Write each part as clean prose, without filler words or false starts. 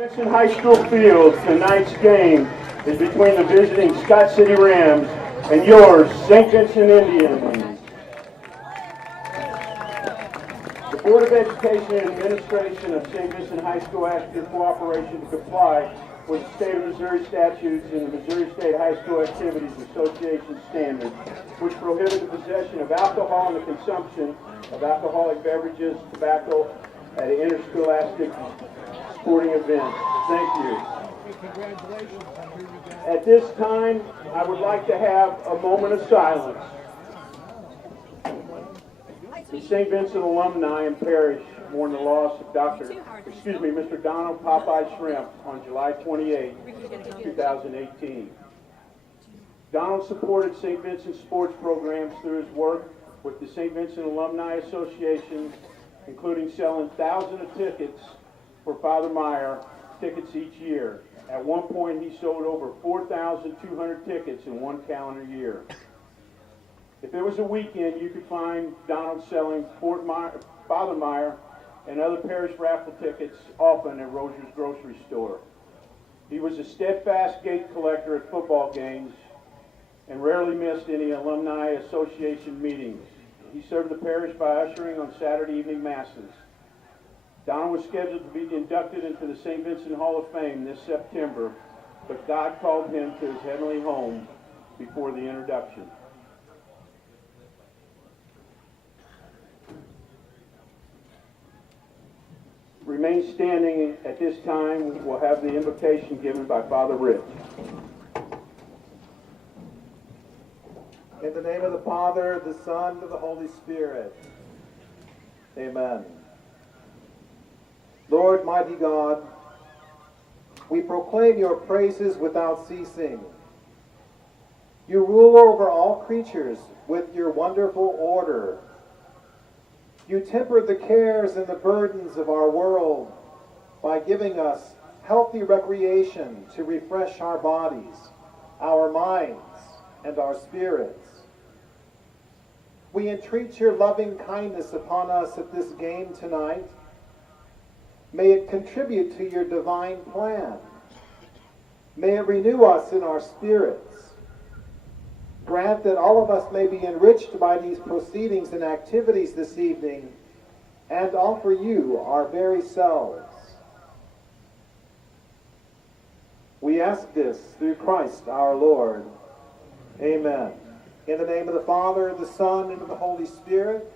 Vincent High School field, tonight's game is between the visiting Scott City Rams and yours, St. Vincent Indians. The Board of Education and Administration of St. Vincent High School asks your cooperation to comply with the State of Missouri statutes and the Missouri State High School Activities Association standards, which prohibit the possession of alcohol and the consumption of alcoholic beverages, tobacco at interscholastic sporting events. Thank you. At this time, I would like to have a moment of silence. The St. Vincent alumni and parish mourn the loss of Mr. Donald Popeye Shrimp on July 28, 2018. Donald supported St. Vincent sports programs through his work with the St. Vincent Alumni Association, including selling thousands of tickets for Father Meyer tickets each year. At one point, he sold over 4,200 tickets in one calendar year. If it was a weekend, you could find Donald selling Father Meyer and other parish raffle tickets often at Roger's grocery store. He was a steadfast gate collector at football games and rarely missed any alumni association meetings. He served the parish by ushering on Saturday evening masses. Donald was scheduled to be inducted into the St. Vincent Hall of Fame this September, but God called him to his heavenly home before the introduction. Remain standing at this time. We'll have the invocation given by Father Rich. In the name of the Father, the Son, and the Holy Spirit. Amen. Lord, mighty God, we proclaim your praises without ceasing. You rule over all creatures with your wonderful order. You temper the cares and the burdens of our world by giving us healthy recreation to refresh our bodies, our minds, and our spirits. We entreat your loving kindness upon us at this game tonight. May it contribute to your divine plan. May it renew us in our spirits. Grant that all of us may be enriched by these proceedings and activities this evening and offer you our very selves. We ask this through Christ our Lord. Amen. In the name of the Father, the Son, and of the Holy Spirit.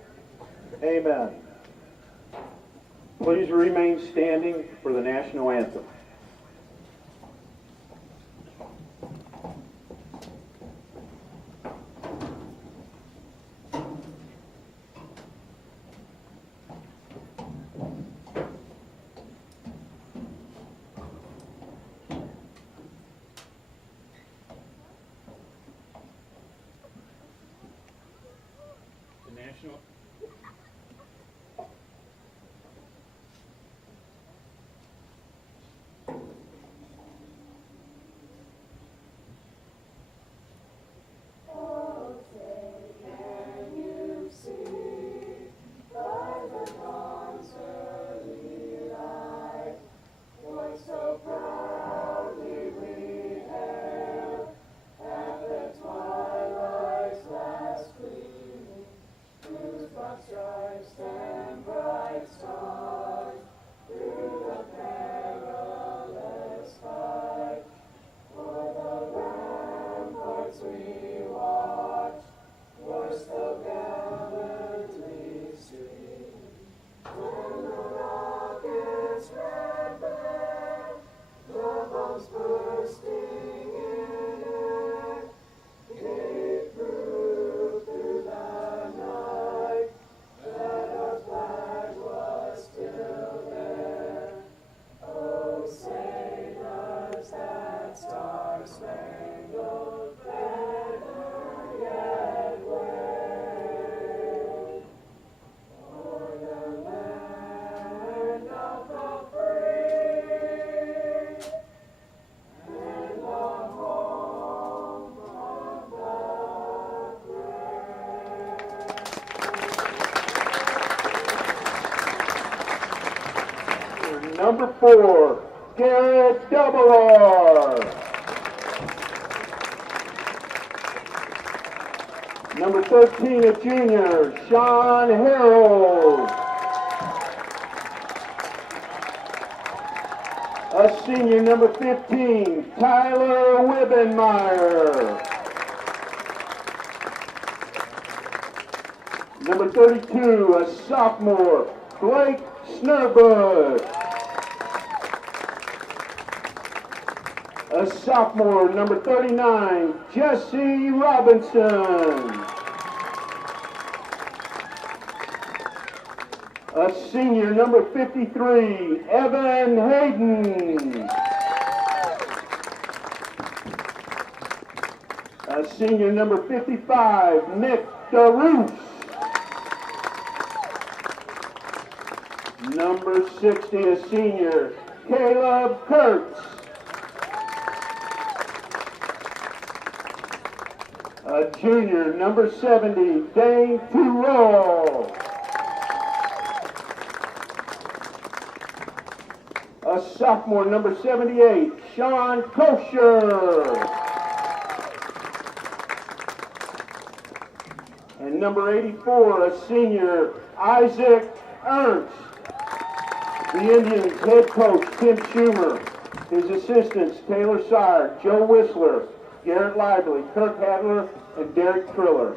Amen. Please remain standing for the national anthem. The national Number 4, Garrett Doubler. Number 13, a junior, Sean Harold. A senior, number 15, Tyler Wibbenmeyer. Number 32, a sophomore, Blake Snurbush. A sophomore, number 39, Jesse Robinson. A senior, number 53, Evan Hayden. A senior, number 55, Nick DeRoos. Number 60, a senior, Caleb Kurtz. A junior, number 70, Dane Turrell. A sophomore, number 78, Sean Kosher. And number 84, a senior, Isaac Ernst. The Indians head coach, Tim Schumer. His assistants, Taylor Sire, Joe Whistler, Garrett Lively, Kirk Hadler, and Derek Triller.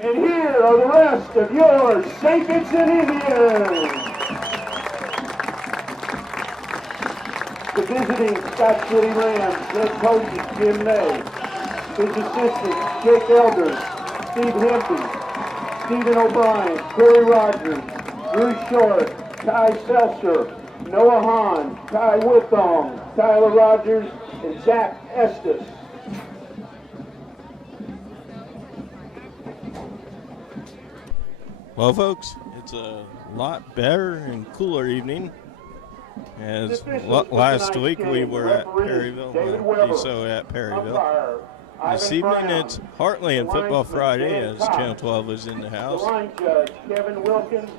And here are the rest of your St. Vincent Indians. The visiting Scott City Rams head coaches, Jim May. His assistants, Jake Elders, Steve Hempy, Stephen O'Brien, Corey Rogers, Drew Short, Ty Seltzer, Noah Hahn, Ty Whitthong, Tyler Rogers, and Zach Estes. Well, folks, it's a lot better and cooler evening. As last week we were at Perryville, so at Perryville. This evening it's Heartland Football Friday as Channel 12 is in the house. The line judge, Kevin Wilkins,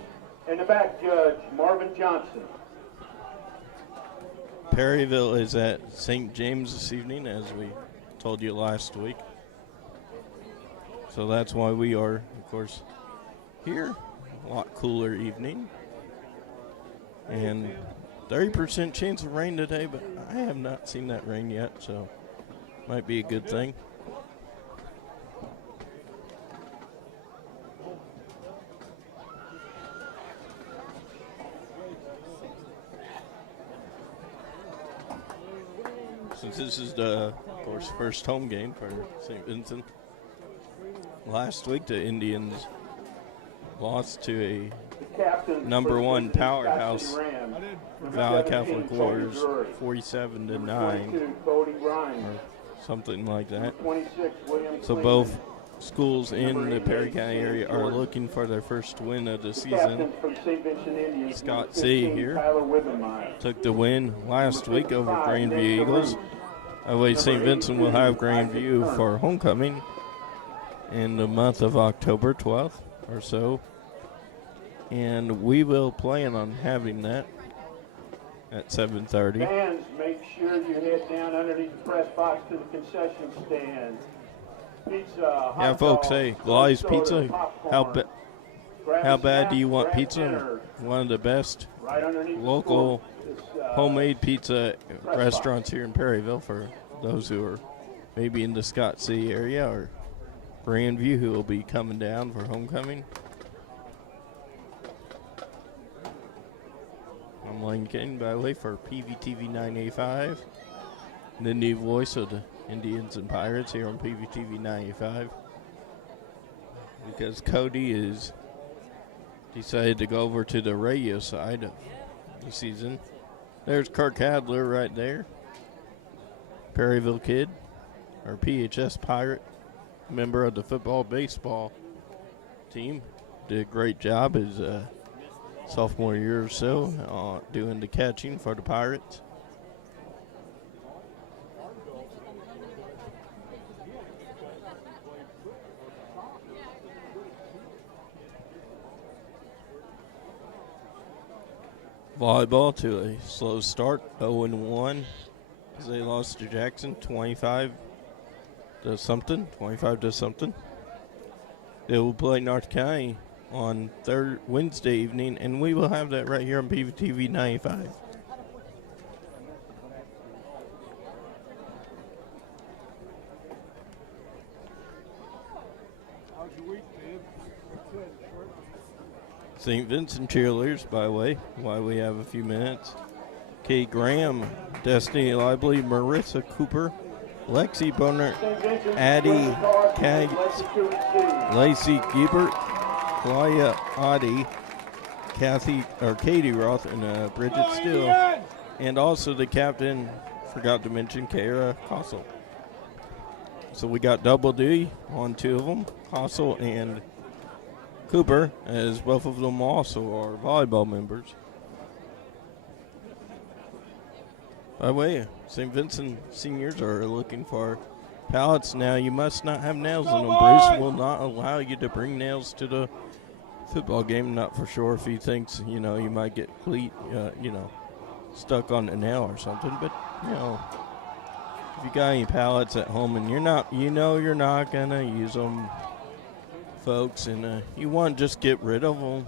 and the back judge, Marvin Johnson. Perryville is at St. James this evening, as we told you last week. So that's why we are, of course, here. A lot cooler evening. And 30% chance of rain today, but I have not seen that rain yet, so might be a good thing. Since this is the, of course, first home game for St. Vincent, last week the Indians lost to a number one powerhouse, Valley Catholic Warriors, 47-9, or something like that. So both schools in the Perry County area are looking for their first win of the season. Scott C. here took the win last week over Grandview Eagles. I believe St. Vincent will have Grandview for homecoming in the month of October 12th or so. And we will plan on having that at 7:30. Fans, make sure you head down underneath the press box to the concession stand. Pizza, yeah, folks, hey, Gley's Pizza, how bad do you want pizza? One of the best local homemade pizza restaurants here in Perryville for those who are maybe in the Scott City area or Grandview who will be coming down for homecoming. I'm Lane King, by the way, for PVTV 985, the new voice of the Indians and Pirates here on PVTV 985. Because Cody is decided to go over to the radio side of the season. There's Kirk Hadler right there. Perryville kid, or PHS Pirate, member of the football baseball team. Did a great job his sophomore year or so doing the catching for the Pirates. Volleyball to a slow start, 0-1, as they lost to Jackson 25 to something. They will play North County on Wednesday evening, and we will have that right here on PVTV 95. St. Vincent cheerleaders, by the way, while we have a few minutes. Kate Graham, Destiny Lively, Marissa Cooper, Lexi Boner, Addie Kaggs, Lacey Giebert, Claudia Audie, Katie Roth, and Bridget Steele. And also the captain, forgot to mention, Kara Kossel. So we got double duty on two of them, Kossel and Cooper, as both of them also are volleyball members. By the way, St. Vincent seniors are looking for pallets now. You must not have nails in them. Bruce will not allow you to bring nails to the football game. Not for sure if he thinks, you might get stuck on a nail or something. But, if you got any pallets at home and you're not going to use them, folks, and you want to just get rid of them.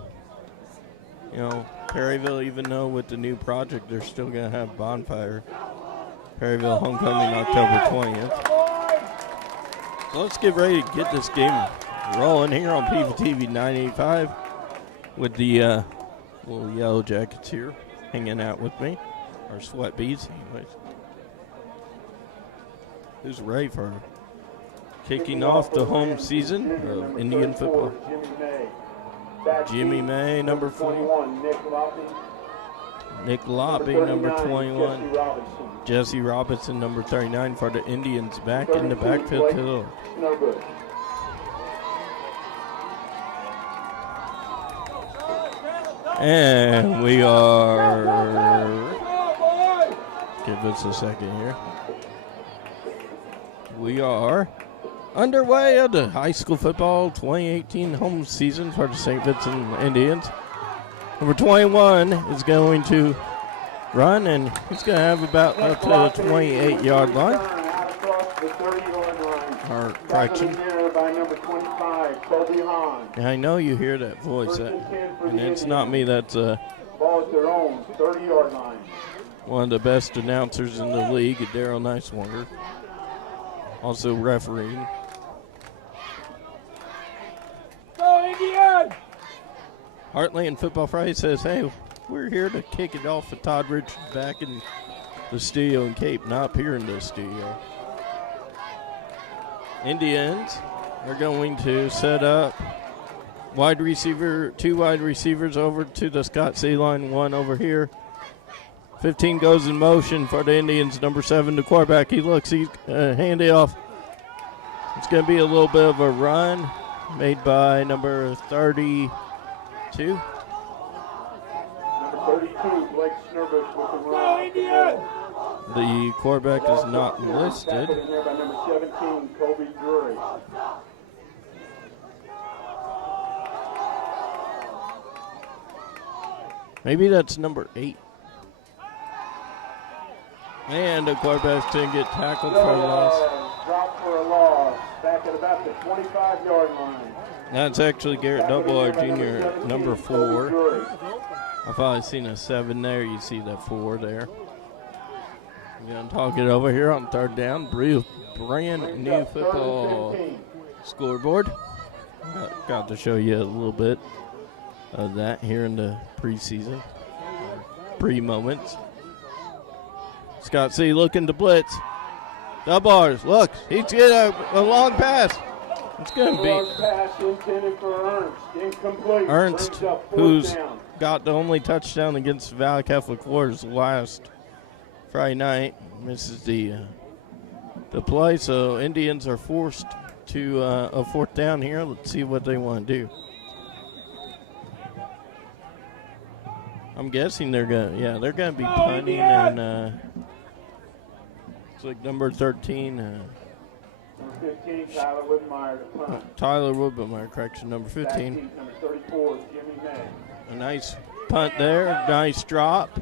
Perryville, even though with the new project they're still going to have bonfire. Perryville homecoming October 20th. So let's get ready to get this game rolling here on PVTV 985 with the little Yellow Jackets here hanging out with me, or Sweat Bees anyways. Who's ready for kicking off the home season of Indian football? Jimmy May, number 4. Nick Loppy, number 21. Jesse Robinson, number 39 for the Indians, back in the backfield to the and we are, give us a second here. We are underway of the high school football 2018 home season for the St. Vincent Indians. Number 21 is going to run, and he's going to have about up to the 28-yard line. Or correction. And I know you hear that voice, and it's not me. That's one of the best announcers in the league, Daryl Nicewanger. Also refereeing. Go Indian! Heartland Football Friday says, hey, we're here to kick it off with Todd Richards back in the studio in Cape, not up here in the studio. Indians are going to set up two wide receivers over to the Scott C line, one over here. 15 goes in motion for the Indians. Number 7, the quarterback. He looks, he's hand it off. It's going to be a little bit of a run made by number 32. Number 32, Blake Snurbush with the run. The quarterback is not listed. By number 17, Kobe Drury. Maybe that's number 8. And the quarterback's going to get tackled for a loss. Drop for a loss. Back at about the 25-yard line. That's actually Garrett Doughboy Jr., number 4. I've probably seen a 7 there. You see that 4 there. I'm going to talk it over here on third down. Brand new football scoreboard. Got to show you a little bit of that here in the preseason. Pre-moments. Scott C looking to blitz. Bars, look, he's getting a long pass. It's going to be pass intended for Ernst. Incomplete. Ernst, who's got the only touchdown against Valley Catholic Wars last Friday night, misses the play. So Indians are forced to a fourth down here. Let's see what they want to do. I'm guessing they're gonna be punting, and it's like number 13. Number 15, Tyler Whitmire to punt. Tyler Whitmire, correction, number 15. Number 34, Jimmy May. A nice punt there. Nice drop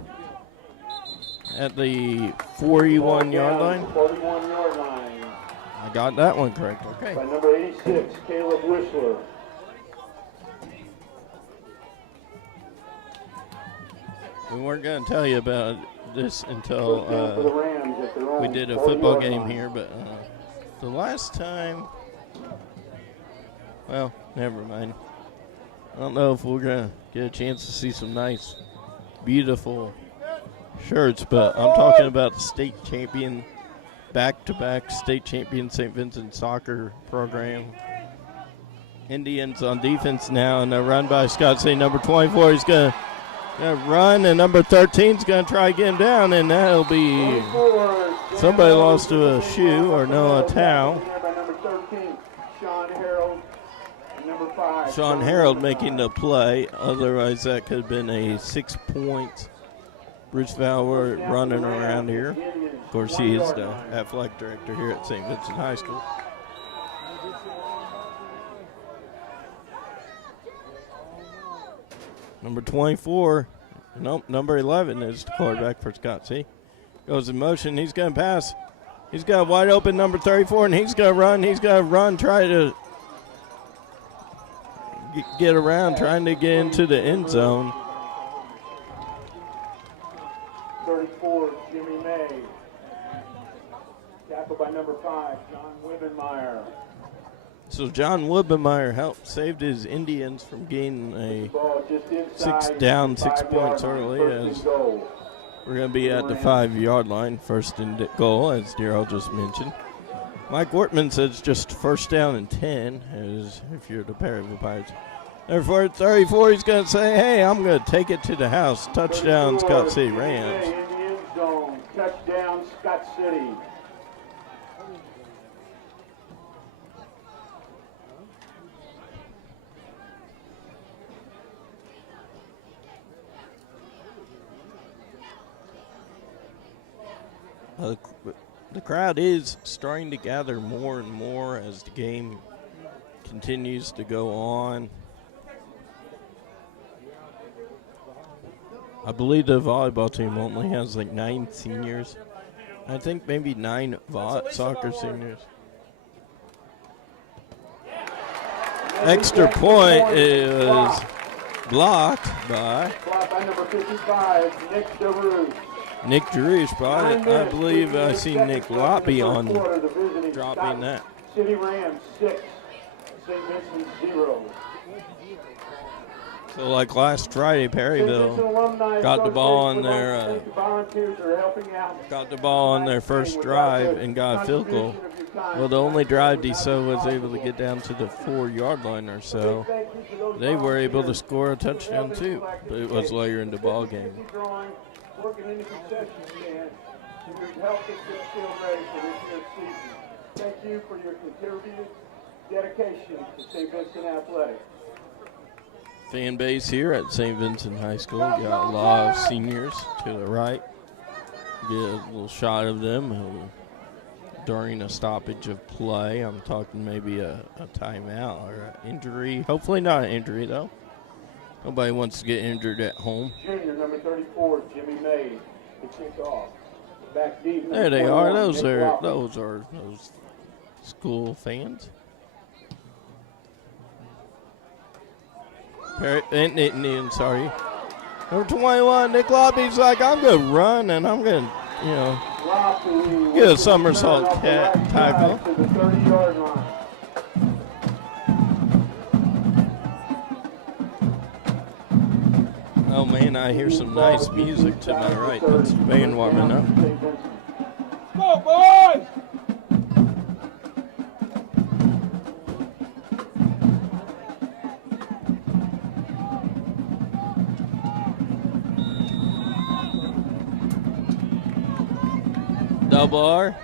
at the 41-yard line. 41-yard line. I got that one correct. Okay. By number 86, Caleb Whistler. We weren't going to tell you about this until For the Rams at their own we did a football 40-yard game line. here, but the last time, well, never mind. I don't know if we're going to get a chance to see some nice, beautiful shirts, but I'm talking about the state champion, back-to-back state champion St. Vincent soccer program. Indians on defense now, and they're run by Scott Say, number 24. He's going to run, and number 13 is going to try to get him down, and that'll be somebody lost to a shoe or no, a towel. By number 13, Sean Harold. And number 5, Sean Harold making the play. Otherwise, that could have been a 6 point. Bruce Fowler running around here. Of course, he is the athletic director here at St. Vincent High School. Number 24, nope, number 11 is the quarterback for Scott C. Goes in motion, he's going to pass. He's got a wide open number 34, and he's going to run. He's going to run, try to get around, trying to get into the end zone. 34, Jimmy May. Tackled by number 5, John Wibbenmeyer. So John Wibbenmeyer helped saved his Indians from getting a 6 points early, as we're going to be at the 5-yard line, first and goal, as Darryl just mentioned. Mike Wortman says just first down and 10, as if you're the Perryville Pirates. Therefore, at 34, he's going to say, hey, I'm going to take it to the house. Touchdown, Scott City Rams. Indian zone. Touchdown, Scott City. The crowd is starting to gather more and more as the game continues to go on. I believe the volleyball team only has like 9 seniors. I think maybe 9 soccer seniors. Extra point is blocked by number 55, Nick DeRue. Nick Drews, I believe I see Nick Loppy on dropping that. City Rams 6, St. Vincent 0. So like last Friday, Perryville got the ball on their first drive and got a field goal. Well, the only drive DeSo was able to get down to the 4-yard line or so. They were able to score a touchdown too, but it was later in the ball game. Working in the concession stand to help get this field ready for this year's season. Thank you for your continued dedication to St. Vincent Athletics. Fan base here at St. Vincent High School. Got a lot of seniors to the right. Get a little shot of them during a stoppage of play. I'm talking maybe a timeout or an injury. Hopefully not an injury, though. Nobody wants to get injured at home. Junior, number 34, Jimmy May, to kick off. Back deep. There they are. Those are school fans. Sorry. Number 21, Nick Loppy's like, I'm going to run and I'm going to, get a somersault tackle. To the 30-yard line. Oh man, I hear some nice music to my right. That's the band warming up. Go, boys! Double R.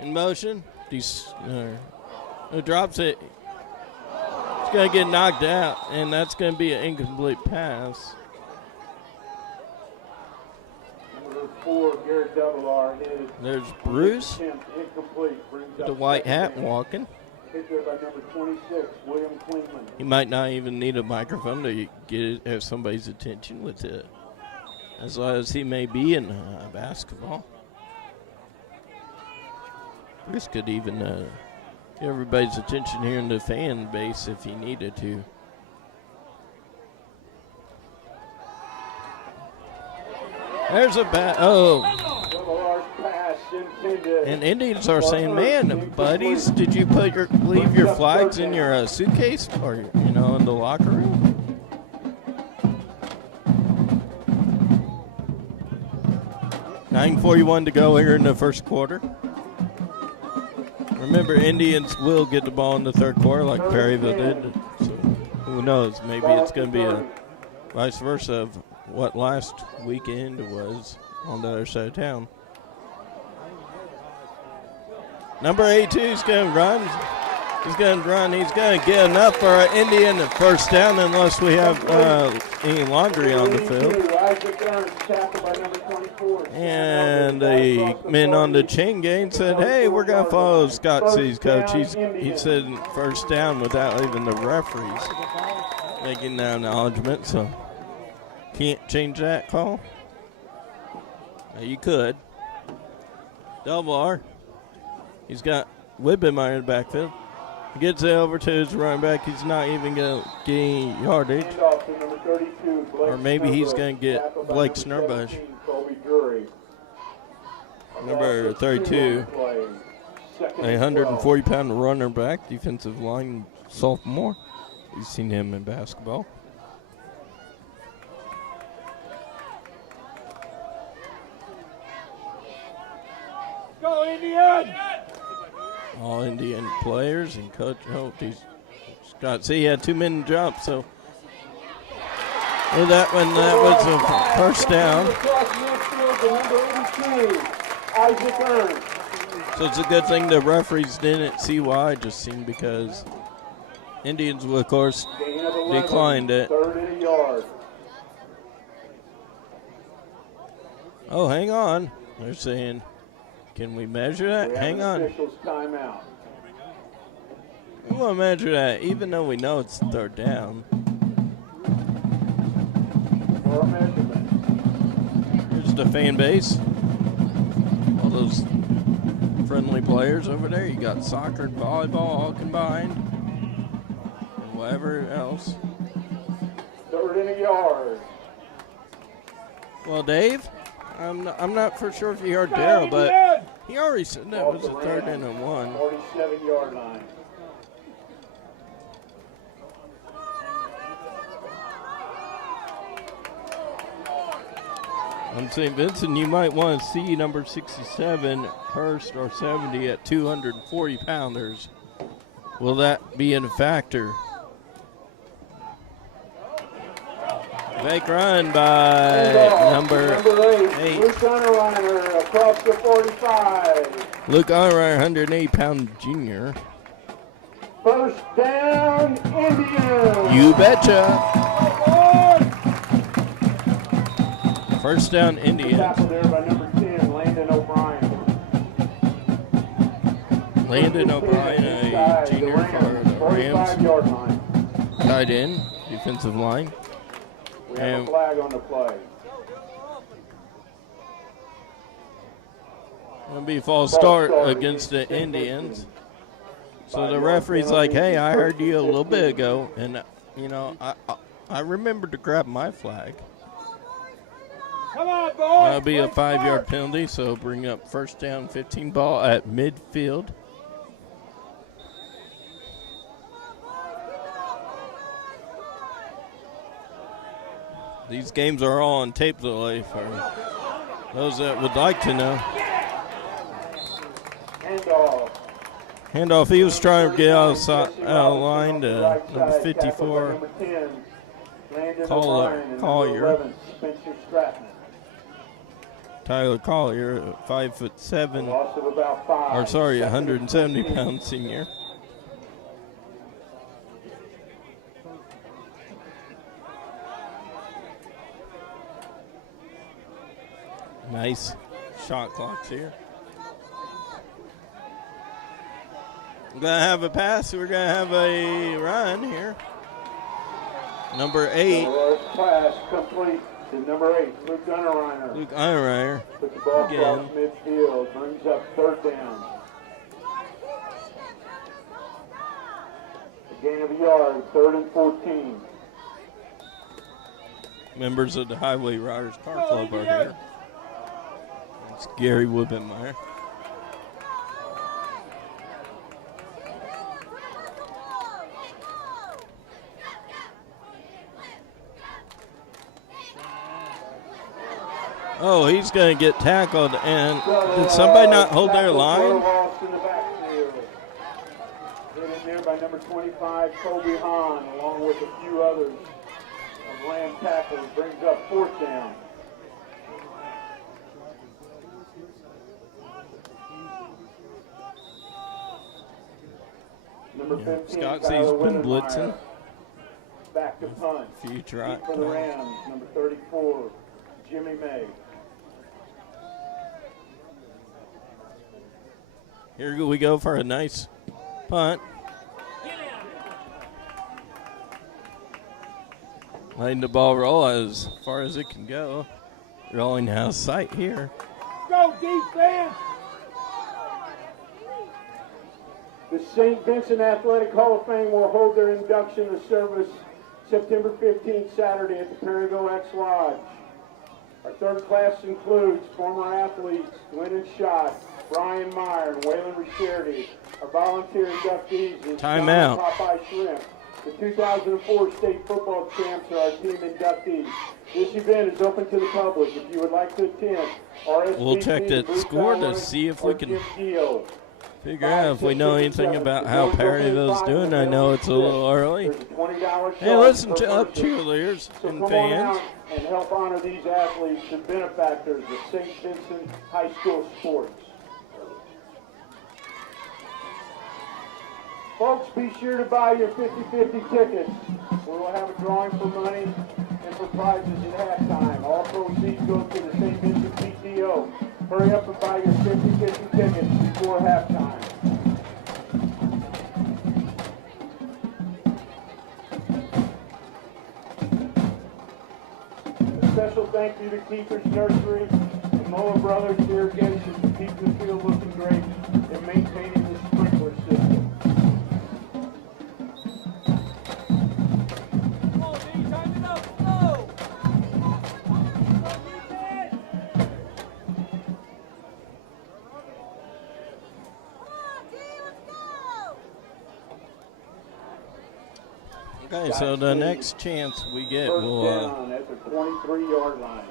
In motion. Who drops it? It's going to get knocked out, and that's going to be an incomplete pass. Number 4, Garrett Double R. There's Bruce Incomplete. with the white hat walking. Hit there by number 26, William Klingman. He might not even need a microphone to have somebody's attention with it, as loud as he may be in basketball. This could even get everybody's attention here in the fan base if he needed to. There's a bat. Oh. And Indians are saying, man, buddies, did you leave your flags in your suitcase or, in the locker room? .9:41 to go here in the first quarter. Remember, Indians will get the ball in the third quarter like Perryville did. So who knows? Maybe it's going to be a vice versa of what last weekend was on the other side of town. Number 82 is going to run. He's going to run. He's going to get enough for an Indian first down unless we have any laundry on the field. And the men on the chain gang said, hey, we're going to follow Scott C's coach. He said first down without even the referees making that acknowledgement. So can't change that call. You could. Double R. He's got Wibbemeyer in the backfield. He gets it over to his running back. He's not even going to get any yardage. Or maybe he's going to get Blake Snurbush. Number 32, a 140-pound runner back, defensive line sophomore. You've seen him in basketball. Go, Indian! All Indian players and coach. Oh, Scott C had 2 men jump, so that was a first down. So it's a good thing the referees didn't see why. It just seemed because Indians will, of course, declined it. Oh, hang on. They're saying, can we measure that? Hang on. We want to measure that, even though we know it's third down. Here's the fan base. All those friendly players over there. You got soccer and volleyball all combined. And whatever else. Third and a yard. Well, Dave, I'm not for sure if you heard Darryl, but he already said that was a 3rd and a 1. 47-yard line. On St. Vincent, you might want to see number 67, Hurst, or 70 at 240-pounders. Will that be a factor? Fake run by number 8. Luke Unterreiner across the 45. Luke Unterreiner, 108-pound junior. First down, Indians. You betcha. First down, Indians. Tackle there by number 10, Landon O'Brien. Landon O'Brien, a junior for the Rams. 45-yard line. Tight end, defensive line. We have a flag on the play. It'll be a false start against the Indians. So the referee's like, hey, I heard you a little bit ago, and, I remembered to grab my flag. Come on, boys! That'll be a 5-yard penalty, so bring up first down, 15 ball at midfield. These games are all on tape delay for those that would like to know. Handoff. He was trying to get out of line to number 54, Collier. Tyler Collier, 5'7", 170-pound senior. Nice shot clocks here. We're going to have a pass. We're going to have a run here. Number 8. Pass complete to number 8, Luke Unreiner. Luke Unreiner. Puts the ball Again. across midfield. Brings up 3rd down. A gain of a yard, 3rd and 14. Members of the Highway Riders Car Club are here. It's Gary Wibbenmeyer. Oh, he's going to get tackled. And did somebody not hold their line? Lost in the backfield. Hit in there by number 25, Kobe Hahn, along with a few others. A Lamb tackle brings up 4th down. Number 15, Scott Tyler C's been Wintermeyer. blitzing. Back to punt. Few Deep try. for the Rams, number 34, Jimmy May. Here we go for a nice punt. Letting the ball roll as far as it can go. Rolling out of sight here. Go defense! The St. Vincent Athletic Hall of Fame will hold their induction of service September 15th, Saturday at the Perryville X Lodge. Our 3rd class includes former athletes Lennon Schott, Brian Meyer, and Waylon Rischerdi. Our volunteer inductees is Timeout. Popeye Shrimp. The 2004 state football champs are our team inductees. This event is open to the public. If you would like to attend, We'll check the score to see if we can figure out if we know anything about how Perryville's doing. I know it's a little early. Hey, listen up, cheerleaders and Come on fans. out and help honor these athletes and benefactors of St. Vincent High School sports. Folks, be sure to buy your 50-50 tickets. We will have a drawing for money and for prizes at halftime. All proceeds go to the St. Vincent PTO. Hurry up and buy your 50-50 tickets before halftime. A special thank you to Keeper's Nursery and Mola Brothers Irrigation for keeping the field looking great and maintaining the sprinkler system. Okay, so the next chance we get First will down at the 23-yard line.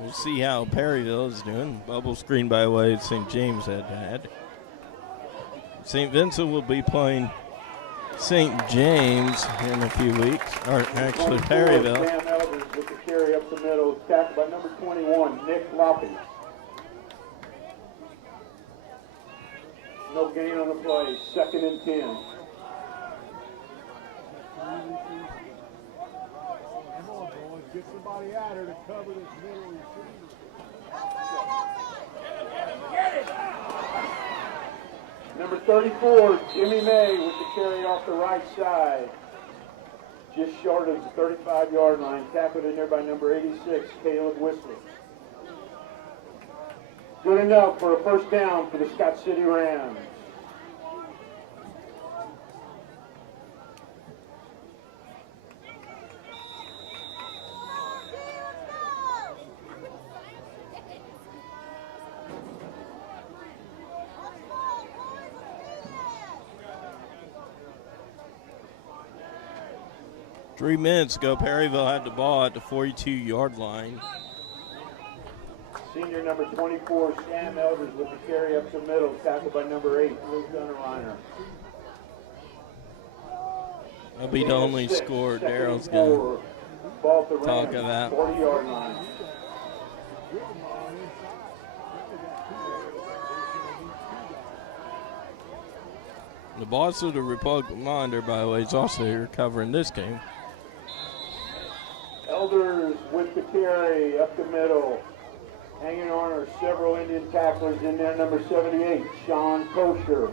we'll see how Perryville is doing. Bubble screen, by the way, St. James had. St. Vincent will be playing St. James here in a few weeks, or actually Perryville. Sam Elders with the carry up the middle, tackled by number 21, Nick Loppy. No gain on the play, 2nd and 10. Come on, boys. Get somebody out here to cover this middle receiver. Number 34, Jimmy May with the carry off the right side. Just short of the 35-yard line, tackled in there by number 86, Caleb Whistler. Good enough for a first down for the Scott City Rams. Three minutes ago, Perryville had the ball at the 42-yard line. Senior number 24, Sam Elders with the carry up the middle, tackled by number 8, Luke Unreiner. That'll be the only score Daryl's going to talk about. 40-yard line. The boss of the Republican Monitor, by the way, is also here covering this game. Elders with the carry up the middle. Hanging on are several Indian tacklers in there. Number 78, Sean Kosher.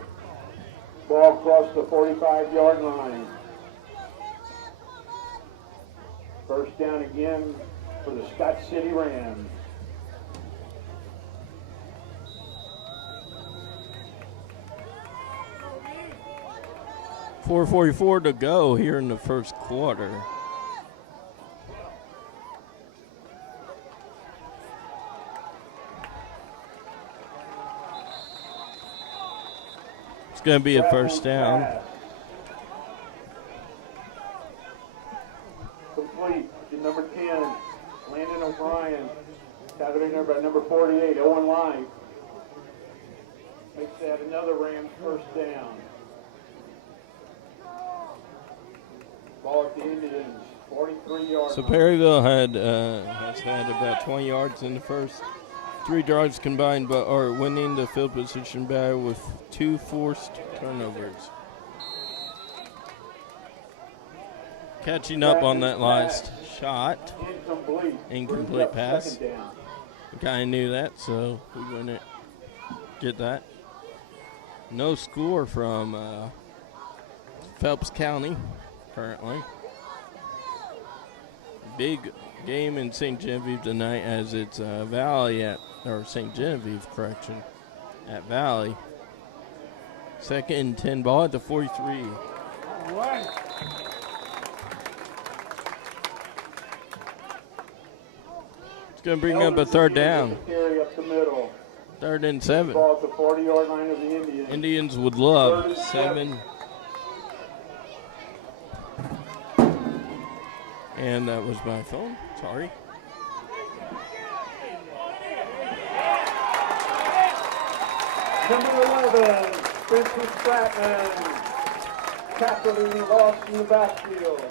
Ball across the 45-yard line. First down again for the Scott City Rams. .444 to go here in the first quarter. It's going to be a first down. Complete to number 10, Landon O'Brien. Tackled in there by number 48, Owen Light. Makes that another Rams first down. Ball at the Indians, 43 yards. So Perryville has had about 20 yards in the first 3 drives combined, but are winning the field position battle with 2 forced turnovers. Catching up on that last shot. Incomplete pass. We kind of knew that, so we wouldn't get that. No score from Phelps County currently. Big game in St. Genevieve tonight, as it's Valley or St. Genevieve, correction, at Valley. 2nd and 10, ball at the 43. All right. It's going to bring up a third down. Carry up the middle. 3rd and 7. Ball at the 40-yard line of the Indians. Indians would love 7. And that was my phone. Sorry. Number 11, Vincent Football. Tackling lost in the backfield.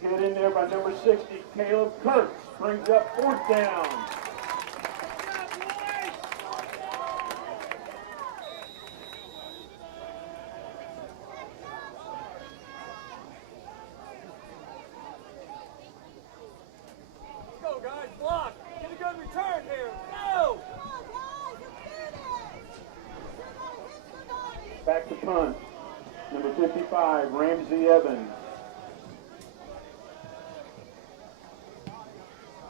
Hit in there by number 60, Caleb Kurtz. Brings up 4th down. Go, guys, block. Get a good return here. Go! Back to punt. Number 55, Ramsey Evans.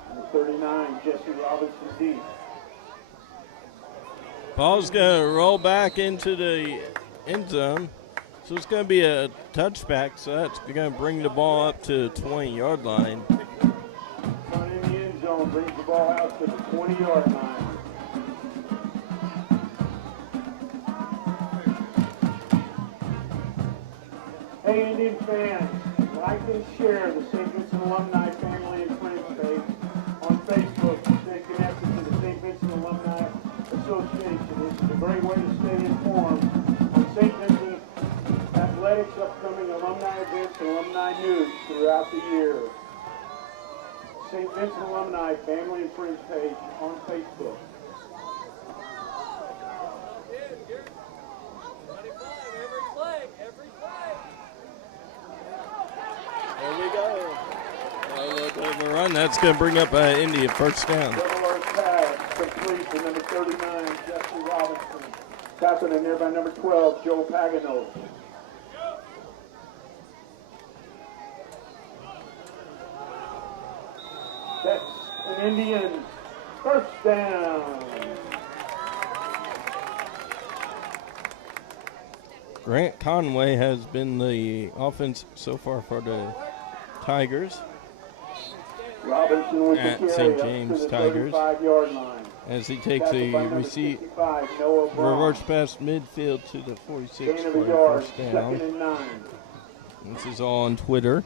Number 39, Jesse Robinson deep. Ball's going to roll back into the end zone. So it's going to be a touchback. So that's going to bring the ball up to the 20-yard line. Punt in the end zone, brings the ball out to the 20-yard line. Hey, Indian fans, like and share the St. Vincent Alumni Family and Friends page on Facebook to stay connected to the St. Vincent Alumni Association. This is a great way to stay informed on St. Vincent athletics, upcoming alumni events, and alumni news throughout the year. St. Vincent Alumni Family and Friends page on Facebook. Every flag, every flag. There we go. A little bit of a run. That's going to bring up India first down. Double-arm pass complete to number 39, Jesse Robinson. Tackled in there by number 12, Joe Pagano. That's an Indian first down. Grant Conway has been the offense so far for the Tigers. Robinson with At the carry St. up James to the Tigers. 35-yard line. As he takes Tackled a by number receipt, 65, Noah Braun. reverse past midfield to the 46 Gain of for a a yard, first 2nd down. and 9. This is all on Twitter.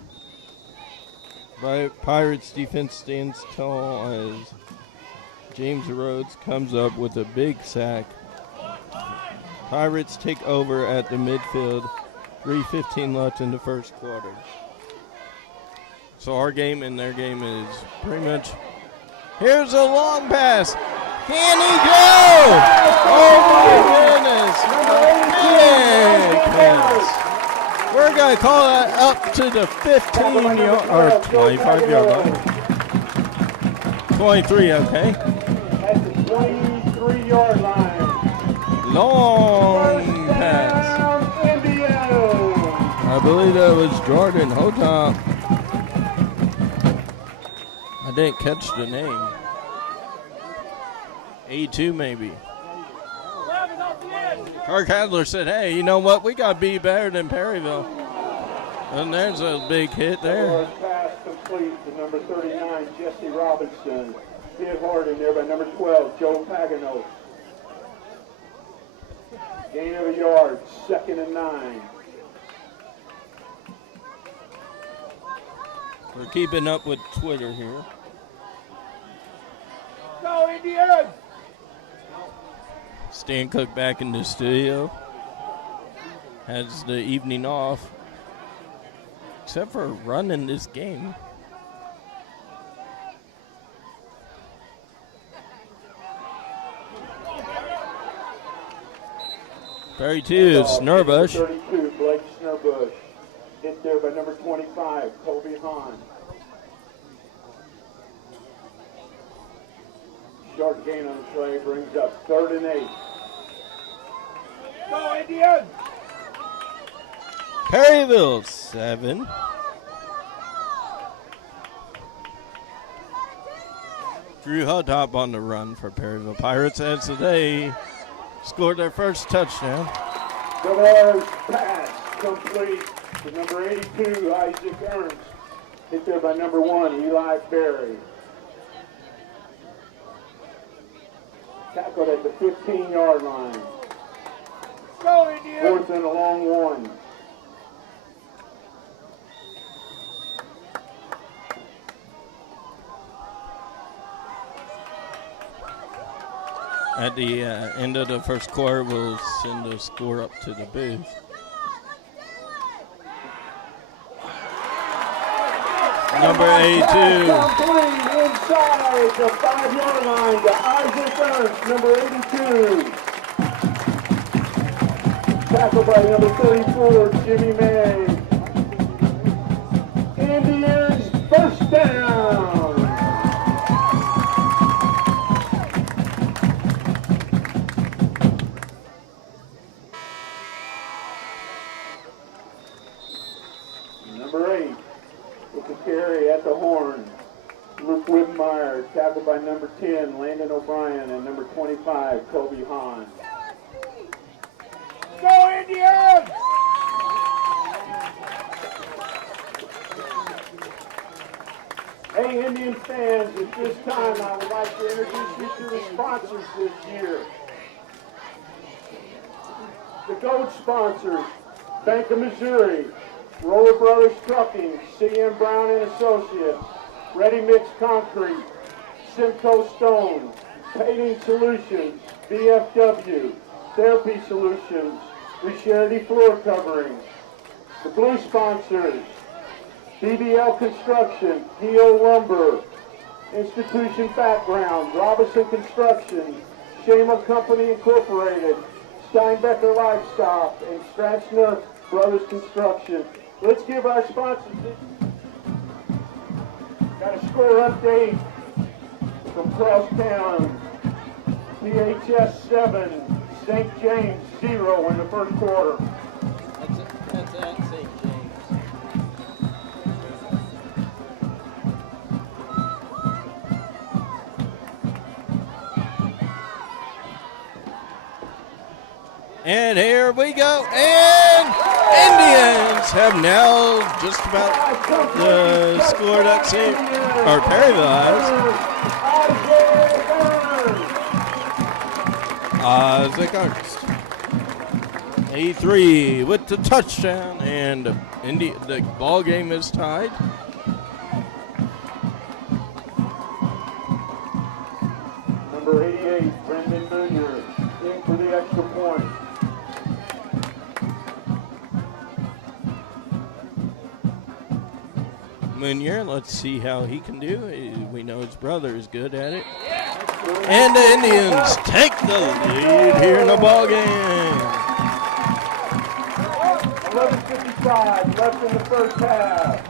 Pirates defense stands tall as James Rhodes comes up with a big sack. Pirates take over at the midfield. 3:15 left in the first quarter. So our game and their game is pretty much. Here's a long pass. Can he go? Oh my goodness! Big pass. We're going to call that up to the 15 yard or 25 yard line. 23, okay. At the 23-yard line. Long First pass. down, Indians. I believe that was Jordan Hotop. I didn't catch the name. A2 maybe. Kirk Adler said, hey, you know what? We got to be better than Perryville. And there's a big hit there. Pass complete to number 39, Jesse Robinson. Hit hard in there by number 12, Joe Pagano. Gain of a yard, 2nd and 9. We're keeping up with Twitter here. Go, Indians! Stan Cook back in the studio. Has the evening off. Except for running this game. Very two, Snurbush. 32, Blake Snurbush. Hit there by number 25, Toby Hahn. Short gain on the play brings up 3rd and 8. Go, Indians! Perryville 7. Drew Hudhop on the run for Perryville Pirates as they scored their first touchdown. Demar's pass complete to number 82, Isaac Ernst. Hit there by number 1, Eli Berry. Tackled at the 15-yard line. Go, Indians! 4th and a long 1. At the end of the first quarter, we'll send the score up to the booth. Number 82. Complete inside the 5-yard line to Isaac Ernst, number 82. Tackled by number 34, Jimmy May. Indians first down. Number 8, with the carry at the horn, Luke Whitmire, tackled by number 10, Landon O'Brien, and number 25, Toby Hahn. Go, Indians! Hey, Indian fans, at this time I would like to introduce you to the sponsors this year. The GOAT sponsors, Bank of Missouri, Roller Brothers Trucking, C.M. Brown and Associates, Ready Mix Concrete, Simcoe Stone, Painting Solutions, BFW, Therapy Solutions, Richarity Floor Coverings. The blue sponsors, BBL Construction, PO Lumber, Institution Background, Robinson Construction, Shama Company Incorporated, Steinbecker Livestock, and Strassner Brothers Construction. Let's give our sponsors. Got a score update from Crosstown. PHS 7, St. James 0 in the first quarter. That's at St. James. And here we go. And Indians have now just about the score that seemed, or Perryville has. Isaac Ernst. 83 with the touchdown, and the ball game is tied. Number 88, Brendan Munger, in for the extra point. Munier, let's see how he can do. We know his brother is good at it. And the Indians take the lead here in the ball game. 11:55 left in the first half.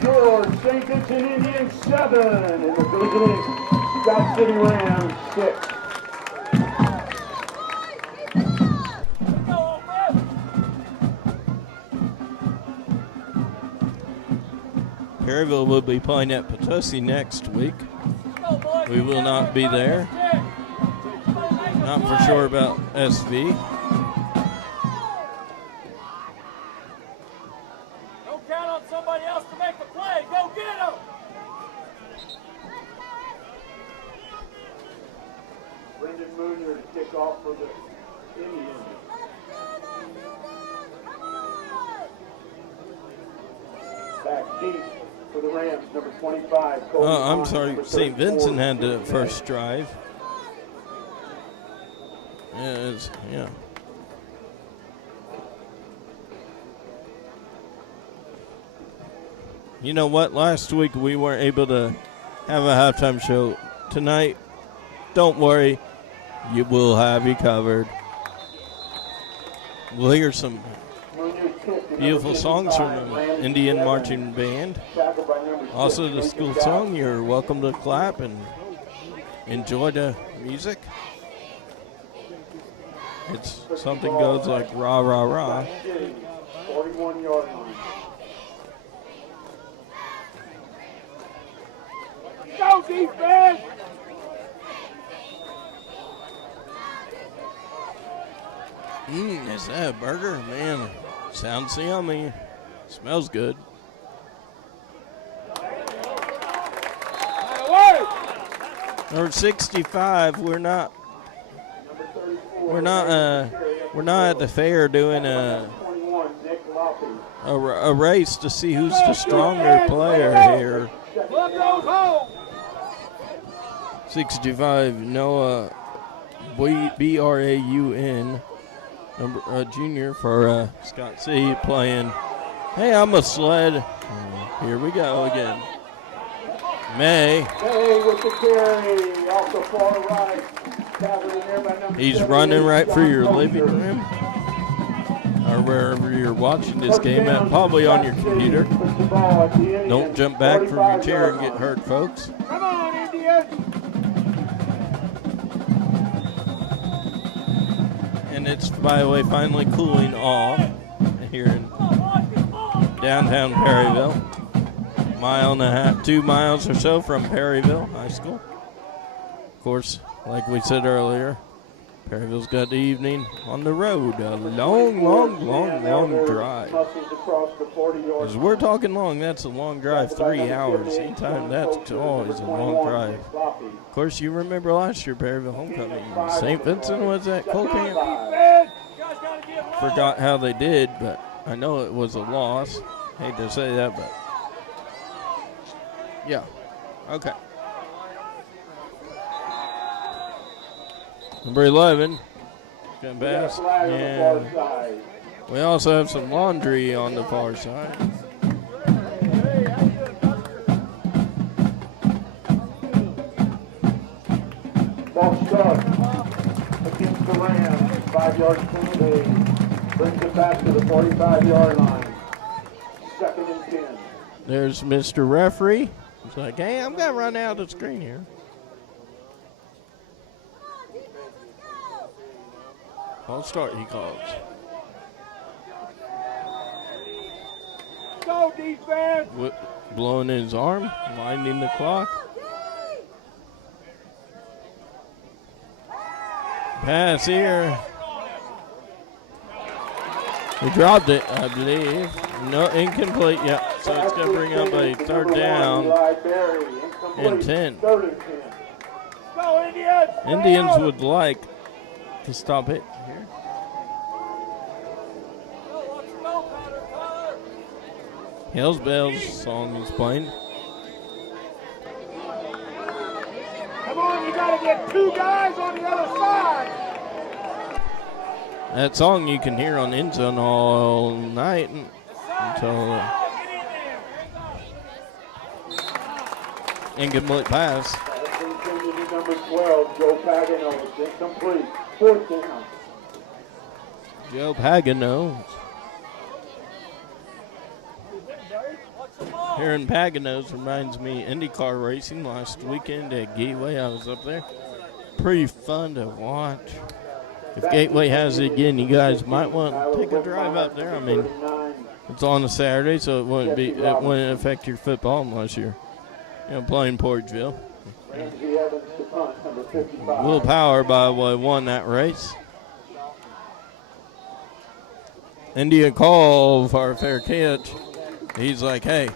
George St. Vincent Indians 7 in the beginning. Scott City Rams, 6. Perryville will be playing at Potosi next week. We will not be there. Not for sure about SV. Don't count on somebody else to make the play. Go get him! Brendan Moonier to kick off for the Indians. Back deep for the Rams, number 25. I'm sorry, St. Vincent had the first drive. Yeah. You know what? Last week we weren't able to have a halftime show. Tonight, don't worry, we'll have you covered. We'll hear some beautiful songs from the Indian Marching Band. Also the school song. You're welcome to clap and enjoy the music. It's something goes like rah, rah, rah. 41-yard line. Go defense! Is that a burger? Man, sounds yummy. Smells good. Number 65, we're not at the fair doing a race to see who's the stronger player here. 65, Noah Braun, junior for Scott City, playing. Hey, I'm a sled. Here we go again. May. With the carry off the far right. He's running right for your living room or wherever you're watching this game at, probably on your computer. Don't jump back from your chair and get hurt, folks. Come on, Indians! And it's, by the way, finally cooling off here in downtown Perryville. Mile and a half, 2 miles or so from Perryville High School. Of course, like we said earlier, Perryville's got the evening on the road. A long drive. As we're talking long, that's a long drive, 3 hours. Anytime, that's always a long drive. Of course, you remember last year, Perryville homecoming. St. Vincent was at Cole Camp. Forgot how they did, but I know it was a loss. Hate to say that, but yeah. Okay. Number 11. Going pass. And we also have some laundry on the far side. Ball start against the Rams. 5 yards penalty. Brings it back to the 45-yard line. 2nd and 10. There's Mr. Referee. He's like, hey, I'm going to run out of the screen here. False start, he calls. Go defense! Blowing his arm, winding the clock. Pass here. He dropped it, I believe. No, incomplete. Yeah, so it's going to bring up a 3rd down and 10. Go Indians! Indians would like to stop it here. Hell's Bells song is playing. Come on, you got to get 2 guys on the other side. That song you can hear on End Zone all night until incomplete pass. Number 12, Joe Pagano, is incomplete. 4th down. Joe Pagano. here in Paganos reminds me IndyCar racing last weekend at Gateway. I was up there. Pretty fun to watch. If Gateway has it again, you guys might want to take a drive up there. I mean, it's on a Saturday, so it wouldn't affect your football unless you're playing Portgeville. Will Power, by the way, won that race. India call for a fair catch. He's like, hey,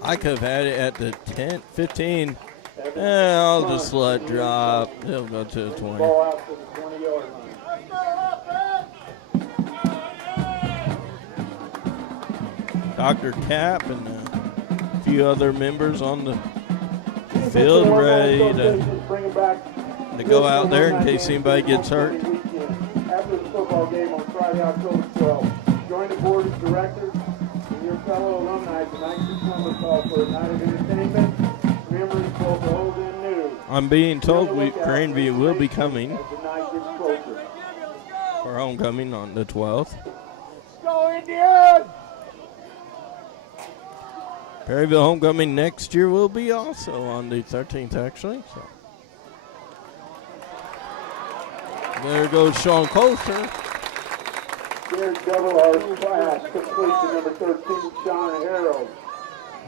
I could have had it at the 10, 15. I'll just let it drop. He'll go to the 20. Dr. Cap and a few other members on the field ready to go out there in case anybody gets hurt. After the football game on Friday, October 12th, join the board of directors and your fellow alumni tonight to come call for a night of entertainment, memories both old and new. I'm being told Grandview will be coming for homecoming on the 12th. Go Indians! Perryville homecoming next year will be also on the 13th, actually. So. There goes Sean Coulter. There's double R class complete to number 13, Sean Harold.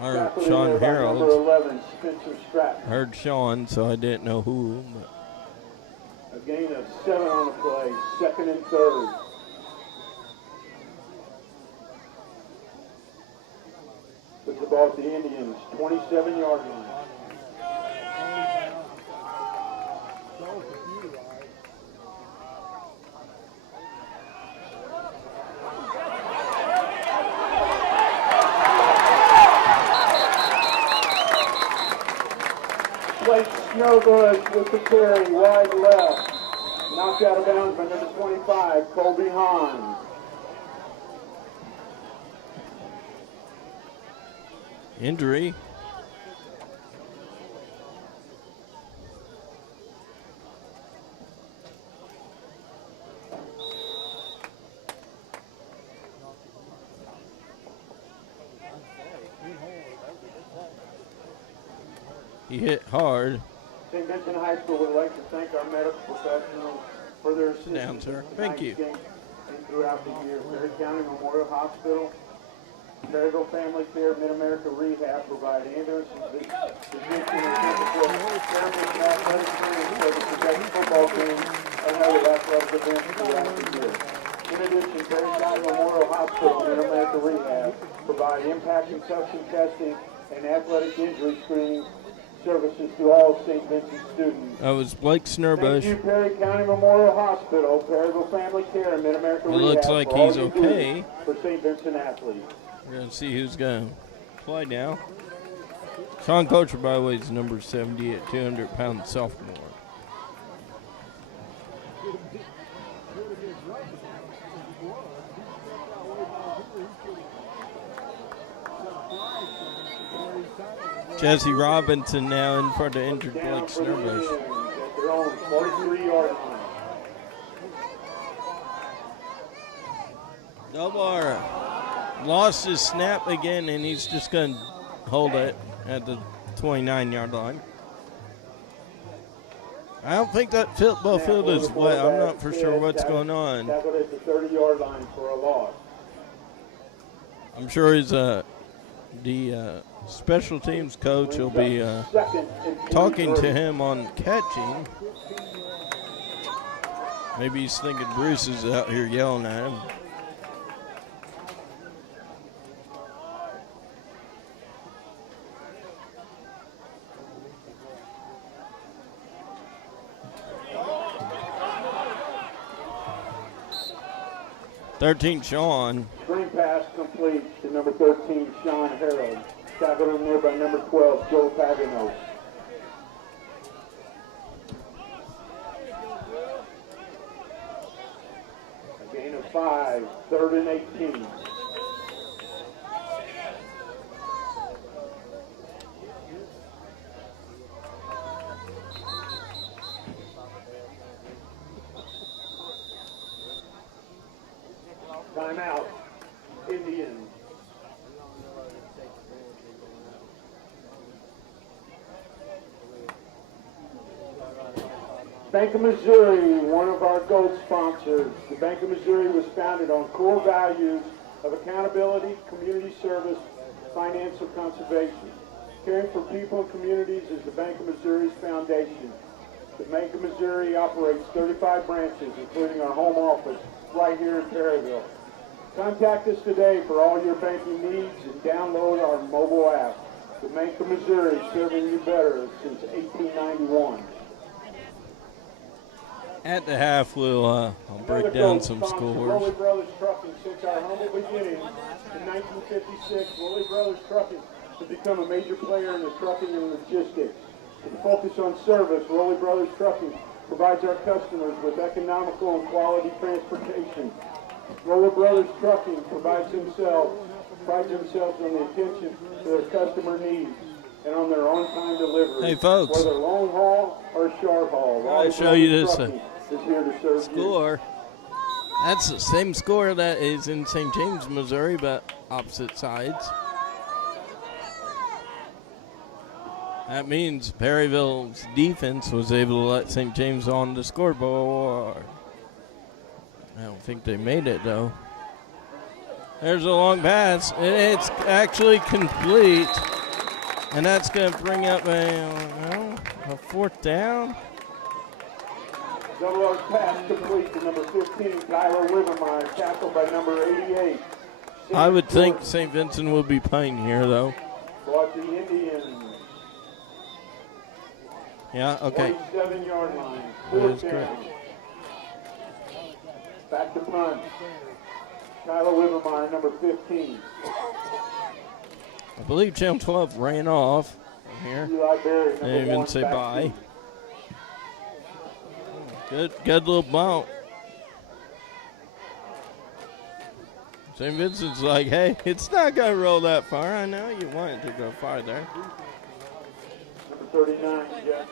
Or Sean Harold. Number 11, Spencer Stratton. Heard Sean, so I didn't know who. But. A gain of 7 on the play, second and third. Puts the ball at the Indians, 27-yard line. Blake Snowbush with the carry, wide left. Knocked out of bounds by number 25, Colby Hahn. Injury. He hit hard. St. Vincent High School would like to thank our medical professionals for their assistance. Down, sir. Thank you. And throughout the year, Perry County Memorial Hospital, Perryville Family Care, Mid-America Rehab provide ambulances, physician, and physical therapy and athletic training for the protect football team and other athletic events throughout the year. In addition, Perry County Memorial Hospital, Mid-America Rehab provide impact concussion testing and athletic injury screening services to all St. Vincent students. That was Blake Snurbush. Thank you, Perry County Memorial Hospital, Perryville Family Care, and Mid-America Rehab. It looks like he's okay. For St. Vincent athletes. We're going to see who's going to play now. Sean Coulter, by the way, is number 70 at 200-pound sophomore. Jesse Robinson now in for the injured Blake Snurbush. At their own 43-yard line. Delbar lost his snap again, and he's just going to hold it at the 29-yard line. I don't think that football field is wet. I'm not for sure what's going on. Tackled at the 30-yard line for a loss. I'm sure he's the special teams coach will be talking to him on catching. Maybe he's thinking Bruce is out here yelling at him. Sean. Screen pass complete to number 13, Sean Harold. Tackled in there by number 12, Joe Paganos. A gain of 5, third and 18. Timeout, Indians. Bank of Missouri, one of our GOAT sponsors. The Bank of Missouri was founded on core values of accountability, community service, financial conservation. Caring for people and communities is the Bank of Missouri's foundation. The Bank of Missouri operates 35 branches, including our home office right here in Perryville. Contact us today for all your banking needs and download our mobile app. The Bank of Missouri, serving you better since 1891. At the half, I'll break down some scores. Rolly Brothers Trucking, since our humble beginnings in 1956, Rolly Brothers Trucking has become a major player in the trucking and logistics. With a focus on service, Rolly Brothers Trucking provides our customers with economical and quality transportation. Rolly Brothers Trucking prides themselves on the attention to their customer needs and on their on-time delivery. Hey, folks. Whether long haul or short haul, I'll show you this is here to serve score. That's the same score that is in St. James, Missouri, but opposite sides. That means Perryville's defense was able to let St. James on the scoreboard. I don't think they made it, though. There's a long pass, and it's actually complete. And that's going to bring up a fourth down. Double arch pass complete to number 15, Tyler Livermeyer, tackled by number 88. I would think St. Vincent will be playing here, though. Brought the Indians. Yeah, okay. 27-yard line. That Fourth is down. correct. Back to punt. Tyler Livermeyer, number 15. I believe Channel 12 ran off from here. Eli Berry, They number didn't even 1, say back bye. Good little bump. St. Vincent's like, hey, it's not going to roll that far. I know you want it to go farther. Number 39, Jeff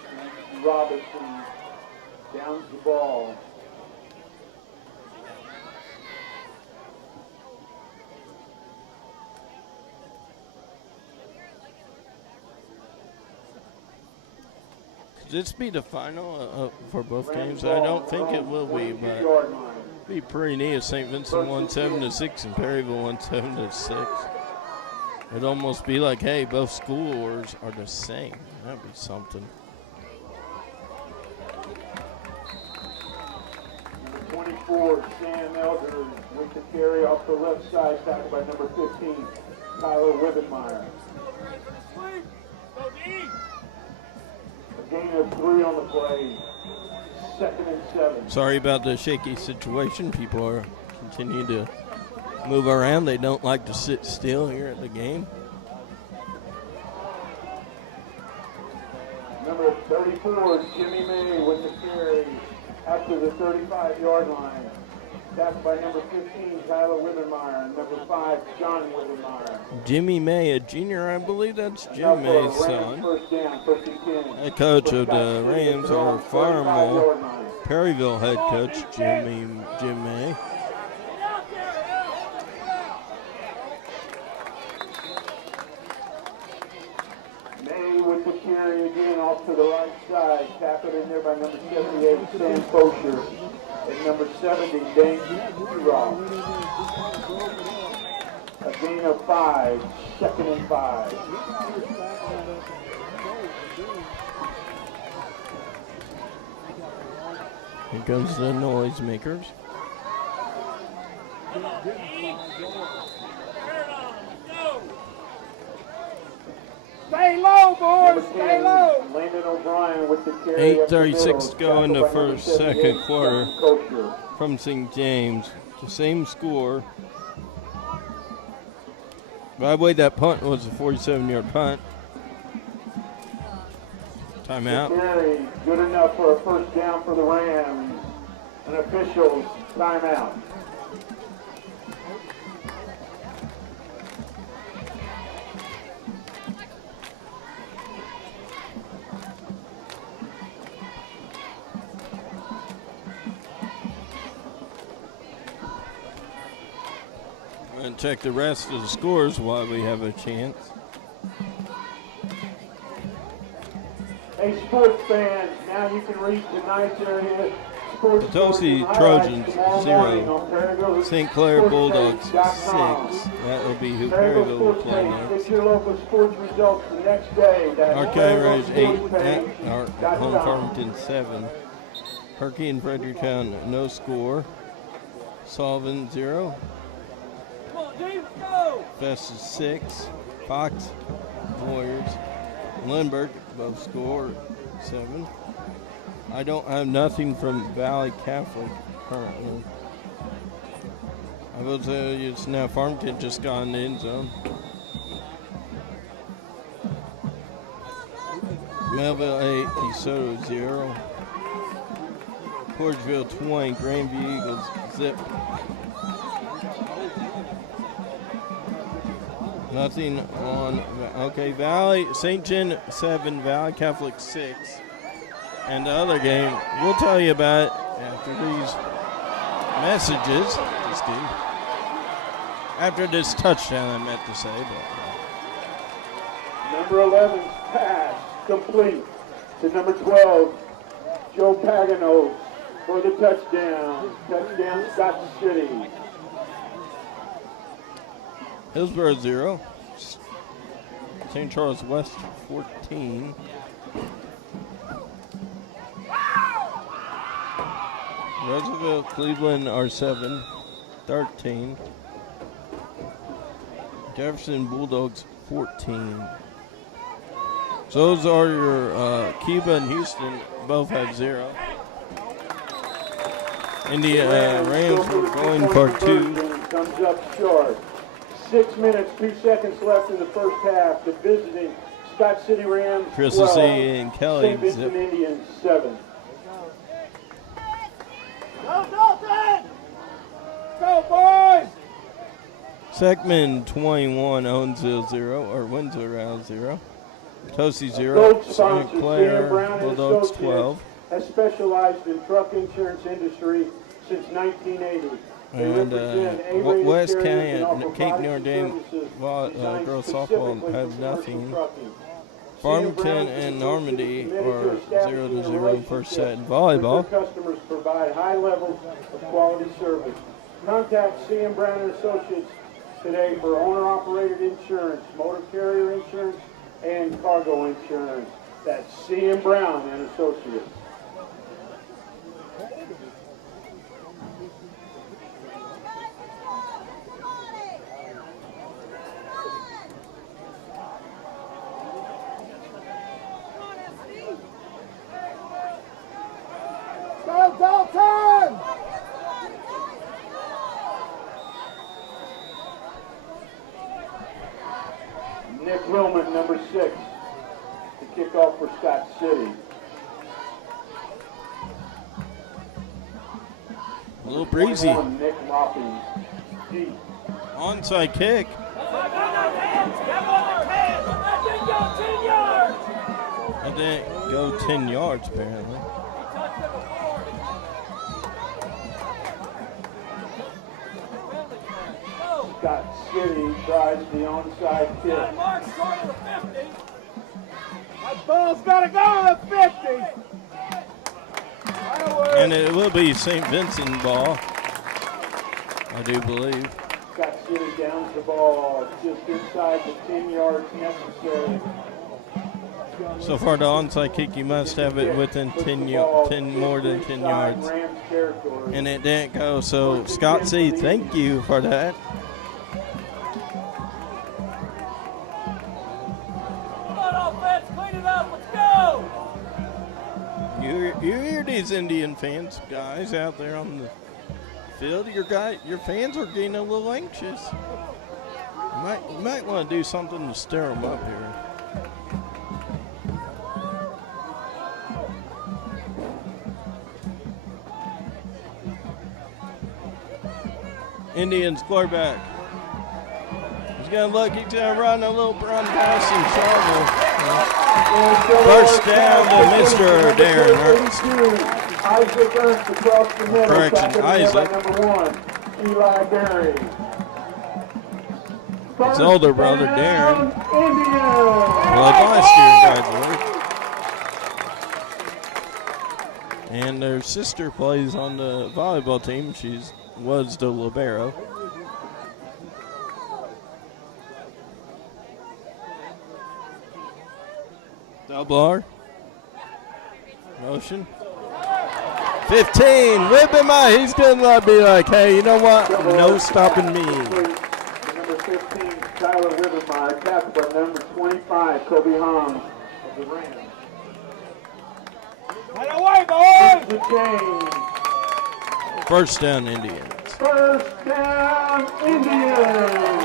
Robinson, downs the ball. Could this be the final for both games? I don't think it will be, but it'd be pretty neat if St. Vincent won 7-6 and Perryville won 7-6. It'd almost be like, hey, both scores are the same. That'd be something. 24, Sam Elder with the carry off the left side, tackled by number 15, Tyler Withenmeyer. A gain of 3 on the play. 2nd and 7. Sorry about the shaky situation. People are continue to move around. They don't like to sit still here at the game. Number 34, Jimmy May with the carry after the 35-yard line. Tackled by number 15, Tyler Withenmeyer, and number 5, John Withenmeyer. Jimmy May, a junior, I believe that's Jim May's son. First down, 1st and 10. Head coach of the Rams, or Farmville, Perryville head coach, Jim May. May with the carry again off to the right side. Tackled in there by number 78, Sam Kosher. And number 70, Dane Rock. A gain of 5, 2nd and 5. Here goes the noisemakers. Stay low, boys. Stay low. Landon O'Brien with the carry. 8:36 to go in the second quarter Kosher. from St. James. The same score. By the way, that punt was a 47-yard punt. Timeout. Carry good enough for a first down for the Rams. An official's timeout. And check the rest of the scores while we have a chance. Hey, sports fans, now you can read tonight's area. Potosi Trojans 0, St. Clair Bulldogs 6. That will be who Perryville will play next. Get your local sports results the next day. Arcane Ridge 8, our home Farmington 7. Hurricane Fredericktown no score. Sullivan 0. Festus 6. Fox Warriors. Lindbergh both score 7. I don't have nothing from Valley Catholic currently. I will tell you it's now Farmington just got in the end zone. Melville 8, DeSoto 0. Porterville 20, Grandview Eagles zip. Nothing on, okay, Valley, St. John 7, Valley Catholic 6. And the other game, we'll tell you about it after these messages. Just kidding. After this touchdown, I meant to say. But number 11 pass complete to number 12, Joe Pagano for the touchdown. Touchdown, Scott City. Hillsborough 0, St. Charles West 14. Roosevelt, Cleveland are 7, 13. Jefferson Bulldogs 14. So those are your Cuba and Houston both have 0. India Rams were going for 2. Comes up short. 6 minutes, 2 seconds left in the first half. The visiting Scott City Rams 12, and Kelly St. Vincent Indians 7. Go, Dalton! Go, boys! Seckman 21, Owensville 0, or Windsor Round 0. Tosi 0, Gold St. sponsor Clair Brown Bulldogs Associates 12. has specialized in truck insurance industry since 1980. They And represent A-rated West carriers and County, offer Cape products Notre and Dame services designed girls specifically softball for have commercial nothing. trucking. Farmington and Normandy are 0-0 in first set in volleyball. Their customers provide high levels of quality service. Contact C.M. Brown and Associates today for owner-operated insurance, motor carrier insurance, and cargo insurance. That's C.M. Brown and Associates. Go, Dalton! Nick Hillman, number 6, to kick off for Scott City. A little breezy. Nick Lopping, deep. Onside kick. That didn't go 10 yards, apparently. Scott City tries the onside kick. That ball's got to go to the 50. And it will be St. Vincent ball, I do believe. Scott City downs the ball just inside the 10 yards necessary. So far, the onside kick, you must have it within 10 more than 10 yards. And it didn't go, so Scott C., thank you for that. Come on, offense, clean it up, let's go! You hear these Indian fans, guys out there on the field. Your fans are getting a little anxious. You might want to do something to stir them up here. Indians quarterback. He's going to look, he's going to run a little run pass and shovel. First down to Mr. Darren Ernst. Isaac Ernst across the middle. Correction, Isaac. Number 1, Eli Berry. His older brother, Darren. Indians. Like last year, congratulations. And their sister plays on the volleyball team. She was the libero. Double R. Motion. 15. Whip him out. He's going to be like, hey, you know what? No stopping me. Number 15, Tyler Rivermeyer, tapped by number 25, Kobe Hong of the Rams. Right away, boys! The change. First down, Indians. First down, Indians.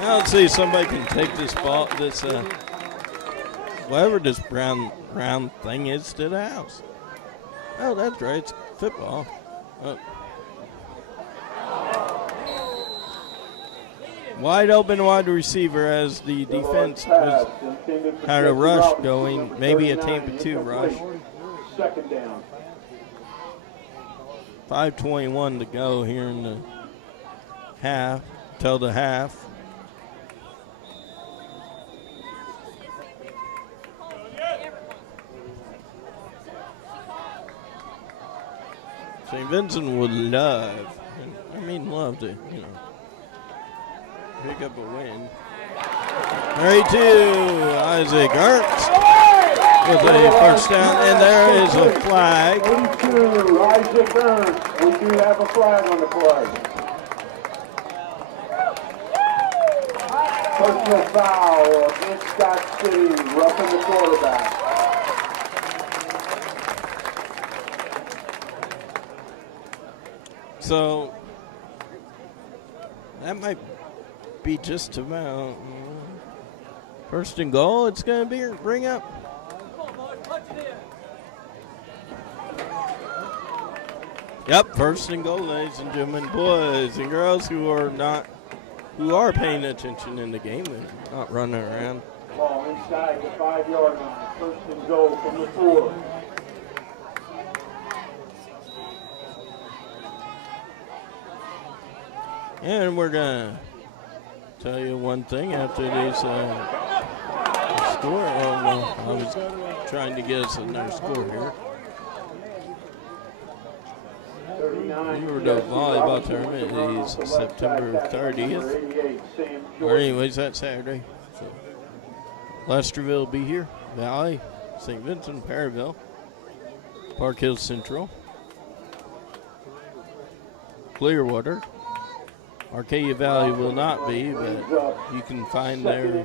Now let's see if somebody can take this ball, whatever this brown thing is, to the house. Oh, that's right. It's football. Oh. Wide open wide receiver as the defense had a rush going, maybe a Tampa 2 rush. Second down. 5:21 to go here in the half, till the half. St. Vincent would love to, pick up a win. 32, Isaac Ernst with a first down, and there is a flag. 32, Isaac Ernst. We do have a flag on the play. Personal foul against Scott City, roughing the quarterback. So that might be just about first and goal. It's going to bring up. Yep, first and goal, ladies and gentlemen, boys and girls who are paying attention in the game and not running around. Ball inside the 5-yard line. First and goal from the 4. And we're going to tell you one thing after this score. Oh, no, I was trying to get us another score here. Remember the volleyball tournament is September 30th. Or anyways, that's Saturday. So Lesterville will be here. Valley, St. Vincent, Perryville, Park Hills Central, Clearwater. Arcadia Valley will not be, but you can find their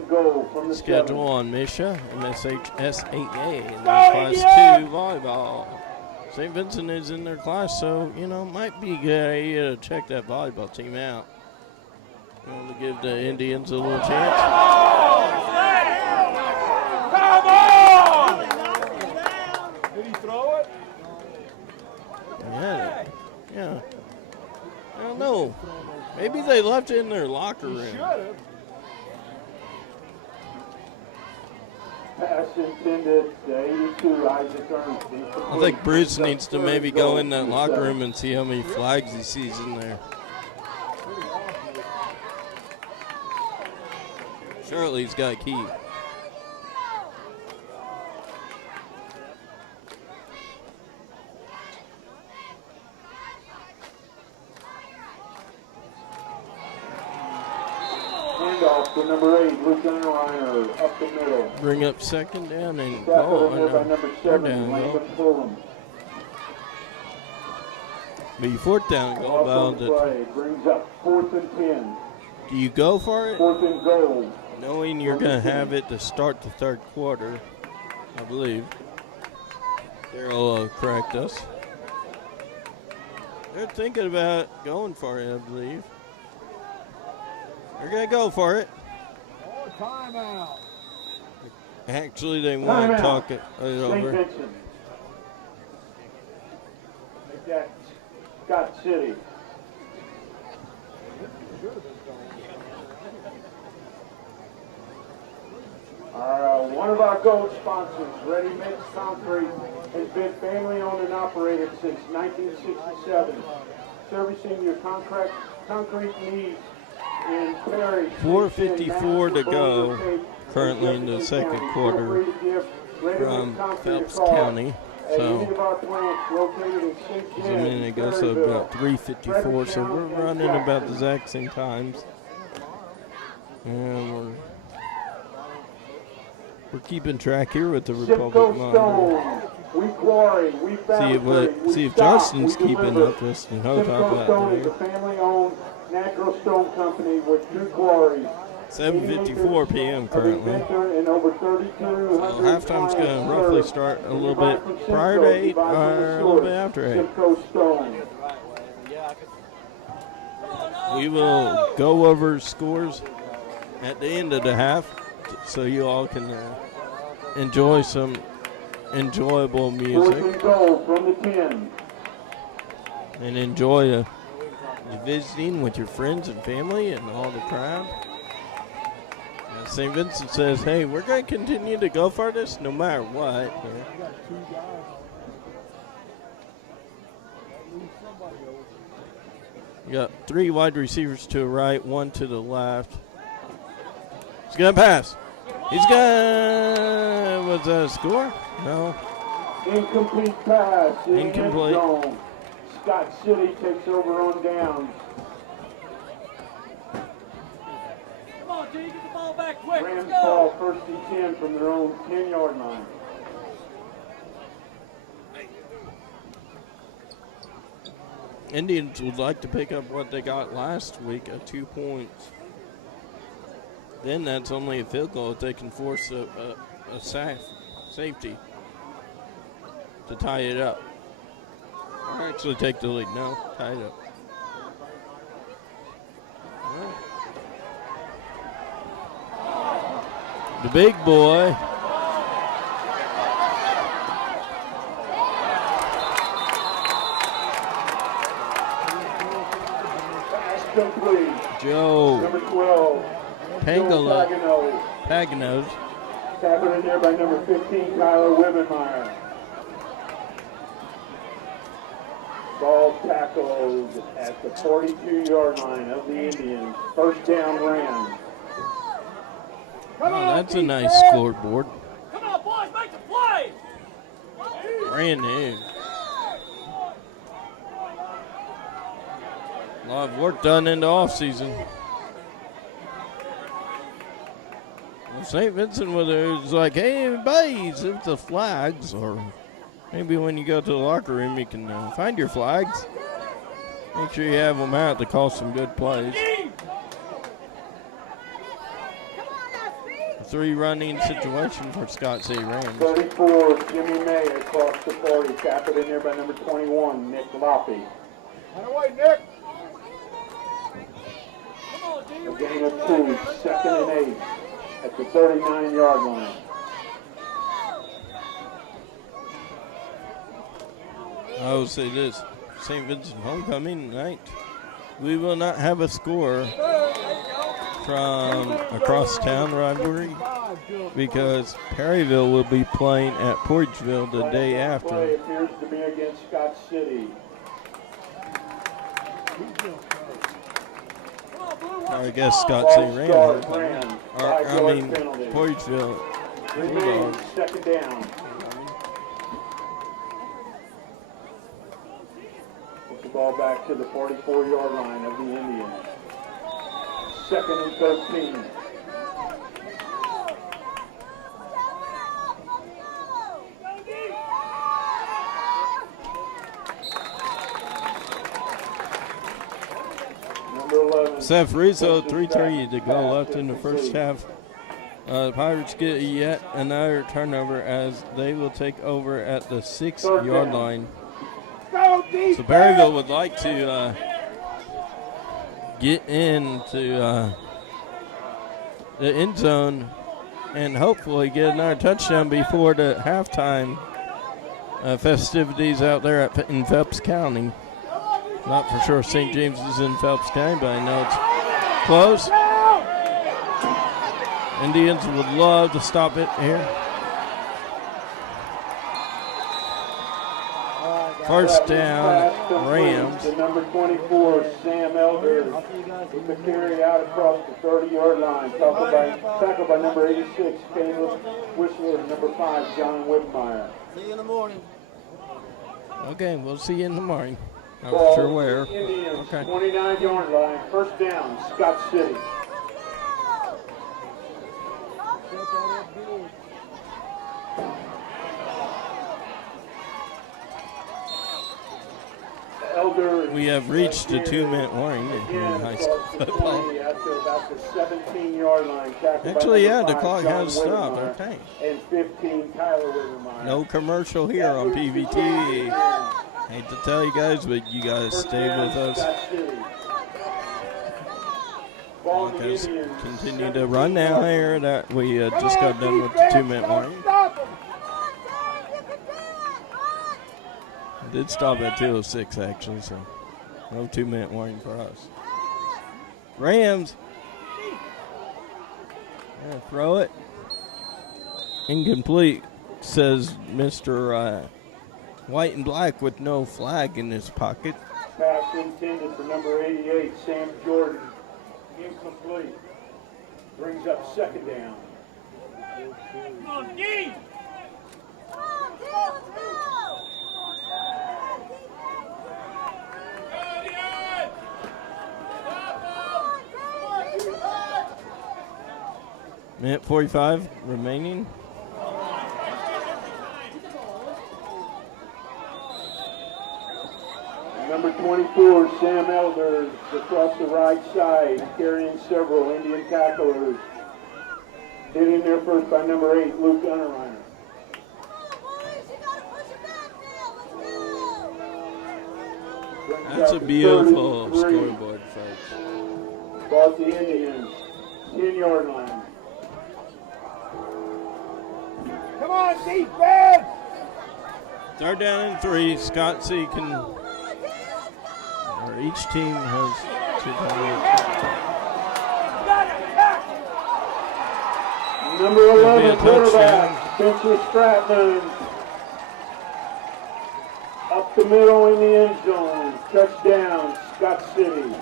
schedule on Misha, MSHS8A, in their Class 2 volleyball. St. Vincent is in their class, so, might be a good idea to check that volleyball team out. To give the Indians a little chance. Come on! Did he throw it? Yeah. I don't know. Maybe they left it in their locker room. Pass intended, 82, Isaac Ernst. I think Bruce needs to maybe go in that locker room and see how many flags he sees in there. Surely he's got a key. Handoff to number 8, Lieutenant Reiner, up the middle. Bring up second down and Tackled in there by number 7, down, Langland Fulham. Be fourth down, go about it. Play brings up 4th and 10. Do you go for it? 4th and goal. Knowing you're going to have it to start the third quarter, I believe. Daryl correct us. They're thinking about going for it, I believe. They're going to go for it. Oh, timeout. Actually, they want to talk it over. St. Vincent. Make that Scott City. One of our gold sponsors, Ready Mix Concrete, has been family owned and operated since 1967, servicing your concrete needs in Perry. 4:54 to go, currently in the second quarter from Phelps County. So, any of our plants located in St. a minute ago, so about 3:54. So we're running about the exact same times, and we're keeping track here with the Republic Monitor. We quarry, we fabricate, See if Justin's keeping up. Justin, hold Simcoe Stone that is a family-owned natural stone company with 2 quarries. 7:54 p.m. currently. And over 3,200 So halftime's going to roughly start a little bit prior to 8 or a little bit after 8. Simcoe Stone. We will go over scores at the end of the half so you all can enjoy some enjoyable music. 4th and goal from the 10. And enjoy visiting with your friends and family and all the crowd. St. Vincent says, hey, we're going to continue to go for this no matter what. You got 3 wide receivers to the right, 1 to the left. He's going to pass. He's going to, was that a score? No. Incomplete pass. Incomplete. Scott City takes over on downs. Come on, D, get the ball back quick. Rams Let's ball go. 1st and 10 from their own 10-yard line. Indians would like to pick up what they got last week at 2 points. Then that's only a field goal if they can force a safety to tie it up. Or actually take the lead. No, tie it up. The big boy. Complete. Joe Number 12. Pangala Pagano. Paganos. Tackled in there by number 15, Kyler Wibbenmeyer. Ball tackled at the 42-yard line of the Indians. 1st down Rams. Oh, that's a nice scoreboard. Come on, boys, make the play. Brand new. A lot of work done in the offseason. Well, St. Vincent was like, hey, boys, it's the flags. Or maybe when you go to the locker room, you can find your flags. Make sure you have them out to call some good plays. A 3-running situation for Scott City Rams. 34, Jimmy May across the 40. Tackled in there by number 21, Nick Loppy. Run away, Nick. A gain of 2, 2nd and 8 at the 39-yard line. I will say this, St. Vincent homecoming tonight, we will not have a score from a crosstown rivalry because Perryville will be playing at Portageville the day Play after. appears to be against Scott City. I guess Scott City Rams. Portageville Remains 2nd down. Put the ball back to the 44-yard line of the Indians. 2nd and 13. Number 11. Seth Rizzo, 3:30 to go left in the first half. The Pirates get yet another turnover as they will take over at the 6-yard line. So Perryville would like to get into the end zone and hopefully get another touchdown before the halftime festivities out there in Phelps County. Not for sure St. James is in Phelps County, but I know it's close. Indians would love to stop it here. First down, Rams. The number 24, Sam Elder, with the carry out across the 30-yard line. Tackled by number 86, Caleb Whistler, and number 5, John Whitmire. See you in the morning. Okay, we'll see you in the morning. Not Ball sure where. Indians, Okay. 29-yard line, first down, Scott City. Elder. We have reached the 2-minute warning in high school football. After about the 17-yard line. Actually, yeah, the clock has stopped. Okay. And 15, Tyler Wittermeyer. No commercial here on PVT. Hate to tell you guys, but you guys stay with us. Because continue to run now here. That we just got done with the 2-minute warning. It did stop at 2:06 actually, so no 2-minute warning for us. Rams. Yeah, throw it. Incomplete, says Mr. White and Black with no flag in his pocket. Pass intended for number 88, Sam Jordan. Incomplete. Brings up second down. Come on, D! Minute 45 remaining. Number 24, Sam Elders, across the right side, carrying several Indian tacklers. Hit in there first by number 8, Luke Unterreiner. That's a beautiful scoreboard, folks. Ball to the Indians, 10-yard line. Come on, defense! Third down and 3. Scott C can, or each team has 2 timeouts. Number 11, quarterback, Spencer Stratman. Up the middle in the end zone. Touchdown, Scott City.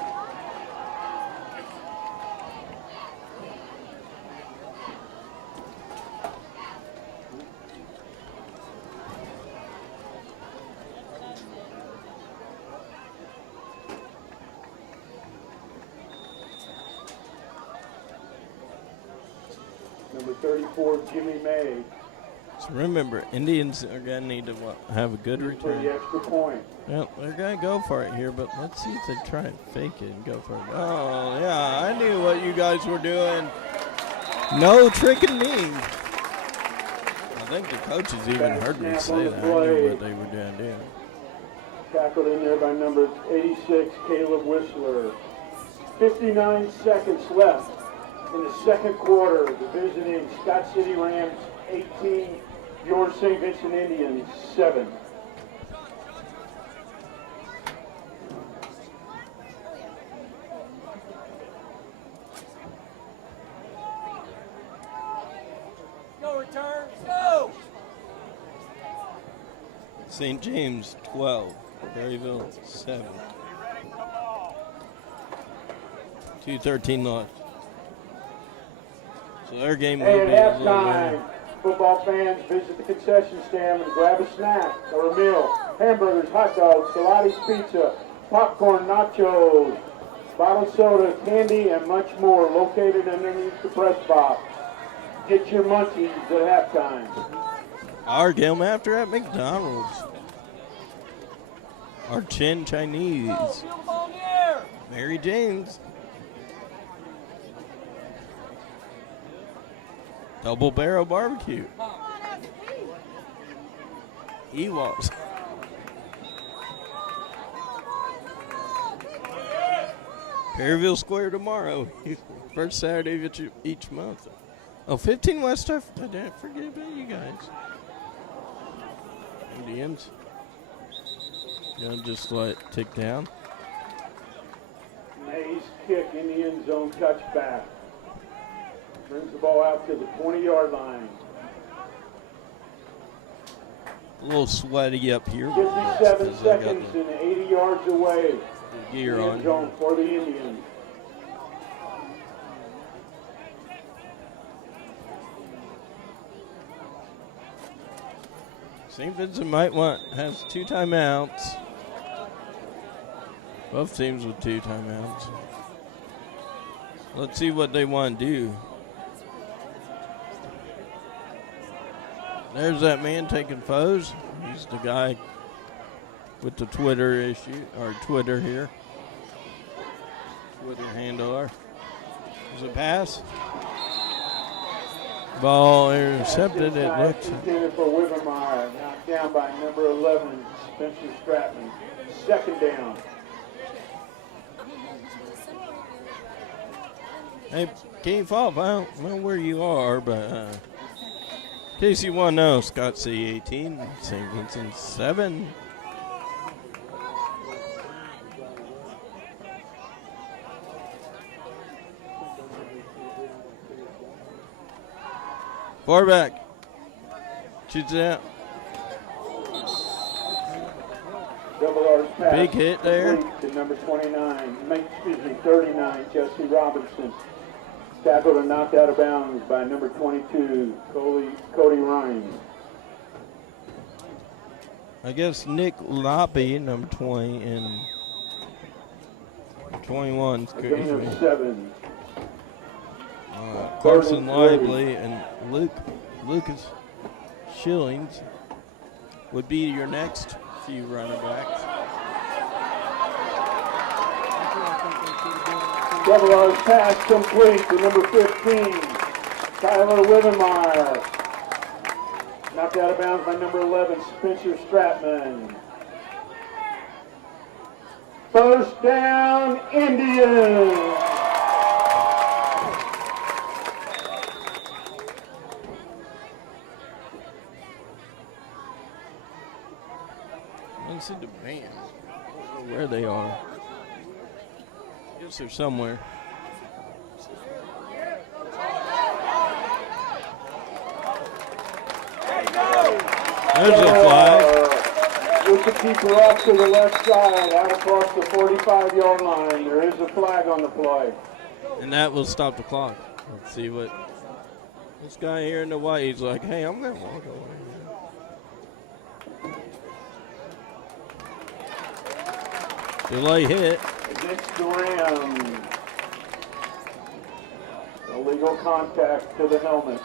Number 34, Jimmy May. So remember, Indians are going to need to have a good For return. the extra point. Well, they're going to go for it here, but let's see if they try and fake it and go for it. Oh, yeah, I knew what you guys were doing. No tricking me. I think the coaches even heard me say that. I knew what they were doing. Tackled in there by number 86, Caleb Whistler. 59 seconds left in the second quarter. The visiting Scott City Rams 18, George St. Vincent Indians 7. Go, return, go! St. James 12, Berryville 7. 2:13 left. So their game will Hey, be at a little halftime, later. football fans visit the concession stand and grab a snack or a meal. Hamburgers, hot dogs, Pilates pizza, popcorn, nachos, bottled soda, candy, and much more located underneath the press box. Get your munchies at halftime. Our game after at McDonald's. Our Chin Chinese. Go, feel the ball in the air! Mary James. Double Barrel Barbecue. Ewoks. Perryville Square tomorrow. First Saturday of each month. Oh, 15 West I didn't forget about you guys. Indians. Gonna just let it tick down. Mays kick in the end zone, touchback. Brings the ball out to the 20-yard line. A little sweaty up here. 57 seconds and 80 yards away. Gear End zone on. for the Indians. St. Vincent has 2 timeouts. Both teams with 2 timeouts. Let's see what they want to do. There's that man taking photos. He's the guy with the Twitter issue, or Twitter here. Twitter handler. Is it pass? Ball intercepted. It looks. Intended for Wivermeyer. Knocked down by number 11, Spencer Stratman. Second down. Hey, King Falk, I don't know where you are, but in case you want to know, Scott C. 18, St. Vincent 7. Quarterback. Shoots it out. Double R's pass. Big hit there. To number 39, Jesse Robinson. Tackled and knocked out of bounds by number 22, Cody Ryan. I guess Nick Loppy, number 20, and 21. A gain of 7. Carson Lively and Lucas Schillings would be your next few running backs. Double R's pass complete to number 15, Tyler Wivenmeyer. Knocked out of bounds by number 11, Spencer Stratman. First down, Indians. Let's see the band. Where they are. I guess they're somewhere. There's a flag. With the keeper off to the left side, out across the 45-yard line. There is a flag on the play. And that will stop the clock. Let's see what this guy here in the white, he's like, hey, I'm going to walk over here. Delay hit. Against the rim. Illegal contact to the helmet.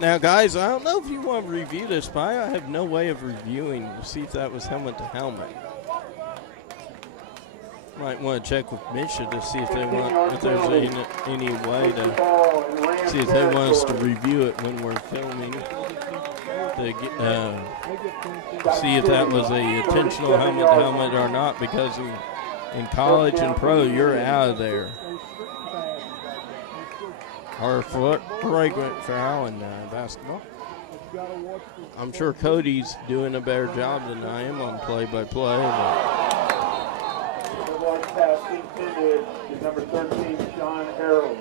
Now, guys, I don't know if you want to review this, but I have no way of reviewing to see if that was helmet to helmet. Might want to check with Misha to see if they want, if there's any way to see if they want us to review it when we're filming. To see if that was a intentional helmet to helmet or not, because in college and pro, you're out of there. Or flagrant foul in basketball. I'm sure Cody's doing a better job than I am on play-by-play. Number 13, Sean Harold.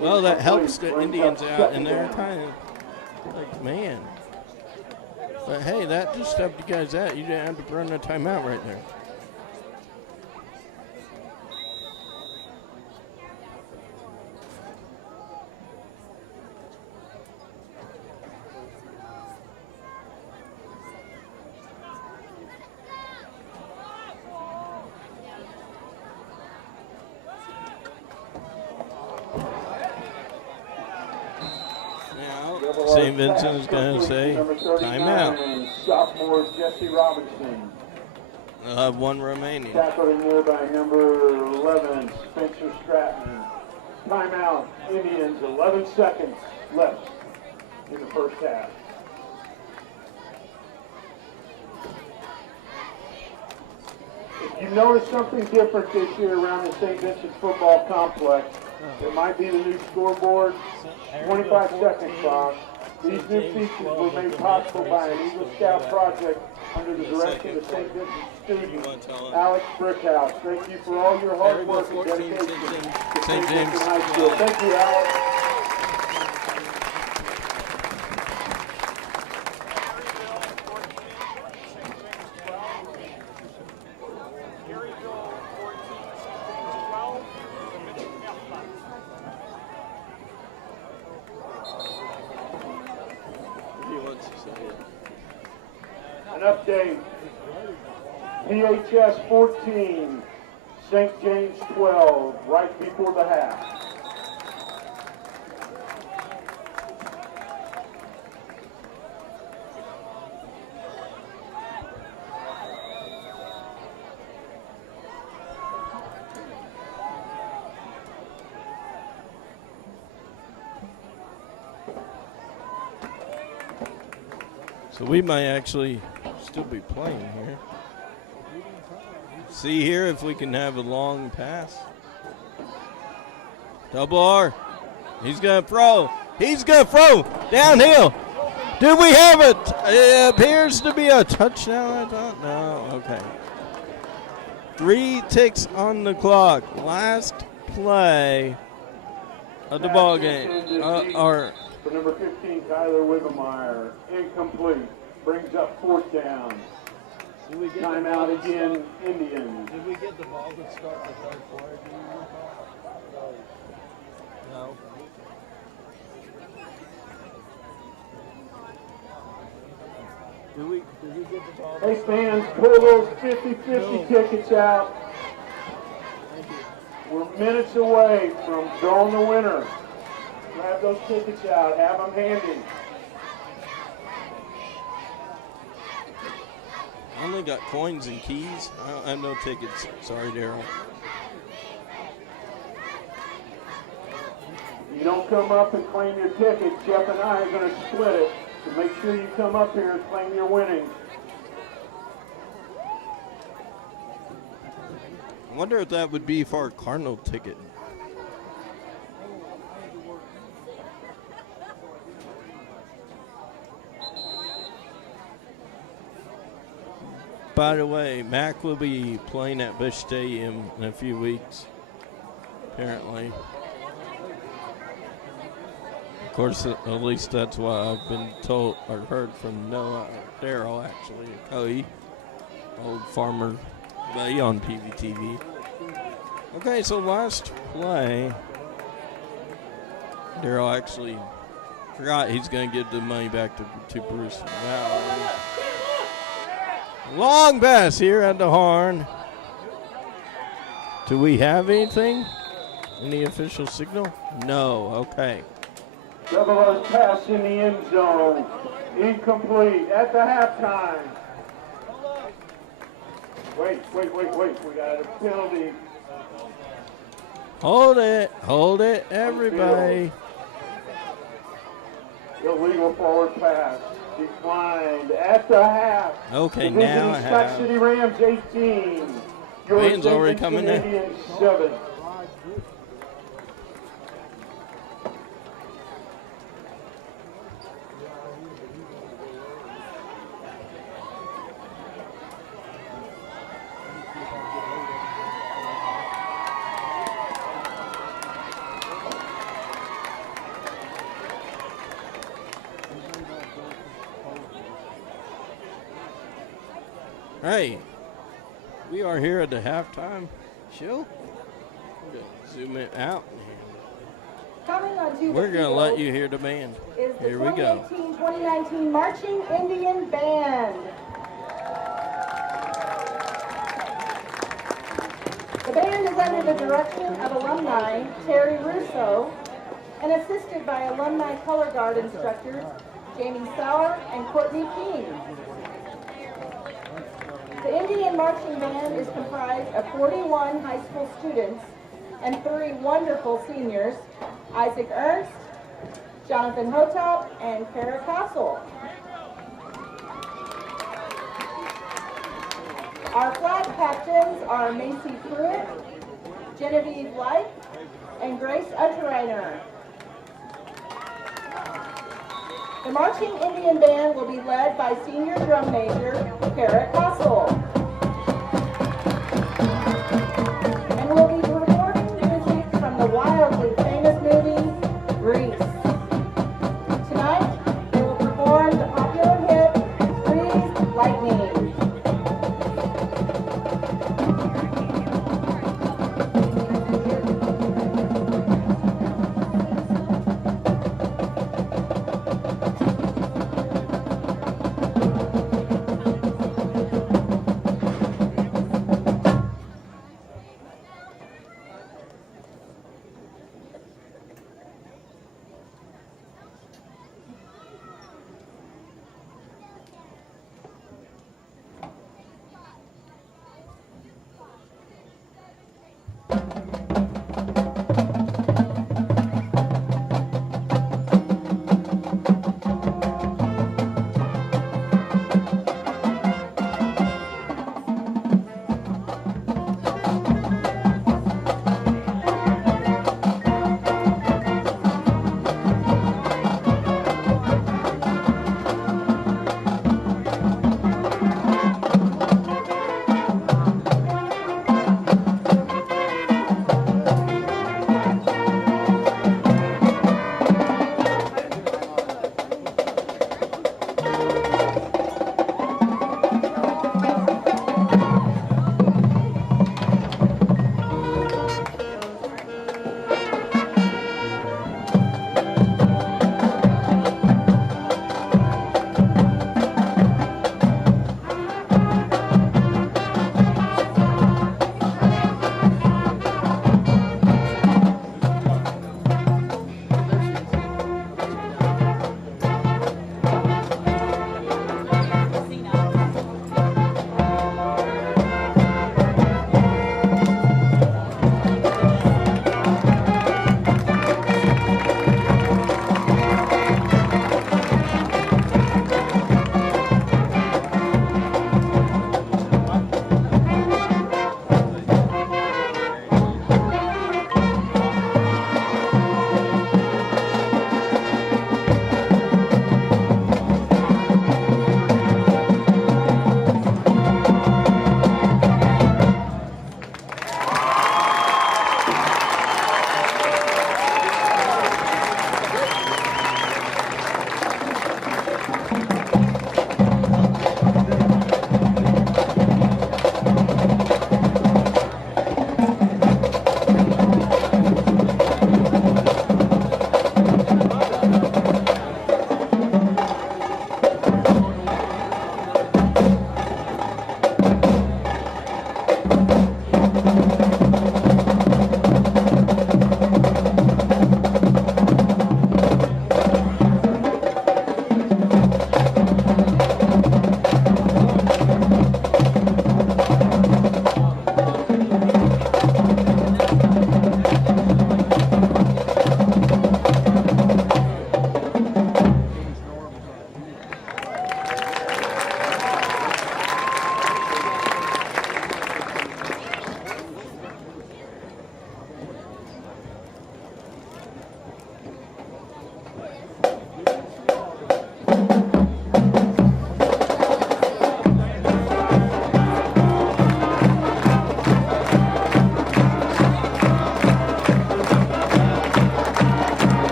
Well, that helps the Indians out, and they're kind of like, man. But hey, that just helped you guys out. You didn't have to run a timeout right there. St. Vincent is going to say timeout. Sophomore Jesse Robinson. They'll have one remaining. Tackled in there by number 11, Spencer Stratman. Timeout, Indians, 11 seconds left in the first half. If you notice something different this year around the St. Vincent Football Complex, it might be the new scoreboard, 25 seconds clock. These new features were made possible by an Eagle Scout project under the direction of St. Vincent student Alex Brickhouse. Thank you for all your hard work and dedication to St. Vincent High School. Thank you, Alex. An update. PHS 14, St. James 12, right before the half. So we might actually still be playing here. See here if we can have a long pass. Double R. He's going to throw. He's going to throw. Downhill. Do we have it? It appears to be a touchdown, I thought. No, okay. 3 ticks on the clock. Last play of the ball game. For number 15, Tyler Wiggemeyer, incomplete. Brings up 4th down. Timeout again, Indians. Did we get the ball to start the third quarter? No. Did we get the ball? Hey fans, pull those 50-50 tickets out. We're minutes away from drawing the winner. Grab those tickets out, have them handy. I only got coins and keys. I have no tickets. Sorry, Daryl. You don't come up and claim your ticket, Jeff and I are going to split it. So make sure you come up here and claim your winnings. I wonder if that would be for a Cardinal ticket. By the way, Mac will be playing at Busch Stadium in a few weeks, apparently. Of course, at least that's what I've been told or heard from Noah, or Daryl actually, Cody, old farmer buddy on PVTV. Okay, so last play, Daryl actually forgot he's going to give the money back to Bruce. Wow. Long pass here at the horn. Do we have anything? Any official signal? No. Okay. Double R's pass in the end zone. Incomplete at the halftime. Wait. We got a penalty. Hold it, everybody. Illegal forward pass. Declined at the half. Okay, Division now I Scott have. City Rams 18. Man's already coming in. Indians 7. Hey, we are here at the halftime show. Zoom it out. Coming onto the We're going to field let you hear the band. is the Here we go. 2018-2019 Marching Indian Band. The band is under the direction of alumni Terry Russo and assisted by alumni color guard instructors Jamie Sauer and Courtney King. The Indian Marching Band is comprised of 41 high school students and 3 wonderful seniors, Isaac Ernst, Jonathan Hotop, and Kara Castle. Our flag captains are Macy Pruitt, Genevieve Light, and Grace Utreiner. The Marching Indian Band will be led by senior drum major Kara Castle. And will be performing music from the wildly famous movie, Grease. Tonight, they will perform the popular hit, Freeze Lightning.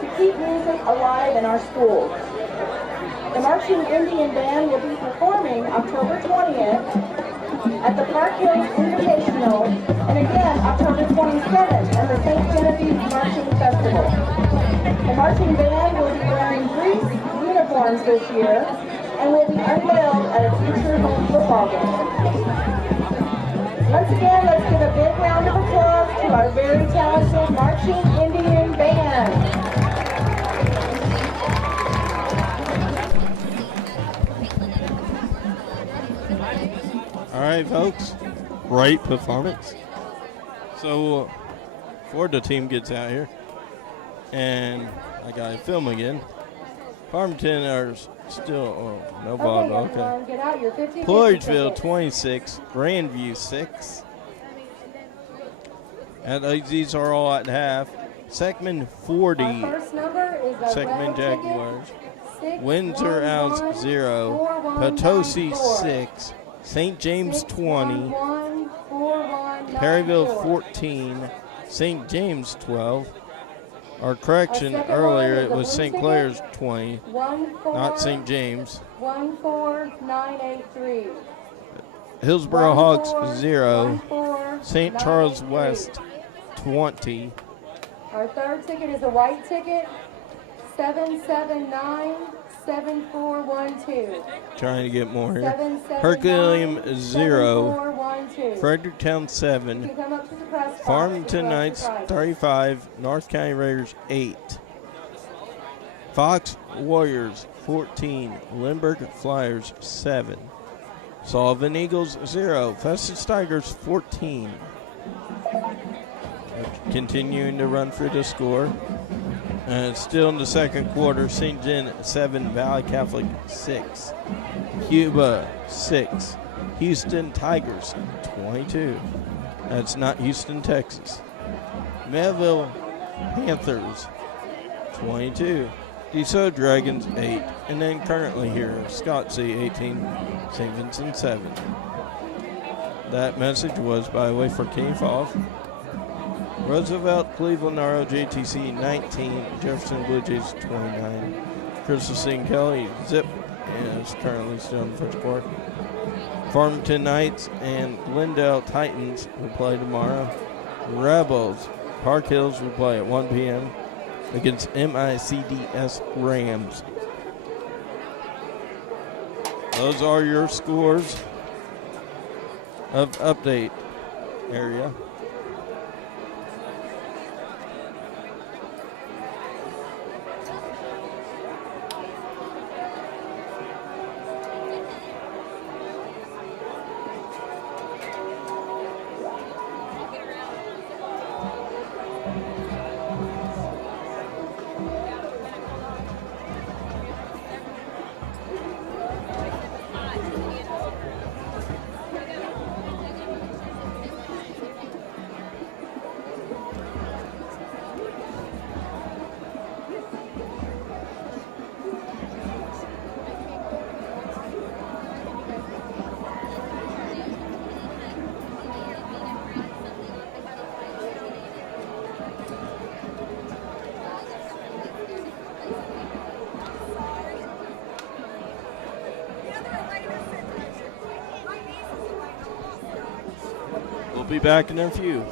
to keep music alive in our schools. The Marching Indian Band will be performing October 20th at the Park Hills Invitational, and again October 27th at the St. Genevieve Marching Festival. The marching band will be wearing Greece uniforms this year and will be unveiled at a future home football game. Once again, let's give a big round of applause to our very talented Marching Indian Band. All right, folks. Great performance. So, before the team gets out here, and I got to film again, Farmington are still, no ball, okay. Get out your 50 Floydville 26, Grandview 6. And these are all at half. Seckman 40, Our first number is a Seckman red Jaguars. ticket, Windsor Owls 0, 6114194. Potosi 6, St. James 20, Perryville 14, St. James 12. Our correction earlier, it was St. Clair's 20, not St. James. 14983. Hillsborough Hawks 0, St. Charles West 20. Our third ticket is a white ticket, 7797412. Trying to get more here. Herculaneum 0, Fredericktown 7, Farmington Knights 35, North County Raiders 8, Fox Warriors 14, Lindbergh Flyers 7, Sullivan Eagles 0, Festus Tigers 14. Continuing to run for the score. And still in the second quarter, St. John 7, Valley Catholic 6, Cuba 6, Houston Tigers 22. That's not Houston, Texas. Melville Panthers 22, DeSoto Dragons 8, and then currently here, Scottsea 18, St. Vincent 7. That message was, by the way, for Kenny Falls. Roosevelt, Cleveland ROJTC 19, Jefferson Blue Jays 29, Crystal St. Kelly Zip is currently still in the first quarter. Farmington Knights and Glendale Titans will play tomorrow. Rebels, Park Hills will play at 1 p.m. against MICDS Rams. Those are your scores of update area. Be back in a few.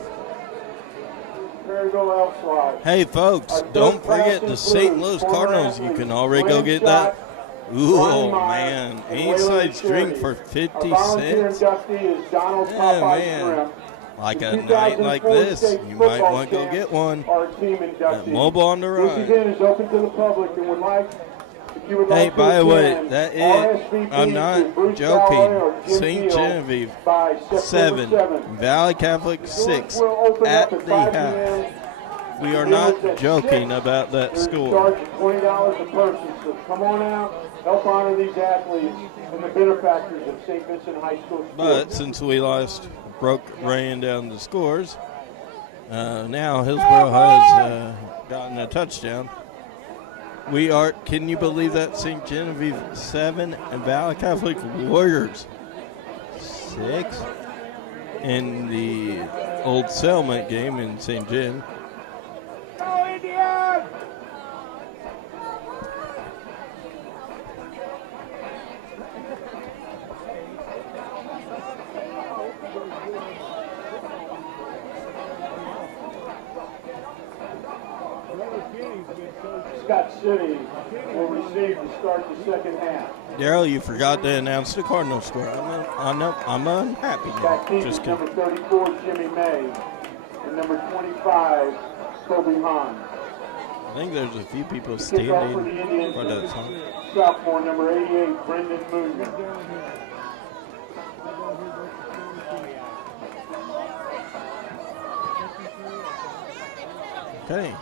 Hey folks, don't forget the St. Louis Cardinals. You can already go get that. Ooh, man, inside drink for 50 cents. Yeah, man. Like a night like this, you might want to go get one at Mobile on the Run. Hey, by the way, that is, I'm not joking, St. Genevieve 7, Valley Catholic 6 at the half. We are not joking about that score. $20 a person, so come on out, help honor these athletes and the benefactors of St. Vincent High School. But since we ran down the scores, now Hillsborough has gotten a touchdown. We are, can you believe that, St. Genevieve 7 and Valley Catholic Warriors 6 in the old settlement game in St. John. Scott City will receive to start the second half. Daryl, you forgot to announce the Cardinal score. I'm unhappy now. Back team Just is kidding. number 34, Jimmy May, and number 25, Kobe Hahn. I think there's a few people Kickoff for the standing Indians for that song. is sophomore, number 88, Brendan Moon. Okay.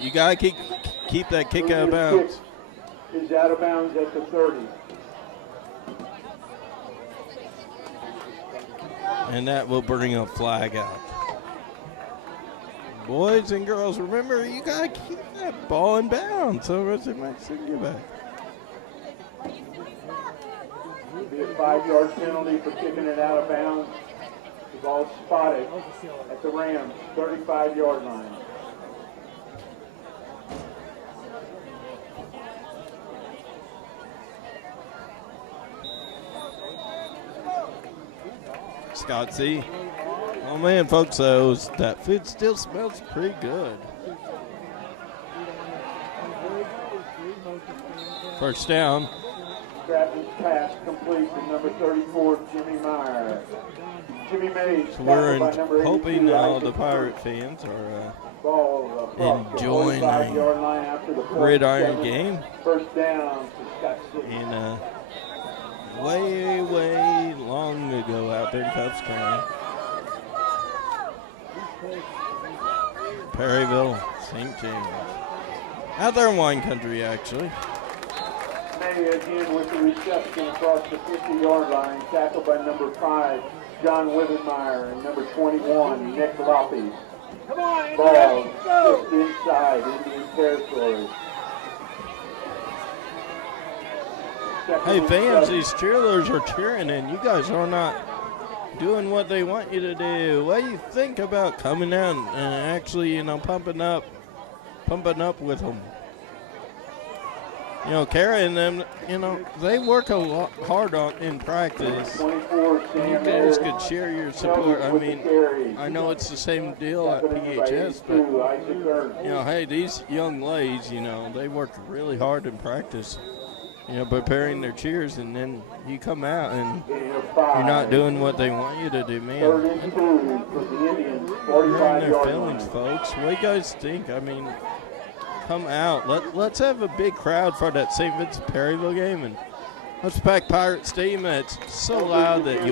You gotta keep that kick out of bounds. Is out of bounds at the 30. And that will bring a flag out. Boys and girls, remember, you gotta keep that ball in bounds, otherwise it might send you back. It'll be a 5-yard penalty for kicking it out of bounds. The ball spotted at the Rams' 35-yard line. Scott C. Oh man, folks, that food still smells pretty good. First down. Travis pass complete to number 34, Jimmy Meyer. Jimmy Mays. So we're hoping the the Pirate fans are ball enjoying the gridiron game. First down to Scott City. And way, way long ago out there in Phelps County. Perryville, St. James. Out there in wine country, actually. May again with the reception across the 50-yard line, tackled by number 5, John Wittenmeyer, and number 21, Nick Loppy. Ball just inside Indian territory. Hey fans, these cheerleaders are cheering and you guys are not doing what they want you to do. What do you think about coming out and actually, pumping up with them? Kara and them, they work a lot hard in practice. You guys could share your support. I mean, I know it's the same deal at PHS, but, hey, these young ladies, they work really hard in practice, preparing their cheers, and then you come out and you're not doing what they want you to do, man. You're in their feelings, folks. What do you guys think? I mean, come out. Let's have a big crowd for that St. Vincent Perryville game, and let's pack Pirate Stadium. It's so loud that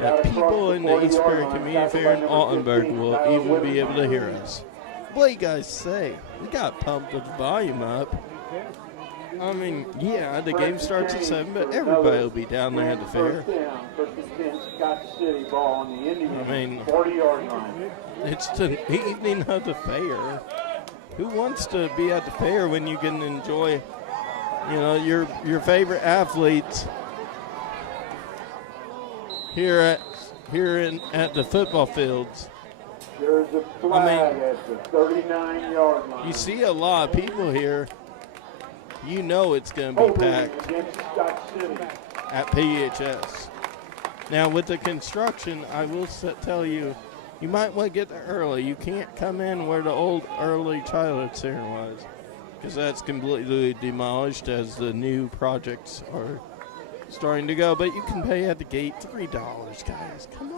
that people in the East Perry Community Fair in Altenburg will even be able to hear us. What do you guys say? We got pumped with the volume up. I mean, yeah, the game starts at 7, but everybody will be down there at the fair. I mean, it's the evening of the fair. Who wants to be at the fair when you can enjoy, your favorite athletes here at the football fields? There's a flag at the 39-yard line. You see a lot of people here. It's going to be packed at PHS. Now, with the construction, I will tell you, you might want to get there early. You can't come in where the old early childhood center was, because that's completely demolished as the new projects are starting to go. But you can pay at the gate $3, guys. Come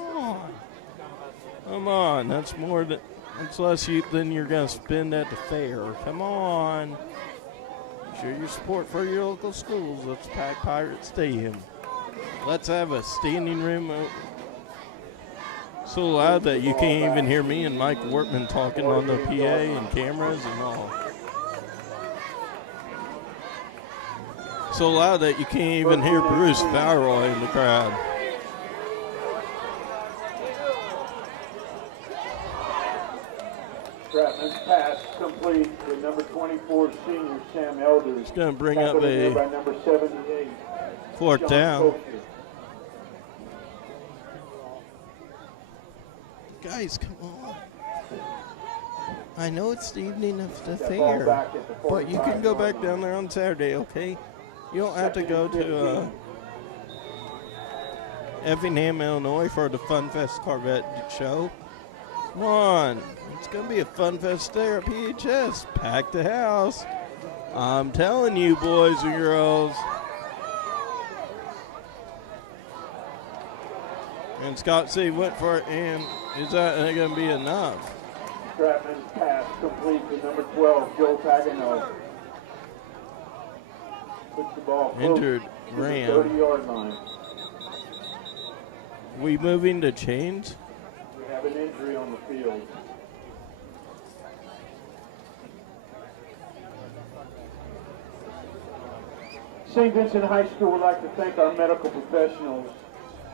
on. That's less than you're going to spend at the fair. Come on. Show your support for your local schools. Let's pack Pirate Stadium. Let's have a standing room so loud that you can't even hear me and Mike Wortman talking on the PA and cameras and all. So loud that you can't even hear Bruce Valroy in the crowd. Stratman's pass complete to number 24 senior Sam Elders. It's going to bring up a by number 78. fourth down. Guys, come on. I know it's the evening of the fair, but you can go back down there on Saturday, okay? You don't have to go to Effingham, Illinois for the Fun Fest Corvette show. Come on. It's going to be a fun fest there at PHS. Pack the house. I'm telling you, boys and girls. And Scott City went for it, and is that going to be enough? Stratman's pass complete to number 12, Joe Pagano. Puts the ball Injured to the Ram. 30-yard line. We moving to chains? We have an injury on the field. St. Vincent High School would like to thank our medical professionals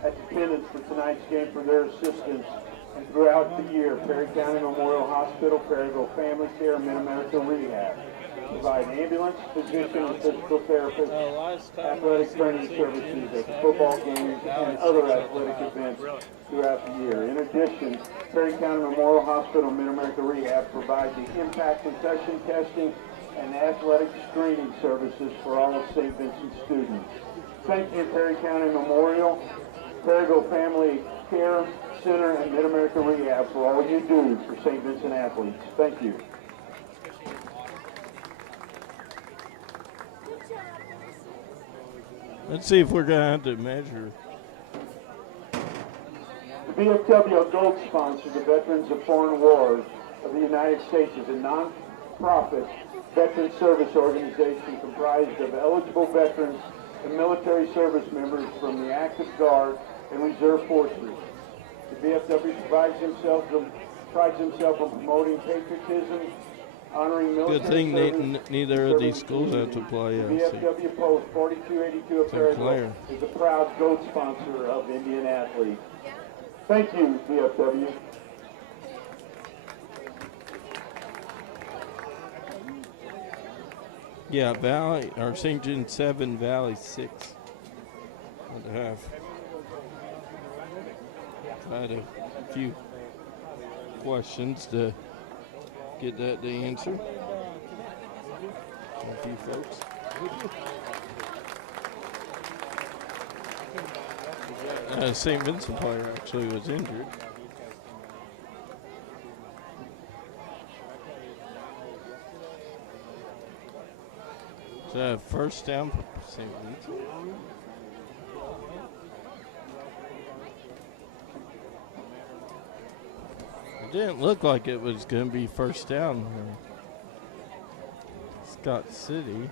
at attendance for tonight's game for their assistance and throughout the year. Perry County Memorial Hospital, Perryville Family Care, and Mid-America Rehab provide ambulance, physician, and physical therapist, athletic training services at football games and other athletic events throughout the year. In addition, Perry County Memorial Hospital and Mid-America Rehab provide the impact concussion testing and athletic screening services for all of St. Vincent students. Thank you, Perry County Memorial, Perryville Family Care Center, and Mid-America Rehab for all you do for St. Vincent athletes. Thank you. Let's see if we're going to have to measure. The VFW Gold sponsor, the Veterans of Foreign Wars of the United States, is a non-profit veteran service organization comprised of eligible veterans and military service members from the active guard and reserve forces. The VFW prides himself on promoting patriotism, honoring military Good thing service, neither of these schools have to play. The VFW Post 4282 of Perryville is a proud GOAT sponsor of Indian athletes. Thank you, VFW. Yeah, Valley, or St. John 7, Valley 6. What to have. I had a few questions to get that to answer. A few folks. St. Vincent player actually was injured. First down for St. Vincent. It didn't look like it was going to be first down. Scott City.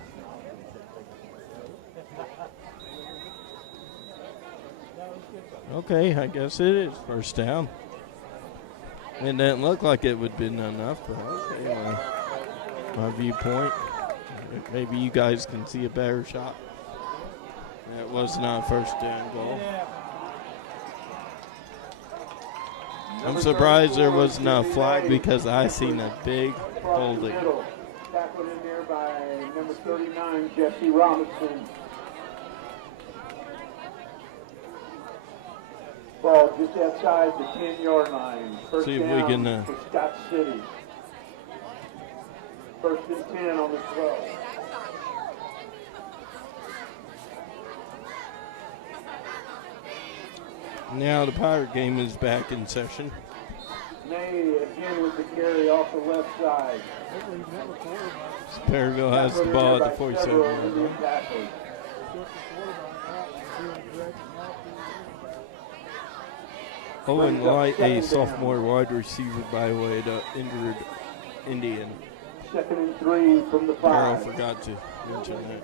Okay, I guess it is first down. It didn't look like it would have been enough, but okay, my viewpoint. Maybe you guys can see a better shot. It was not a first down goal. I'm surprised there wasn't a flag because I seen a big holding. Tackled in there by number 39, Jesse Robinson. Ball just outside the 10-yard line. First See if down we can for Scott City. First and 10 on the 12. Now the Pirate game is back in session. May again with the carry off the left side. Perryville has the ball at the 47. Owen Light, a sophomore wide receiver by way of the injured Indian. 2nd and 3 from the 5. Carol forgot to mention that.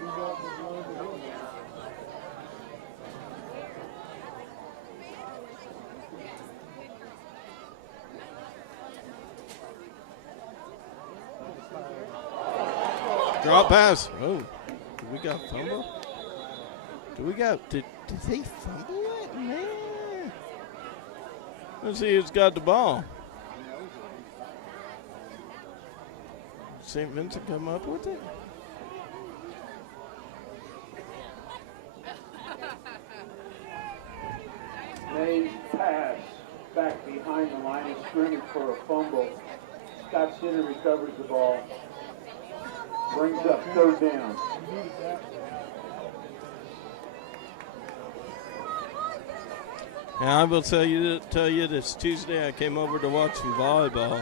Drop pass. Oh, did we got fumble? Did they fumble it? Man. Let's see who's got the ball. St. Vincent come up with it? May's pass back behind the line of scrimmage for a fumble. Scott Center recovers the ball. Brings up 3rd down. And I will tell you this Tuesday I came over to watch some volleyball.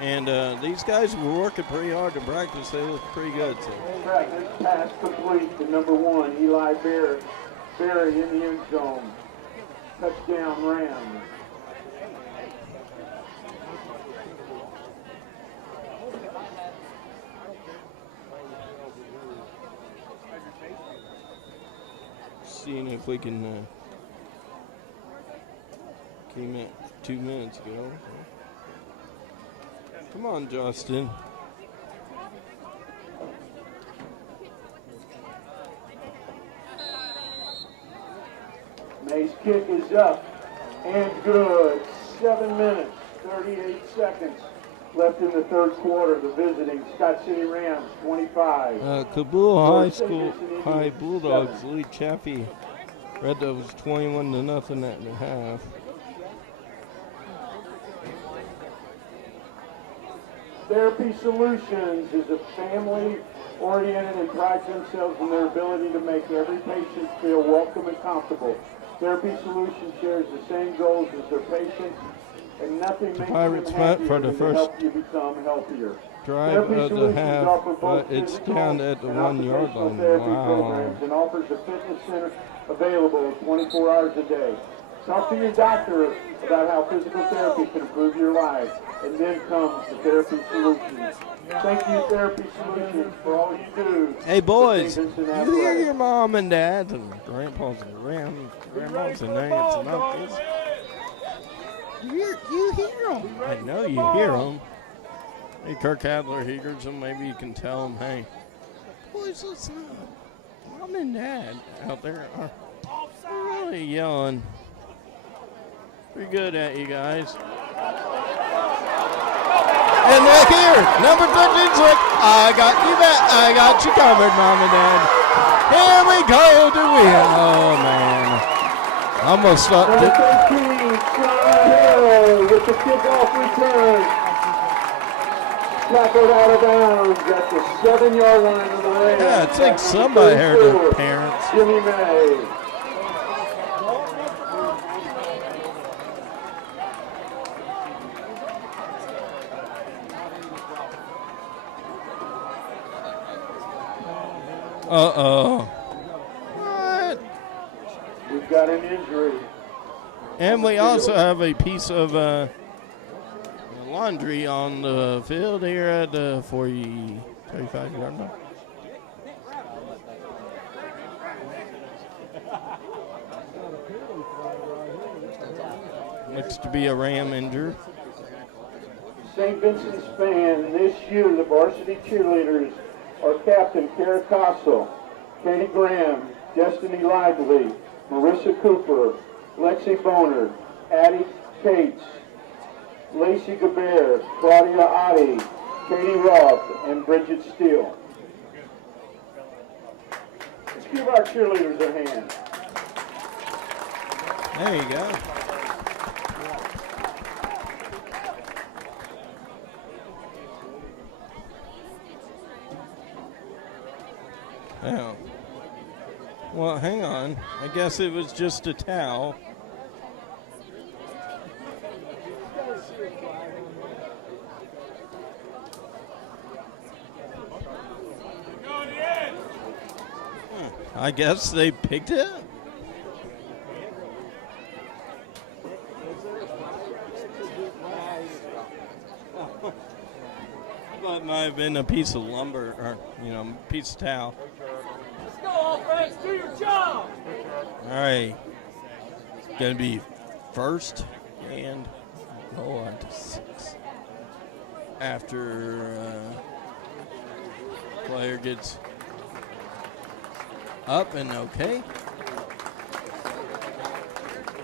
And these guys were working pretty hard to practice. They look pretty good. So. Practice pass complete to number 1, Eli Berry in the end zone. Touchdown Rams. Seeing if we can came at 2 minutes ago. Come on, Justin. May's kick is up and good. 7 minutes, 38 seconds left in the third quarter. The visiting Scott City Rams, 25. Kabul High School High Bulldogs lead Chaffee Red Devils 21-0 at the half. Therapy Solutions is a family-oriented and prides themselves in their ability to make every patient feel welcome and comfortable. Therapy Solutions shares the same goals as their patients, and nothing makes Pirates them fight happier for the than to first help you become healthier. drive Therapy of the Solutions half, offer both but it's physical down at the and 1 yard occupational line. therapy Wow. programs and offers a fitness center available 24 hours a day. Talk to your doctor about how physical therapy can improve your life, and then comes the Therapy Solutions. Thank you, Therapy Solutions, for all you do. Hey boys, Vincent you hear Athletics. your mom and dad and grandpas and grandmas and aunts and uncles. You hear them. I know you hear them. Hey, Kirk Adler hears them. Maybe you can tell them, hey, boys, listen up. Mom and dad out there are really yelling. Pretty good at you guys. And they're here. Number 13's like, I got you back. I got you covered, Mom and Dad. Here we go to win. Oh, man. Almost stopped Number it. 13, Sarah Hill with the kickoff return. Tackled out of bounds at the 7-yard line of the Rams. Yeah, I think somebody heard their parents. Jimmy May. Uh-oh. What? We've got an injury. And we also have a piece of laundry on the field here at the 35-yard line. Looks to be a Ram injured. St. Vincent's fan this year, the varsity cheerleaders are Captain Kara Castle, Katie Graham, Destiny Lively, Marissa Cooper, Lexi Boner, Addie Cates, Lacey Gabert, Claudia Otti, Katie Roth, and Bridget Steele. Let's give our cheerleaders a hand. There you go. Oh. Well, hang on. I guess it was just a towel. I guess they picked it up. That might have been a piece of lumber or, piece of towel. Let's go, offense. Do your job. All right. Going to be first and goal on to 6. After player gets up and okay.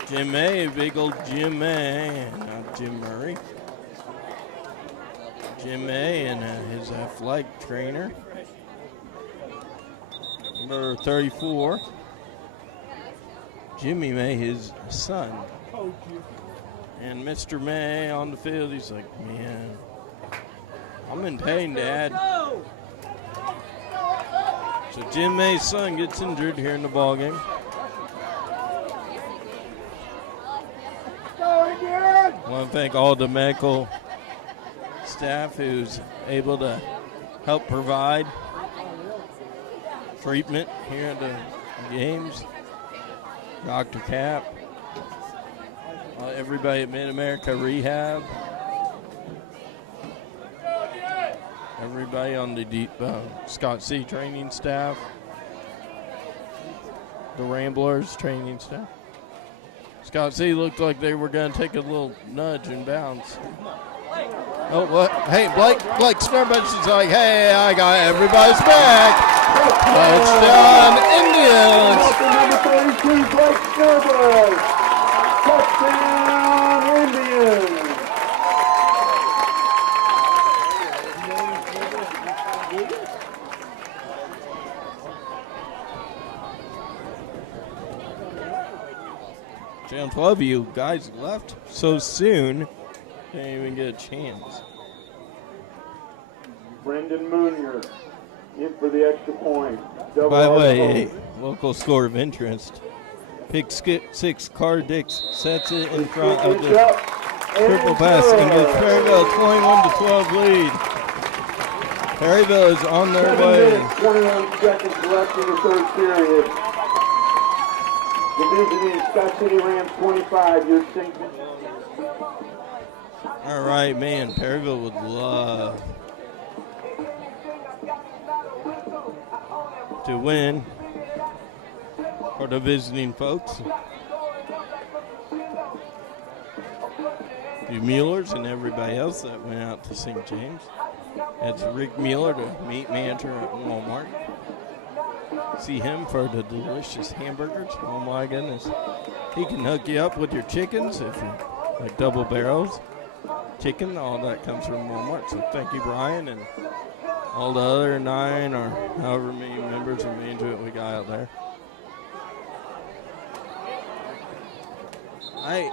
Jim May, big old Jim May, not Jim Murray. Jim May and his athletic trainer. Number 34. Jimmy May, his son. And Mr. May on the field, he's like, man, I'm in pain, Dad. So Jim May's son gets injured here in the ball game. I want to thank all the medical staff who's able to help provide treatment here at the games. Dr. Cap, everybody at Mid-America Rehab, everybody on the Scott C training staff, the Ramblers training staff. Scott C looked like they were going to take a little nudge and bounce. Oh, what? Hey, Blake Snurbush is like, hey, I got everybody's back. Touchdown, Indians. Number 32, Blake Snurbush. Touchdown, Indians. Channel 12, you guys left so soon, didn't even get a chance. Brendan Moonier in for the extra point. By the way, a local score of interest. Pick 6, Carr Dix sets it in front of the triple pass and gives Perryville a 21-12 lead. Perryville is on their 7 way. minutes, 21 seconds left in the third period. The visiting Scott City Rams 25, your St. Vincent. All right, man, Perryville would love to win for the visiting folks. The Muellers and everybody else that went out to St. James. That's Rick Mueller, the meat manager at Walmart. See him for the delicious hamburgers. Oh my goodness. He can hook you up with your chickens if you like double barrels. Chicken, all that comes from Walmart. So thank you, Brian, and all the other 9 or however many members of management we got out there.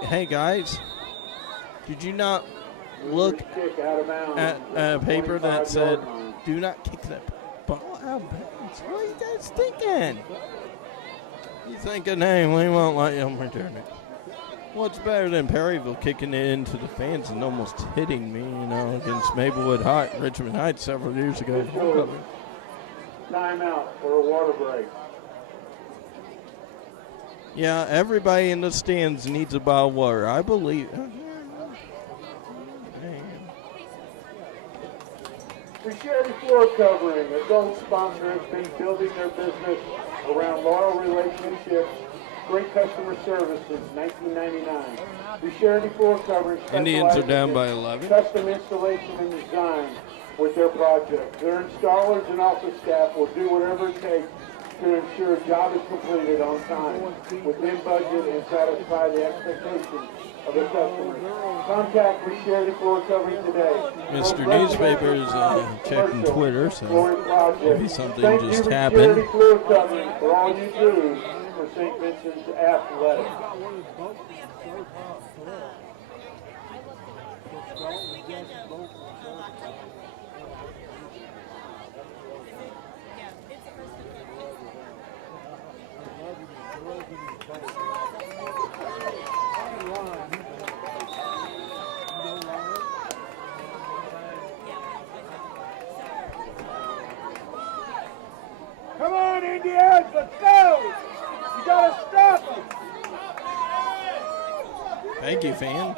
Hey guys, did you not look at a paper that said, do not kick that ball out of bounds? What are you guys thinking? You thinking, hey, we won't let them return it. What's better than Perryville kicking it into the fans and almost hitting me, against Maplewood Richmond Heights several years ago? Timeout for a water break. Yeah, everybody in the stands needs a bottle of water. I believe. We share the floor covering. A gold sponsor has been building their business around loyal relationships, great customer service since 1999. We share the floor covering. Indians are down by 11. Custom installation and design with their projects. Their installers and office staff will do whatever it takes to ensure a job is completed on time, within budget, and satisfy the expectations of the customer. Contact We Share the Floor Covering today. Mr. Newspaper is checking Twitter, so maybe something just happened. Thank you for Floor Covering for all you do for St. Vincent's Athletics. Come on, Indians, let's go! You gotta stop them! Thank you, fan.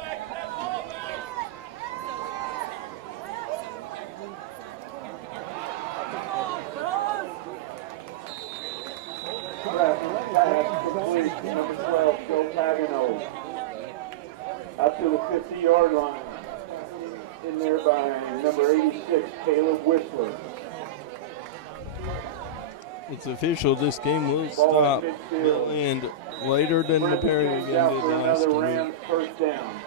Pass complete. Number 12, Joe Pagano. Up to the 50-yard line. In there by number 86, Caleb Whistler. It's official. This game will stop. Will end later than the Perryville game did last week. First down.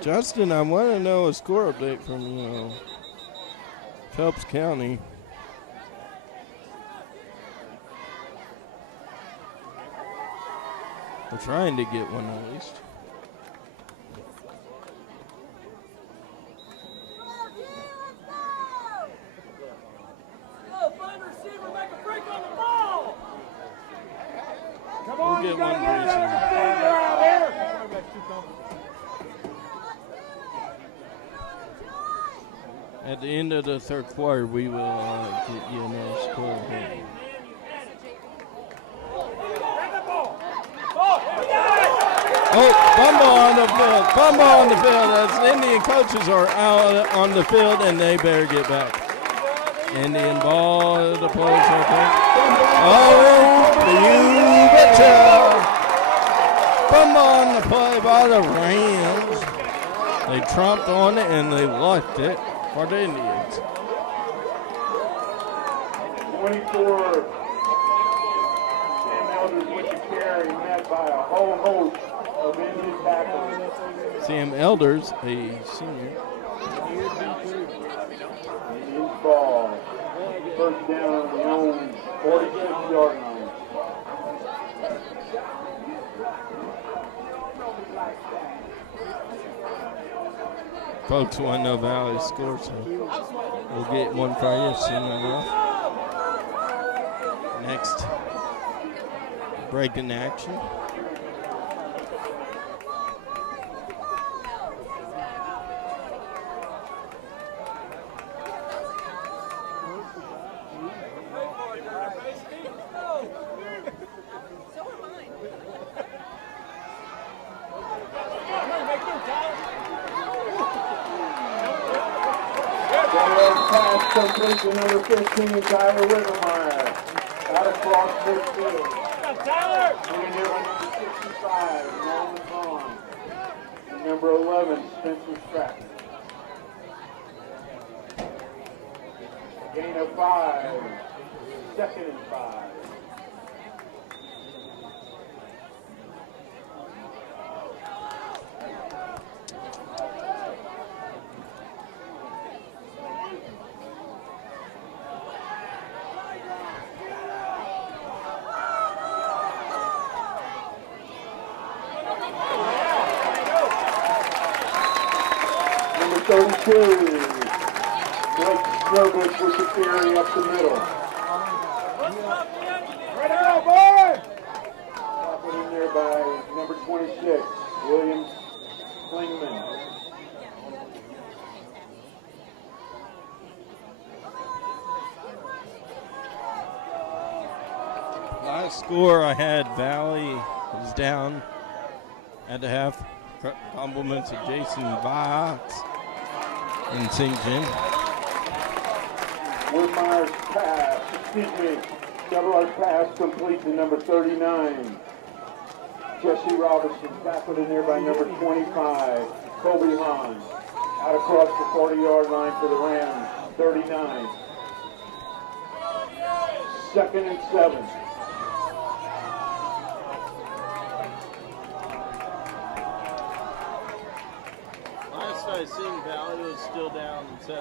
Justin, I want to know a score update from, Phelps County. We're trying to get one at least. get one preseason. At the end of the third quarter, we will get you another score here. Oh, fumble on the field. Fumble on the field. As the Indian coaches are out on the field, and they better get back. Indian ball, the play's okay. Oh, you betcha. Fumble on the play by the Rams. They tromped on it, and they left it for the Indians. 24. Sam Elders with the carry, met by a whole host of Indian tackles. Sam Elders, a senior. Indians ball. First down on the own 46-yard line. Folks want to know Valley score, so we'll get one for you soon enough. Next, break in action. Pass complete to number 15, Tyler Wiggelmeyer. Out across midfield. Bringing here by number 65, Nolan Vaughn. And number 11, Spencer Stratton. Gain of 5. Second and 5. Number 32, Blake Stroblich with the carry up the middle. Right out, boy! Put in there by number 26, William Klingman. Last score I had, Valley was down at the half. Compliments of Jason Vox in St. John. Woodmeyer's pass, Chevrolet's pass complete to number 39. Jesse Robinson tackled in there by number 25, Kobe Hahn. Out across the 40-yard line for the Rams, 39. Second and 7. Last I seen, Valley was still down 7-6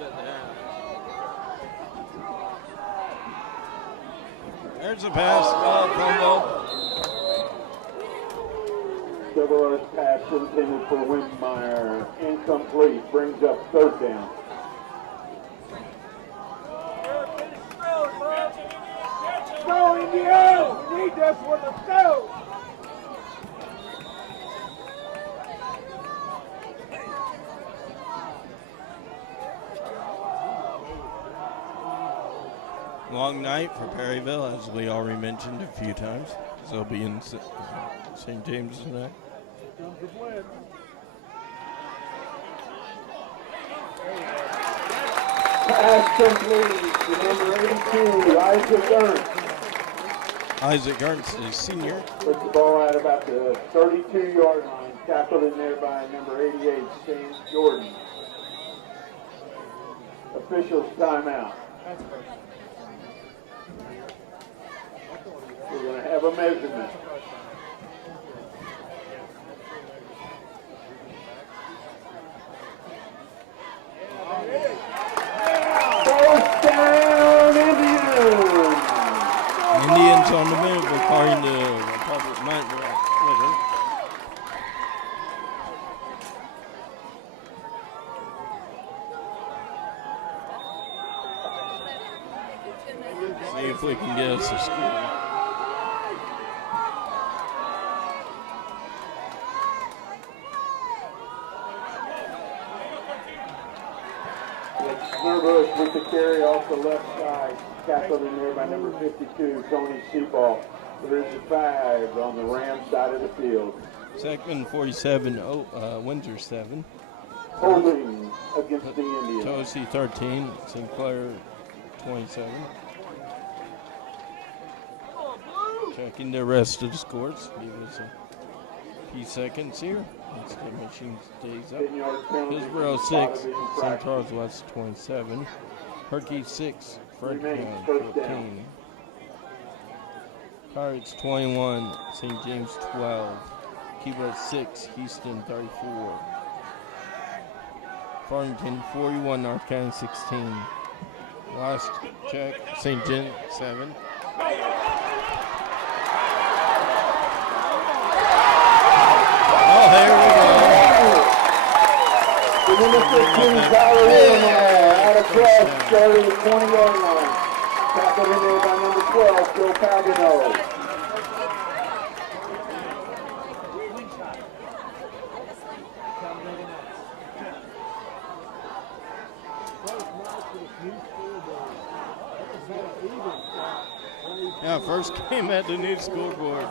at the half. There's a pass, fumble. Chevrolet's pass intended for Windmeyer, incomplete, brings up third down. Go, Indiana! We need this one, let's go! Long night for Perryville, as we already mentioned a few times. They'll be in St. James tonight. Pass complete to number 82, Isaac Ernst. Isaac Ernst is senior. Puts the ball out about the 32-yard line, tackled in there by number 88, James Jordan. Officials timeout. We're going to have a measurement. First down, Indians. Indians on the move according to Republic Night Twitter. See if we can get us a score. Nervous with the carry off the left side. Tackled in there by number 52, Tony Seaball. There's a 5 on the Ram side of the field. Segment 47, Windsor 7. Holding against the Indians. Tosi 13, Sinclair 27. Checking the rest of the scores. Give us a few seconds here. Once the machine stays up. Hillsborough 6, St. Charles West 27. Herky 6, Frederick 14. Pirates 21, St. James 12. Cuba 6, Houston 34. Farmington 41, North County 16. Last check, St. John 7. Oh, here we go. The number 15, Valerie out of cross, starting the 20-yard line. Tackled in there by number 12, Phil Pagano. Yeah, first game at the new scoreboard.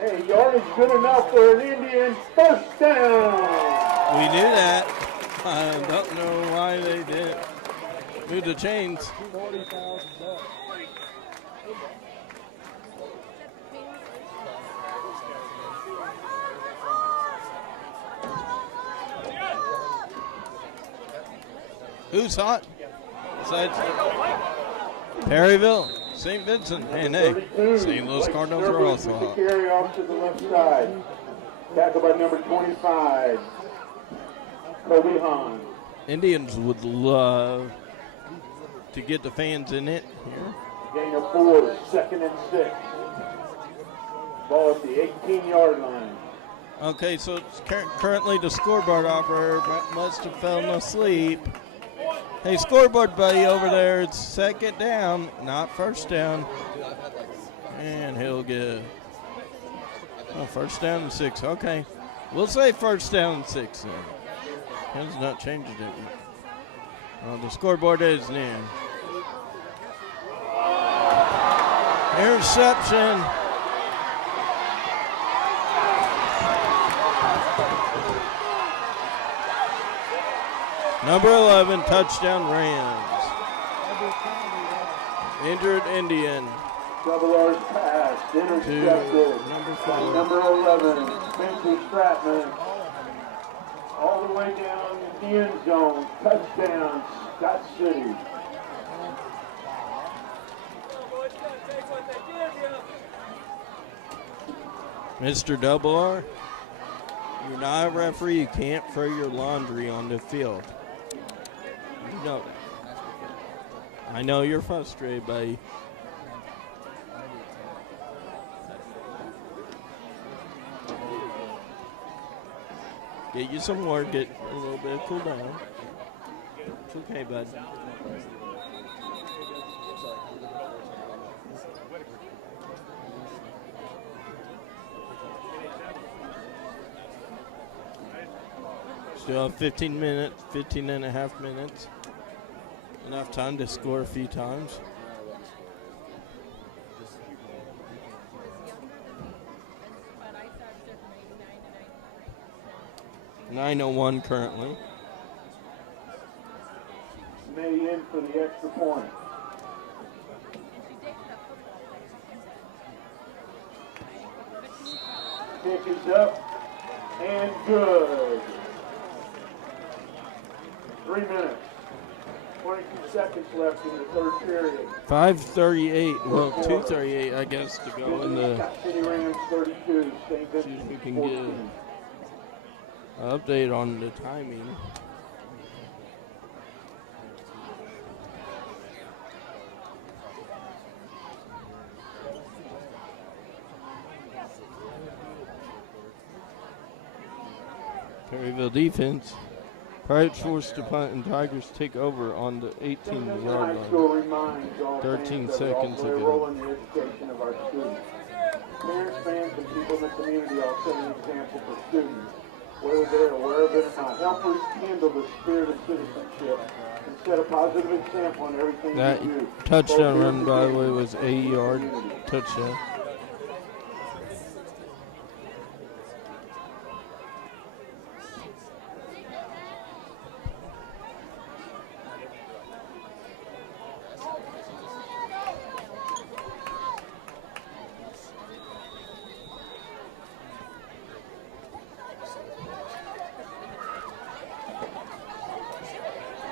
Hey, yardage good enough for an Indian first down. We knew that. I don't know why they didn't move the chains. Who's hot? Perryville, St. Vincent, and hey, St. Louis Cardinals are also hot. Carry off to the left side. Tackled by number 25, Kobe Hahn. Indians would love to get the fans in it here. Gain of 4, second and 6. Ball at the 18-yard line. Okay, so it's currently the scoreboard operator must have fallen asleep. Hey, scoreboard buddy over there, it's second down, not first down. And he'll get first down and 6. Okay, we'll say first down and 6 then. Has not changed it yet. Well, the scoreboard is in. Interception. Number 11, touchdown Rams. Injured Indian. Double R's pass, intercepted. Number 4. Number 11, Spencer Stratman. All the way down the end zone. Touchdown, Scott City. Mr. Double R, you're not a referee. You can't throw your laundry on the field. You know that. I know you're frustrated, buddy. Get you some water, get a little bit of cool down. It's okay, bud. Still have 15 and a half minutes. Enough time to score a few times. .901 currently. May in for the extra point. Kick is up and good. 3 minutes. 22 seconds left in the third period. 5:38, well, 2:38, I guess, to go in the. City Rams 32, St. See if we Vincent can 14. get an update on the timing. Perryville defense Pirates forced to punt and Tigers take over on the 18-yard High school line. reminds all 13 fans that seconds also a ago. role in the education of our students. Parents, fans, and people in the community all set an example for students, whether they're aware of it or not. Help rekindle the spirit of citizenship and set a positive example in everything That we do. touchdown both here run, in by the game way, and was in 80-yard the community. touchdown.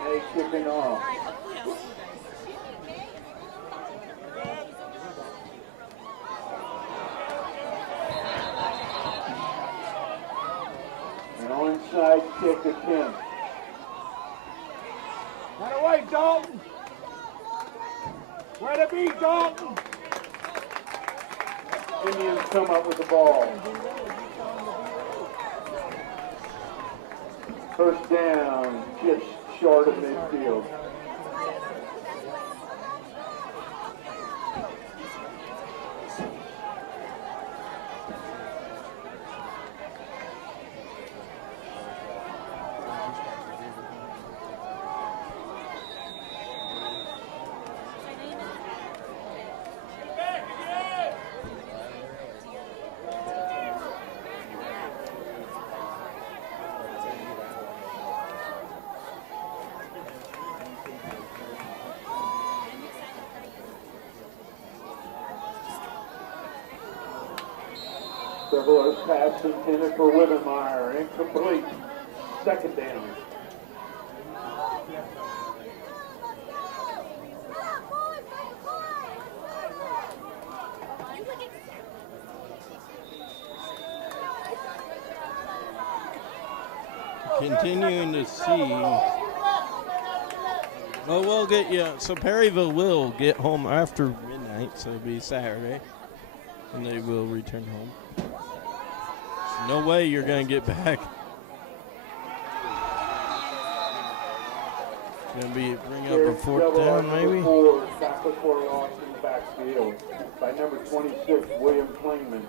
Hey, kicking off. An onside kick attempt. Right away, Dalton. Where to be, Dalton? Indians come up with the ball. First down, just short of midfield. Traveler's pass intended for Wittenmeyer, incomplete. Second down. Continuing to see. Well, we'll get you. So Perryville will get home after midnight, so it'll be Saturday, and they will return home. There's no way you're going to get back. Going to be bring up a fourth down, maybe. Tackle for loss in the backfield by number 26, William Klingman.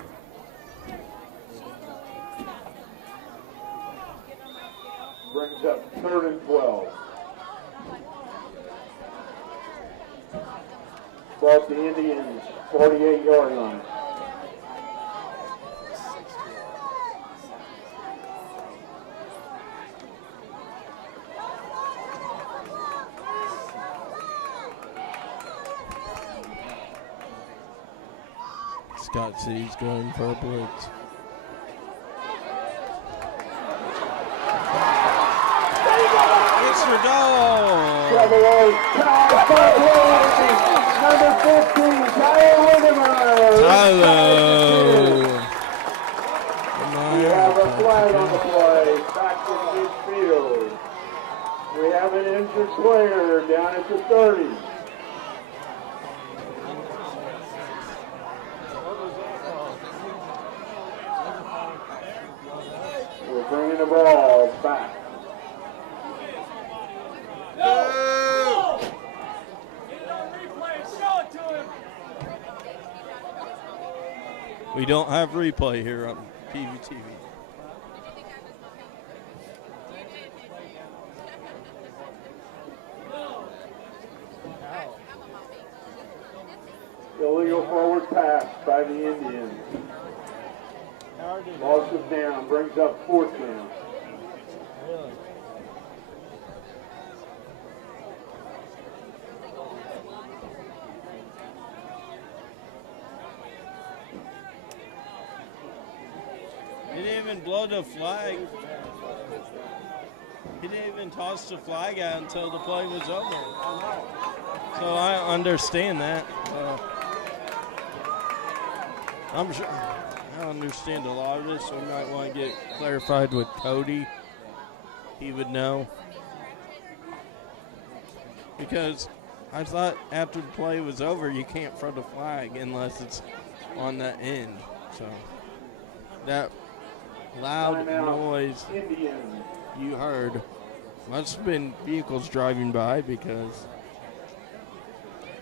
Brings up 3rd and 12. Ball at the Indians, 48-yard line. Scott C's going for a blitz. It's your goal. Travelers, number 15, Tyler Wittenmeyer. Tyler. We have a flag on the play, back to midfield. We have an injured player down at the 30. We're bringing the ball back. We don't have replay here on PVTV. Illegal forward pass by the Indians. Loss of down, brings up 4th down. He didn't even blow the flag. He didn't even toss the flag out until the play was over. So I understand that. I'm sure I understand a lot of this, so we might want to get clarified with Cody. He would know. Because I thought after the play was over, you can't throw the flag unless it's on the end. So that loud noise you heard Must have been vehicles driving by because,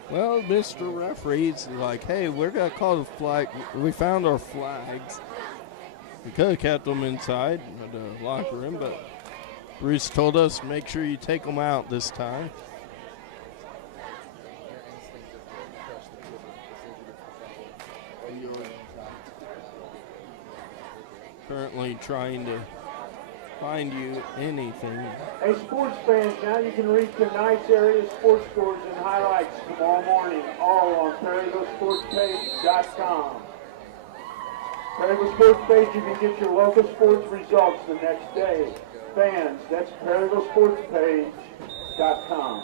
well, Mr. Referee's like, hey, we're going to call the flag. We found our flags. We could have kept them inside the locker room, but Bruce told us make sure you take them out this time. Currently trying to find you anything. Hey, sports fans, now you can read tonight's area sports scores and highlights tomorrow morning, all on PerryvilleSportsPage.com. Perryville Sports Page, you can get your local sports results the next day. Fans, that's PerryvilleSportsPage.com.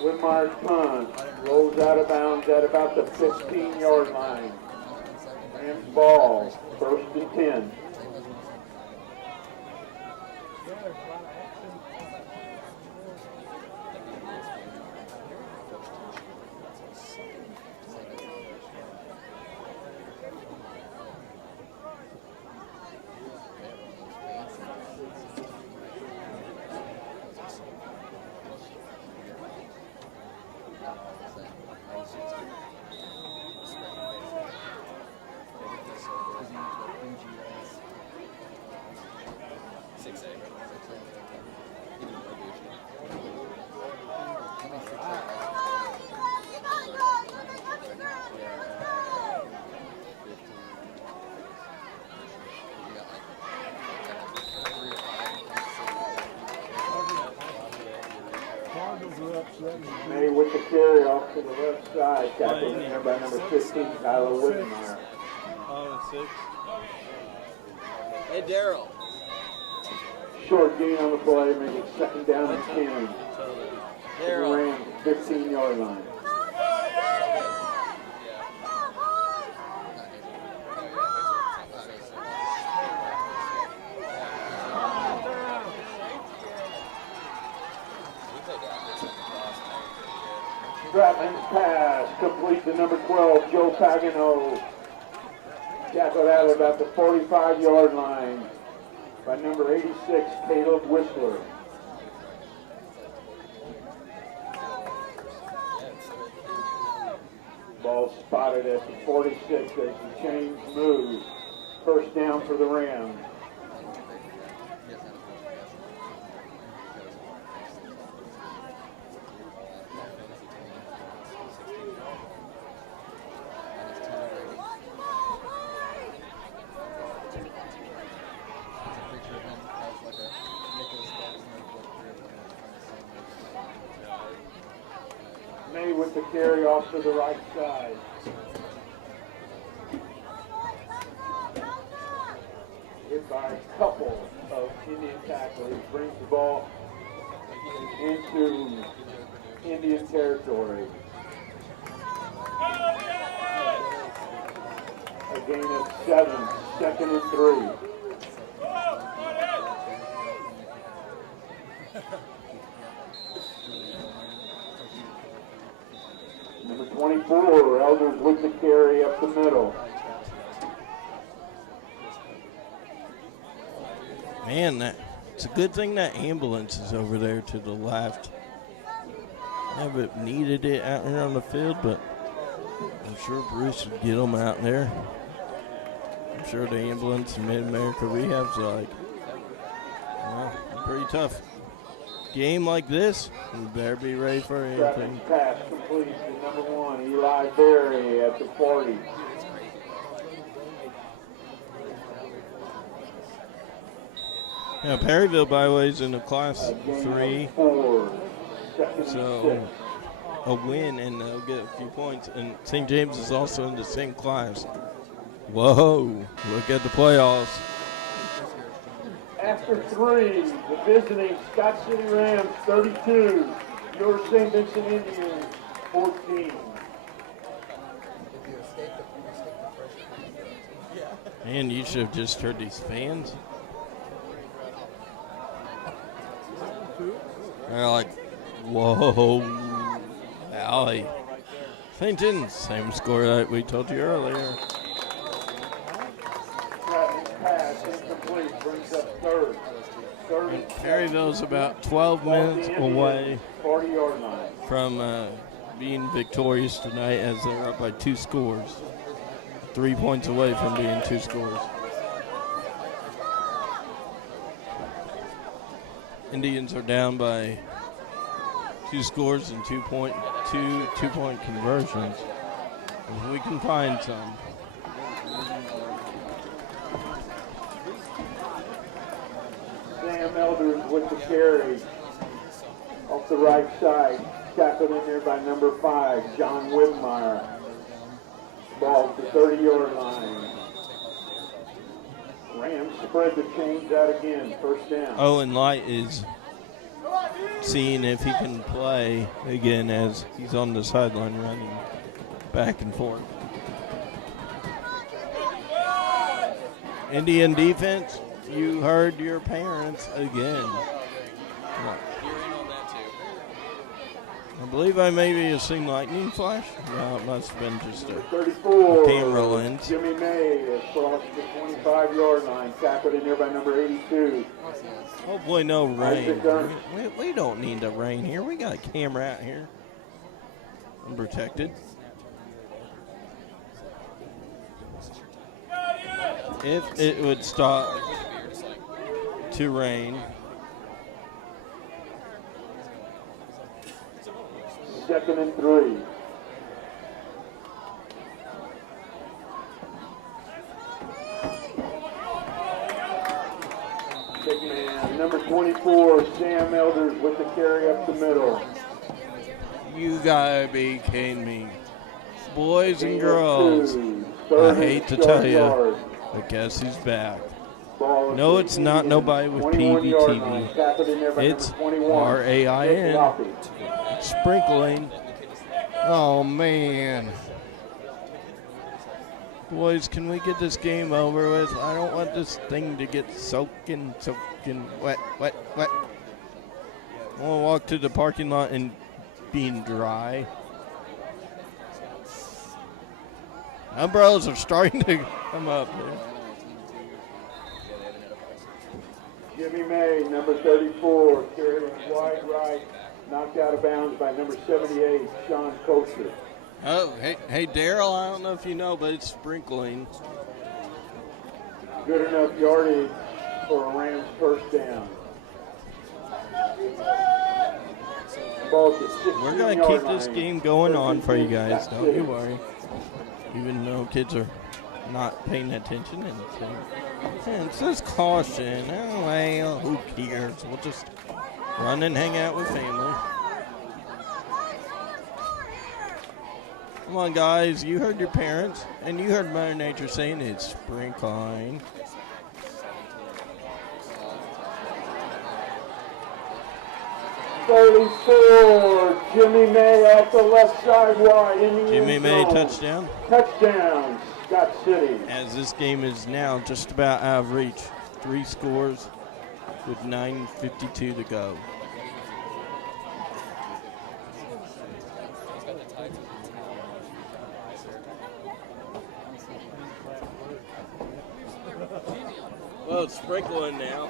Whitmire's punt rolls out of bounds at about the 15-yard line. Rams ball, 1st and 10. May with the carry off to the left side, tackled in there by number 15, Tyler Whitmire. Oh, 6. Hey, Daryl. Short gain on the play, make it 2nd down and 10. Daryl. Rams, 15-yard line. Stratman's pass, complete to number 12, Joe Pagano. Tackled out at about the 45-yard line by number 86, Caleb Whistler. Ball spotted at the 46 as the chains move. 1st down for the Rams. May with the carry off to the right side. Hit by a couple of Indian tacklers, brings the ball into Indian territory. A gain of 7, 2nd and 3. Number 24, Elders with the carry up the middle. Man, it's a good thing that ambulance is over there to the left. Haven't needed it out here on the field, but I'm sure Bruce would get them out there. I'm sure the ambulance in Mid-America Rehab's like, well, pretty tough. Game like this, you better be ready for anything. Pass complete to number 1, Eli Berry at the 40. Yeah, Perryville, by the way, is in the class 3. 4, so a win and they'll get a few points. And St. James is also in the same class. Whoa, look at the playoffs. After 3, the visiting Scott City Rams 32, your St. Vincent Indians 14. Man, you should have just heard these fans. They're like Whoa. Valley. Clinton, same score that we told you earlier. Pass incomplete, brings up third. And Perryville's about 12 minutes away 40-yard line. from being victorious tonight as they're up by 2 scores. 3 points away from being 2 scores. Indians are down by 2 scores and 2-point conversions. If we can find some. Sam Elders with the carry off the right side. Tackled in there by number 5, John Whitmire. Ball to the 30-yard line. Rams spread the chains out again. First down. Owen Light is seeing if he can play again as he's on the sideline running back and forth. Indian defense, you heard your parents again. I believe I maybe have seen lightning flash. No, it must have been just a 34, camera lens. Jimmy May across the 25-yard line. Tackled in there by number 82. Hopefully no rain. Isaac Ernst. We don't need the rain here. We got a camera out here. Unprotected. If it would stop to rain. Second and 3. Big man, number 24, Sam Elders with the carry up the middle. You gotta be kidding me. Boys and girls, I hate to tell you, I guess he's back. No, it's not nobody with PVTV. It's RAIN. It's sprinkling. Oh, man. Boys, can we get this game over with? I don't want this thing to get soaking wet. I want to walk to the parking lot and being dry. Umbrellas are starting to come up here. Jimmy May, number 34, carrying wide right, knocked out of bounds by number 78, Sean Kosher. Oh, hey, Daryl, I don't know if you know, but it's sprinkling. Good enough yardage for a Rams first down. Ball to 16 We're going to keep this game going on for you guys. Don't you worry. Even though kids are not paying attention. And it says caution. Oh, well, who cares? We'll just run and hang out with family. Come on, guys. You heard your parents, and you heard Mother Nature saying it's sprinkling. Jimmy May off the left side wide. Jimmy May touchdown. Touchdown, Scott City. As this game is now just about out of reach. 3 scores with 9:52 to go. Well, it's sprinkling now.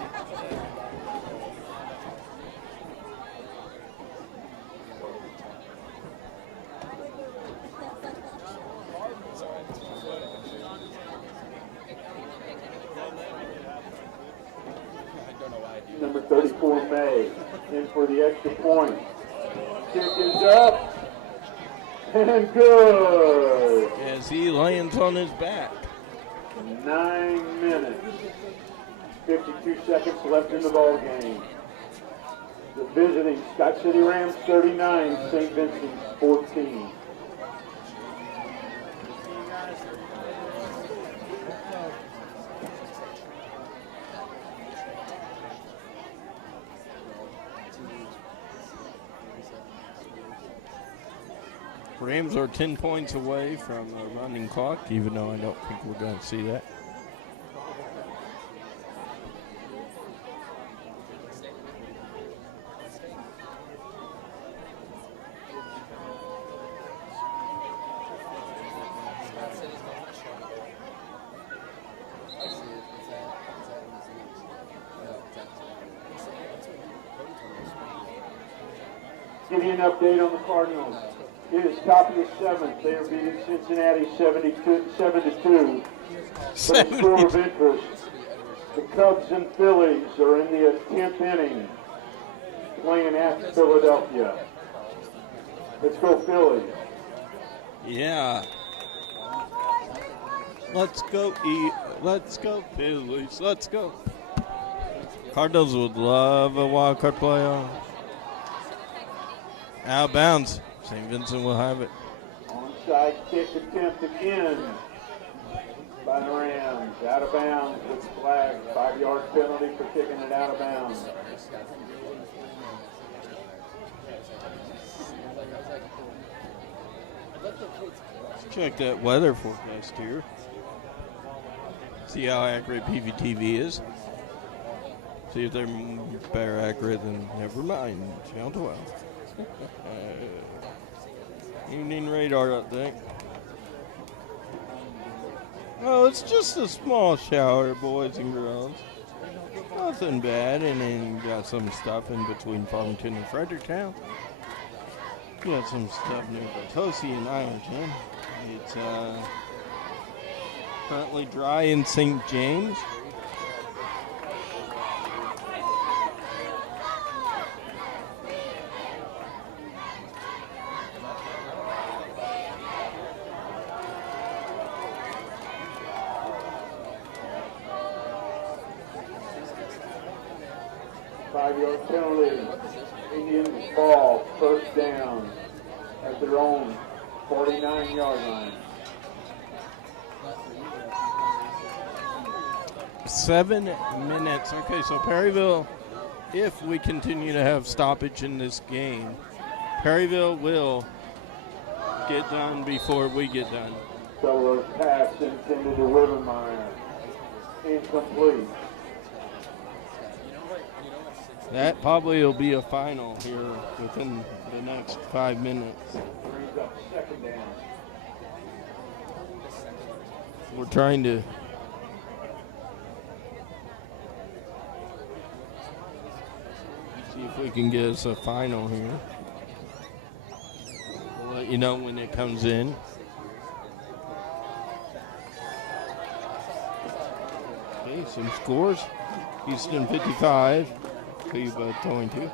Number 34, May, in for the extra point. Kick is up, and good. As he lands on his back. 9 minutes, 52 seconds left in the ball game. The visiting Scott City Rams 39, St. Vincent's 14. Rams are 10 points away from the running clock, even though I don't think we're going to see that. Give you an update on the Cardinals. It is top of the 7th. They are beating Cincinnati 7-2. But a score of interest. The Cubs and Phillies are in the 10th inning, playing at Philadelphia. Let's go Phillies. Yeah. Let's go Phillies. Let's go. Cardinals would love a wild card playoff. Out of bounds. St. Vincent will have it. Onside kick attempt again by the Rams. Out of bounds with flag. 5-yard penalty for kicking it out of bounds. Let's check that weather forecast here. See how accurate PVTV is. See if they're better accurate than never mind. Channel 12. Evening radar update. Oh, it's just a small shower, boys and girls. Nothing bad, and then you got some stuff in between Farmington and Fredericktown. You got some stuff near Potosi and Ironton. It's currently dry in St. James. Five-yard penalty. Indians ball, first down at their own 49-yard line. 7 minutes. Okay, so Perryville, if we continue to have stoppage in this game, Perryville will get done before we get done. Feller's pass intended to Rivermeyer. Incomplete. That probably will be a final here within the next 5 minutes. Brings up second down. We're trying to see if we can get us a final here. We'll let you know when it comes in. Okay, some scores. Houston 55. Cuba 22.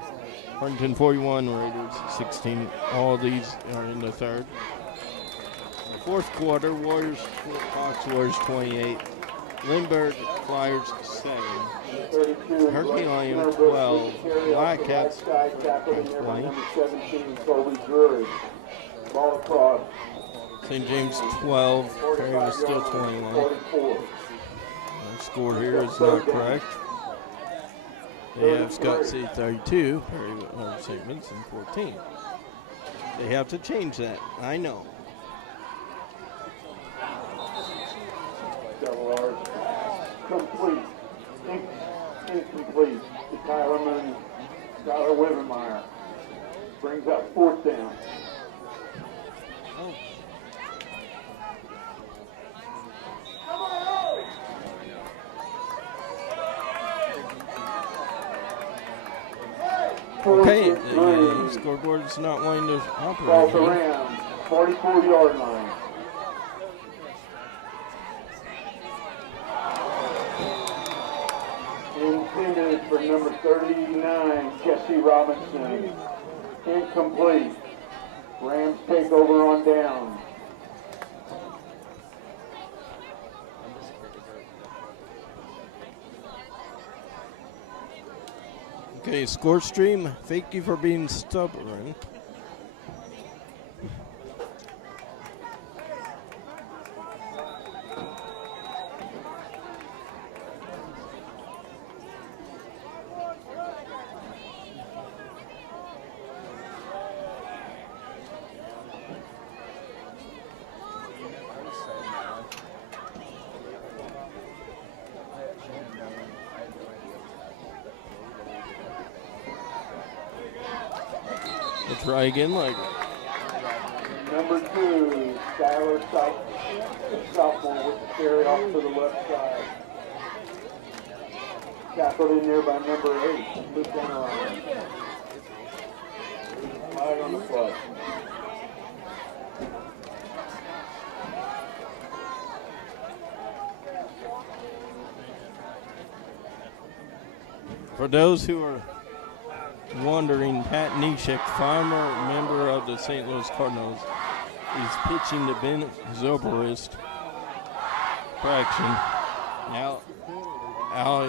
Farmington 41, Raiders 16. All these are in the third. Fourth quarter, Warriors, Fox Warriors 28. Lindbergh Flyers 7. Herky Lions 12. Black Cats 20. Ball across. St. James 12. Perry was still 21. Our score here is not correct. They have Scott C 32, St. Vincent 14. They have to change that. I know. Double R's complete. Incomplete to Tyler Wivenmeyer. Brings up fourth down. Oh. Okay, the scoreboard is not wanting to operate. Ball to Rams, 44-yard line. Intended for number 39, Jesse Robinson. Incomplete. Rams take over on down. Okay, score stream. Thank you for being stubborn. We'll try again later. Number 2, Skylar sophomore with the carry off to the left side. Tackled in there by number 8, Luke Enron. Flag on the play. For those who are wondering, Pat Neshek, former member of the St. Louis Cardinals, is pitching to Ben Zobrist. Correction. Now, Ali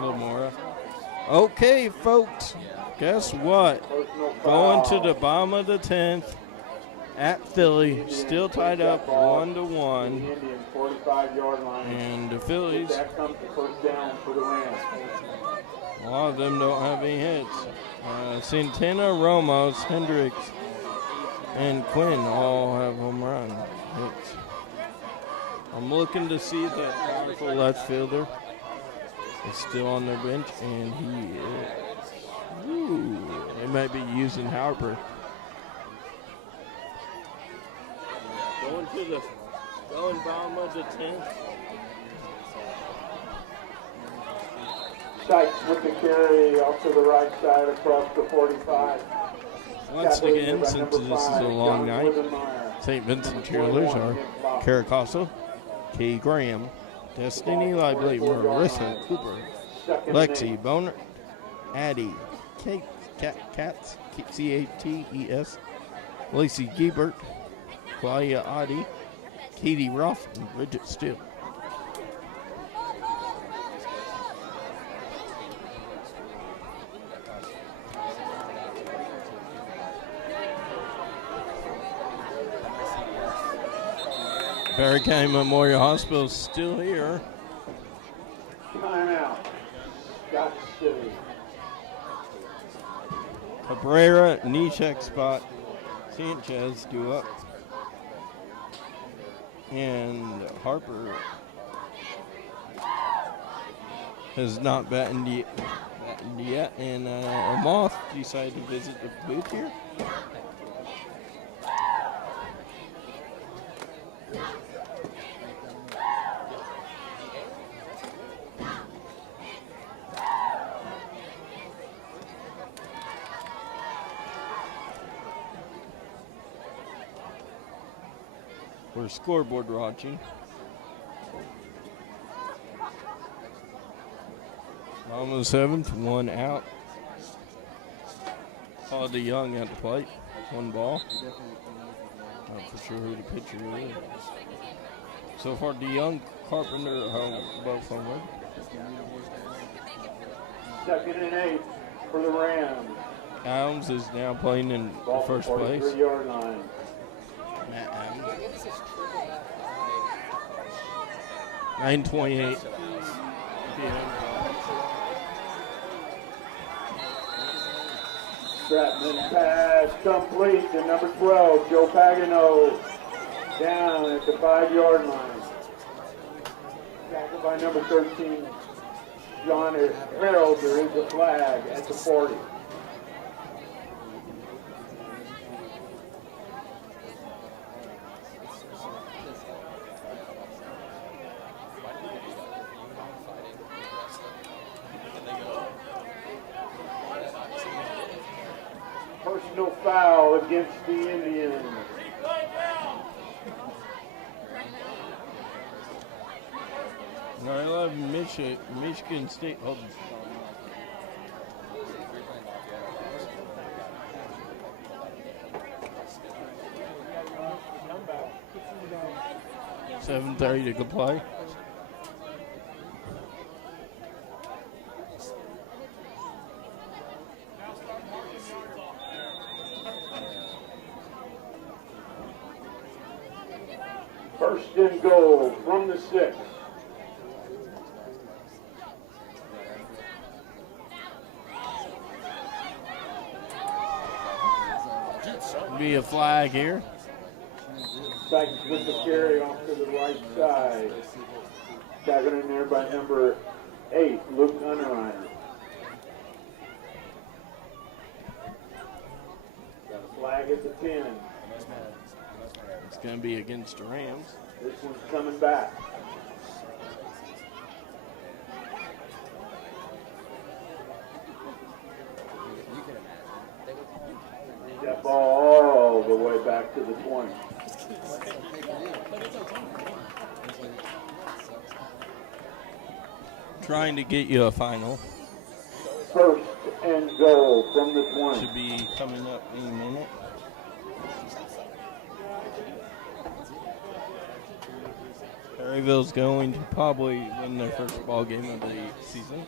Lamora. Okay, folks, guess what? Going to the bottom of the 10th at Philly, still tied up 1-1. And the Phillies, That comes the first down for the Rams. a lot of them don't have any hits. Santana, Ramos, Hendricks, and Quinn all have home run hits. I'm looking to see the powerful left fielder is still on their bench, and he is. Ooh, they might be using Harper. Going bottom of the 10th. Sykes with the carry off to the right side across the 45. Once again, since this is a long night, St. Vincent cheerleaders are Caracasso, Kay Graham, Destiny Lively, Marissa Cooper, Lexi Boner, Addie Katz, C-A-T-E-S, Lacey Giebert, Claudia Audi, Katie Ruff, and Bridget Steele. Perry County Memorial Hospital is still here. Timeout. Scott City. Cabrera, Neshek spot, Sanchez due up. And Harper has not battened yet. And a moth decided to visit the booth here. We're scoreboard watching. Bottom of the 7th, 1 out. Paul DeYoung at the plate, 1 ball. Not for sure who the pitcher is. So far, DeYoung, Carpenter, both home run. 2nd and 8 for the Rams. Adams is now playing in Ball first from place. 43-yard line. Matt Adams. 9:28. Stratman pass complete to number 12, Joe Pagano, down at the 5-yard line. Tackled by number 13, John Harold. There is a flag at the 40. Personal foul against the Indians. I love Michigan State. Hold on. $7:30 to go play. First and goal from the 6. Be a flag here. Sykes with the carry off to the right side. Tackled in there by number 8, Luke Unreiner. Got a flag at the 10. It's going to be against the Rams. This one's coming back. the way back to the 20. Trying to get you a final. First and goal from the 20. Should be coming up in a minute. Perryville's going to probably win their first ball game of the season.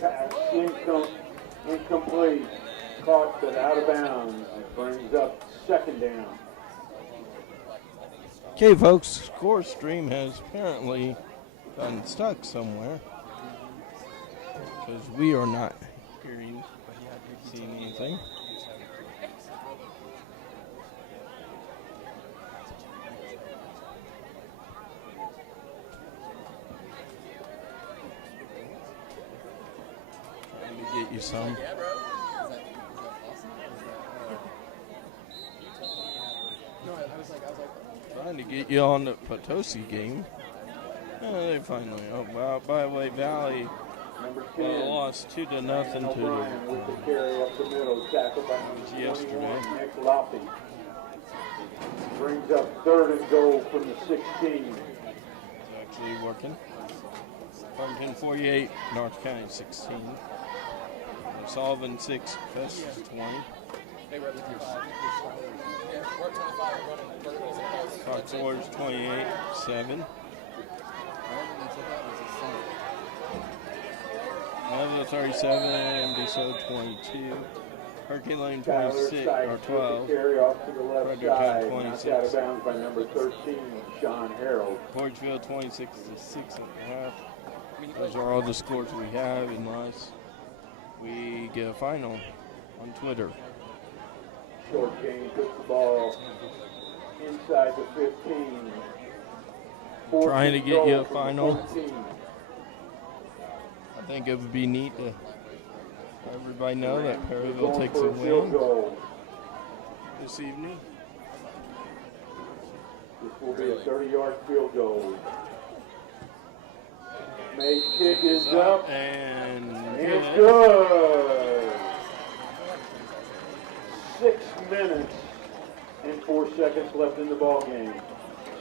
Pass incomplete. Caught but out of bounds. It brings up second down. Okay, folks, score stream has apparently gotten stuck somewhere because we are not hearing, seeing anything. Trying to get you some. Trying to get you on the Potosi game. They finally, Byway Valley Number 10. lost 2-0 O'Brien with the carry up the middle. Tackled by number yesterday. 21, Nick Loppy. Brings up third and goal from the 16. It's actually working. Farmington 48, North County 16. Sullivan 6, Fest 20. Fox Warriors 28, 7. Melville 37, DeSoto 22. Hurricane Lane 26, or 12. Carry off to the left Frederick side. 26. Knocked out of bounds by number 13, Sean Harold. Forgeville 26 to 6.5. Those are all the scores we have unless we get a final on Twitter. Short game, puts the ball inside the 15. Trying to get you a final. 14. I think it would be neat to let everybody know that Perryville Going takes for a field win goal. this evening. This will be a 30-yard field goal. May kick is up. And It's good. good. 6 minutes and 4 seconds left in the ball game.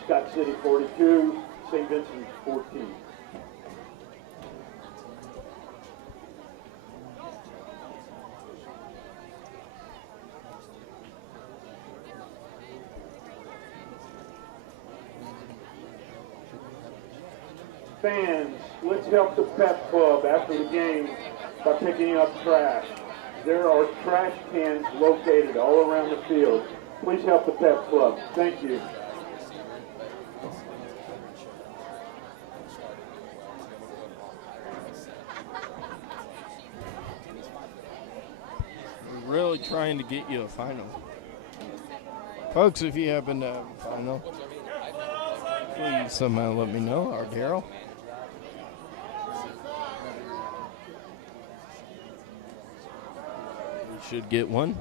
Scott City 42, St. Vincent 14. Fans, let's help the Pep Club after the game by picking up trash. There are trash cans located all around the field. Please help the Pep Club. Thank you. We're really trying to get you a final. Folks, if you happen to have a final, please somehow let me know, or Daryl. We should get one.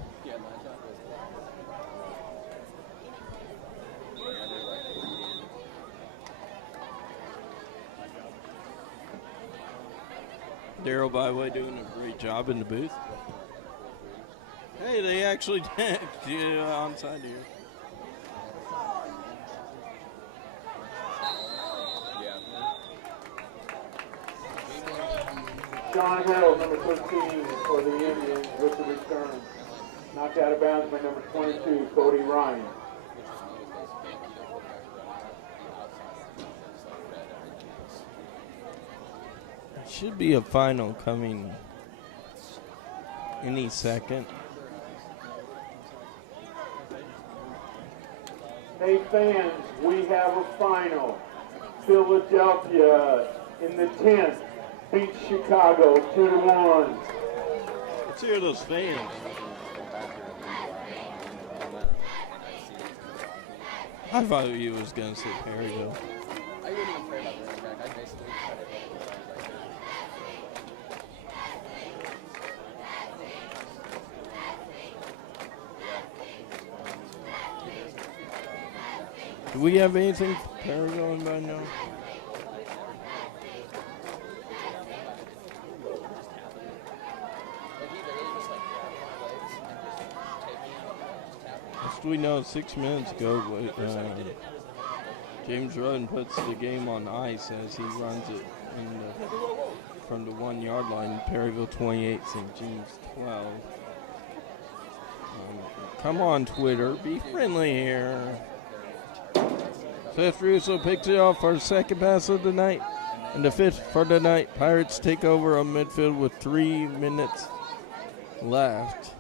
Daryl, by the way, doing a great job in the booth. Hey, they actually did onside here. Sean Harold, number 13 for the Indians with the return. Knocked out of bounds by number 22, Cody Ryan. There should be a final coming any second. Hey fans, we have a final. Philadelphia in the 10th beats Chicago 2-1. Let's hear those fans. I thought you was going to say Perryville. I wouldn't even care about the running back. I basically cut it. Do we have anything for Perry going by now? As we know, 6 minutes ago, James Roden puts the game on ice as he runs it from the 1 yard line. Perryville 28, St. James 12. Come on, Twitter, be friendly here. Seth Russo picks it off for the second pass of the night. And the fifth for the night. Pirates take over on midfield with 3 minutes left.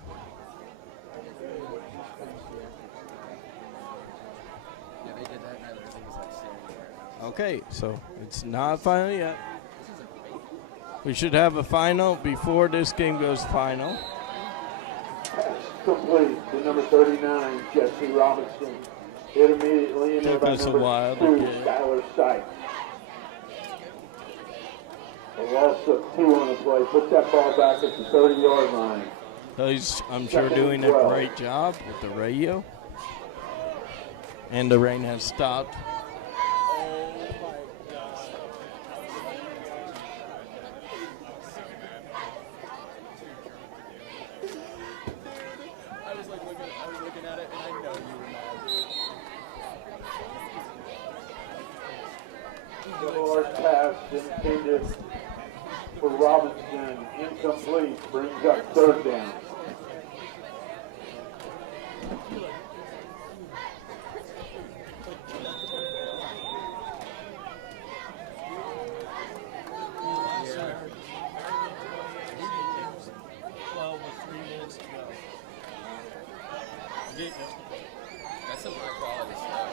Okay, so it's not final yet. We should have a final before this game goes final. Complete to number 39, Jesse Robinson. Hit immediately in there Took by us a number while to 2, get. Skylar Sykes. A loss of 2 on the play. Put that ball back at the 30-yard line. So he's, I'm sure, doing a great job with the radio. And the rain has stopped. Pass intended for Robinson, incomplete, brings up 3rd down. That's some high quality stuff.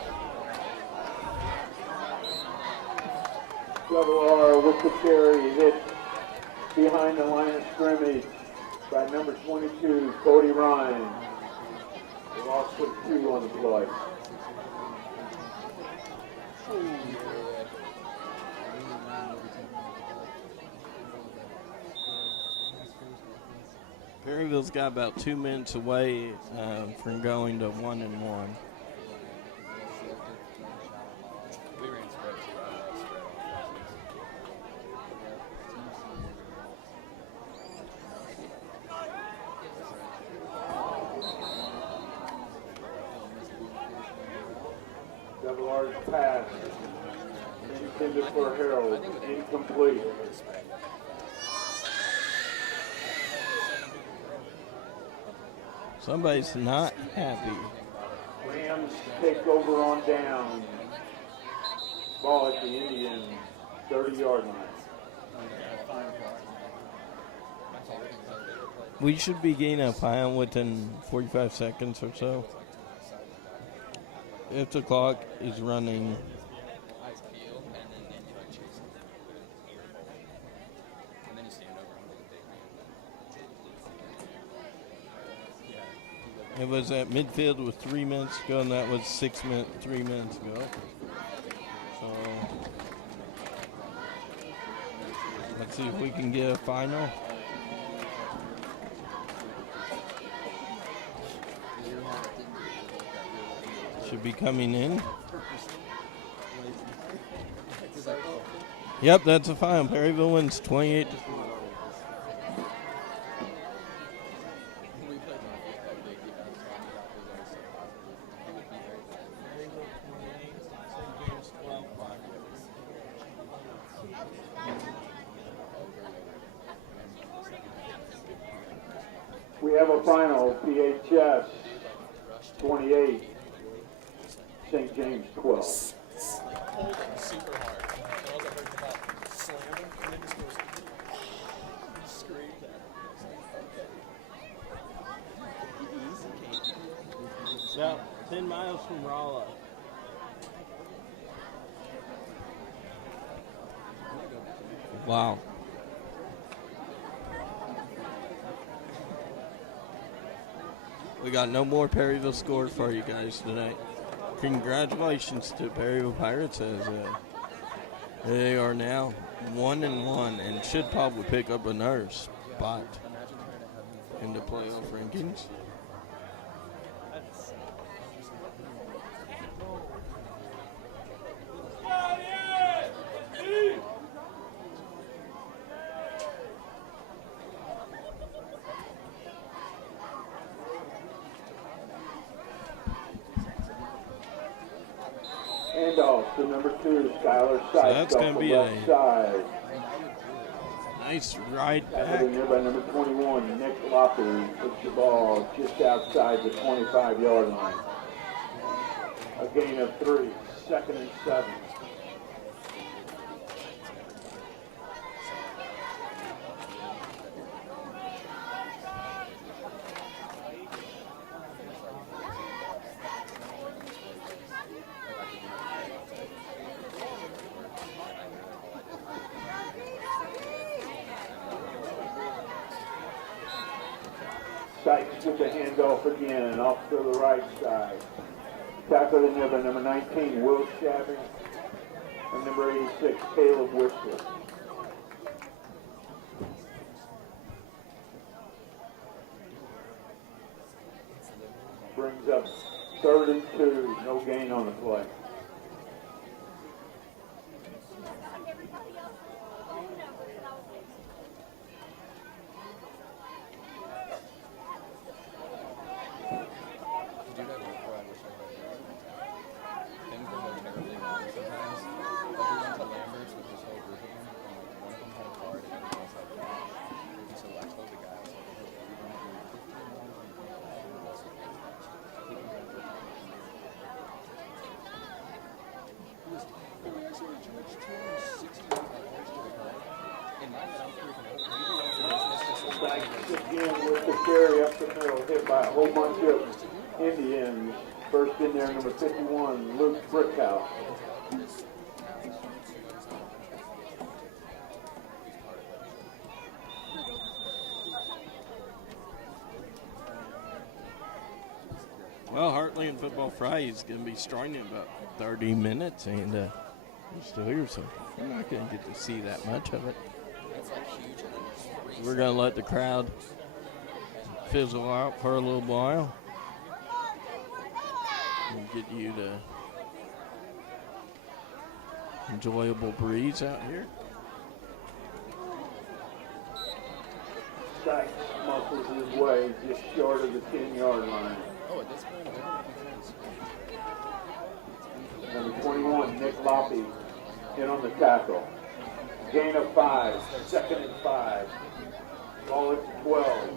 Double R with the carry, hit behind the line of scrimmage by number 22, Cody Ryan. A loss of 2 on the play. Perryville's got about 2 minutes away from going to 1-1. Double R's pass intended for Harold, incomplete. Somebody's not happy. Rams take over on down. Ball at the Indian 30-yard line. We should be getting a final within 45 seconds or so. If the clock is running. It was at midfield with 3 minutes ago, and that was 3 minutes ago. So let's see if we can get a final. Should be coming in. Yep, that's a final. Perryville wins 28-3. We have a final, PHS 28, St. James 12. Super hard. And all that hurt the ball. Slam him, and then just goes, screamed at him. Yeah, 10 miles from Rolla. Wow. We got no more Perryville scores for you guys tonight. Congratulations to Perryville Pirates as they are now 1-1 and should probably pick up another spot in the playoff rankings. handoff to number 2, Skylar So Sykes that's off going to the be left a side. nice ride back. Tackled in there by number 21, Nick Loppy. Puts the ball just outside the 25-yard line. A gain of 3, 2nd and 7. Sykes with the handoff again, off to the right side. Tackled in there by number 19, Will Shabby, and number 86, Caleb Whistler. Brings up 3rd and 2, no gain on the play. Again with the carry up the middle, hit by a whole bunch of Indians. First in there, number 51, Luke Brickhouse. Well, Heartland Football Friday is going to be starting in about 30 minutes, and we're still here, so I'm not going to get to see that much of it. We're going to let the crowd fizzle out for a little while and get you to enjoyable breeze out here. Sykes muscles his way just short of the 10-yard line. Number 21, Nick Loppy, in on the tackle. Gain of 5, 2nd and 5. Ball at 12.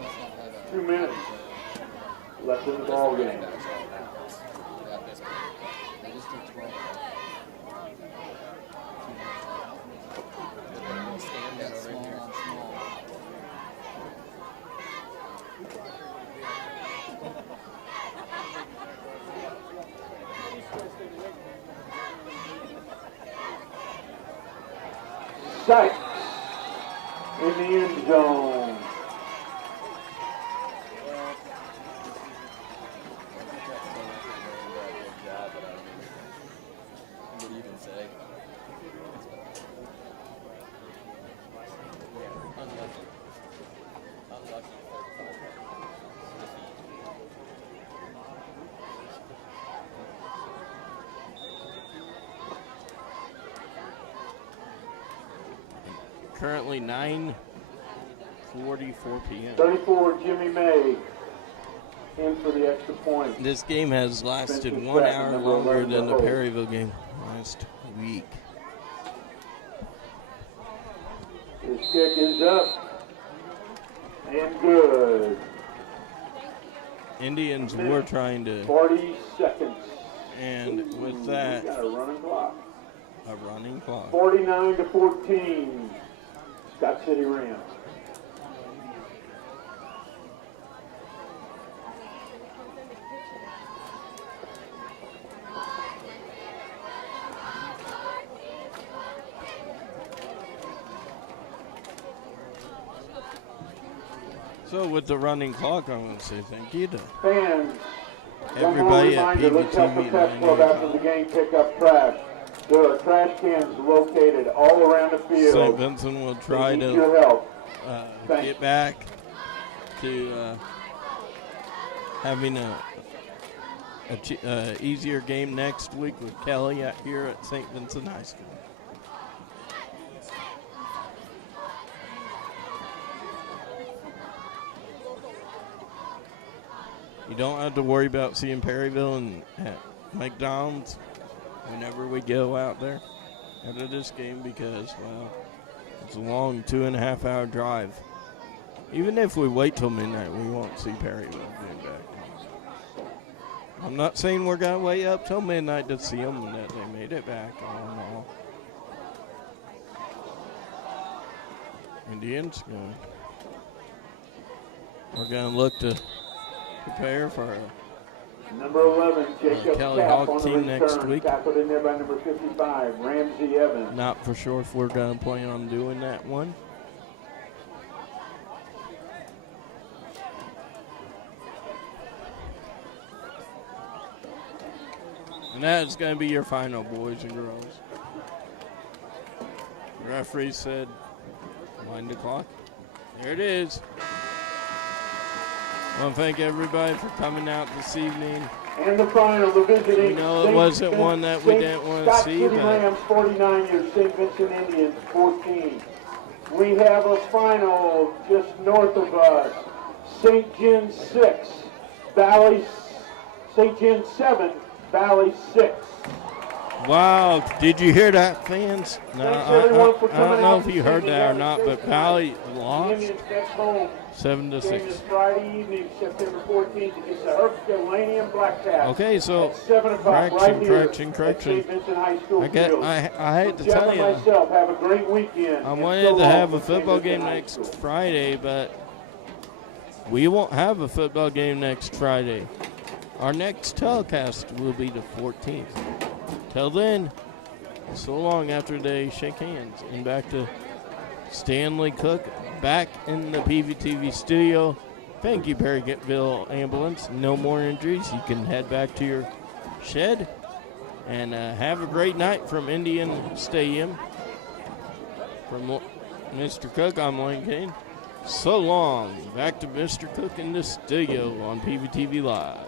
2 minutes left in the ball game. Sykes in the end zone. What do you even say? Unlucky. Unlucky 35. Currently 9:44 p.m. 34, Jimmy May in for the extra point. This game has lasted Vincent 1 Football, hour number longer 11 than the hold. Perryville game last week. His kick is up and good. Indians were trying to, 40 seconds. and with We that, got a running clock. a running clock. 49-14, Scott City Rams. So with the running clock, I want to say thank you to Fans, everybody at one more reminder, let's help the PBTV Pep Club after the game pick up trash. There are trash cans located all around the field. St. Vincent will try We need to your help. Thanks. get back to having a easier game next week with Kelly out here at St. Vincent High School. You don't have to worry about seeing Perryville and at McDonald's whenever we go out there after this game because, well, it's a long 2.5-hour drive. Even if we wait till midnight, we won't see Perryville getting back. I'm not saying we're going to wait up till midnight to see them and that they made it back. Oh, no. Indians going. We're going to look to prepare for Number 11, Jacob Kelly Cap Hawk on the team next return. week. Tackled in there by number 55, Ramsey Evans. Not for sure if we're going to plan on doing that one. And that is going to be your final, boys and girls. The referee said, wind the clock. There it is. I want to thank everybody for coming out this evening. And the final, the visiting. We know it wasn't one that we didn't want to see, City but Rams 49 years, St. Vincent Indians 14. We have a final just north of us. St. John 6, Valley, St. John 7, Valley 6. wow, did you hear that, fans? No, Thanks, I everyone, for don't coming know out if this you heard evening. that or Have a not, safe but night. Valley The lost Indians next home. 7-6. Game is Friday evening, September 14th, against the Herculaneum Black Cats. Okay, so At 7 o'clock, right here correction. at St. Vincent High School field. I hate to Jeff tell and you, myself have a great weekend. I and wanted so to long have a from St. football Vincent game High next School. Friday, but we won't have a football game next Friday. Our next telecast will be the 14th. Till then, so long after they shake hands. And back to Stanley Cook, back in the PVTV studio. Thank you, Perryville Ambulance. No more injuries. You can head back to your shed. And have a great night from Indian Stadium. From Mr. Cook, I'm Wayne Kane. So long. Back to Mr. Cook in the studio on PVTV Live.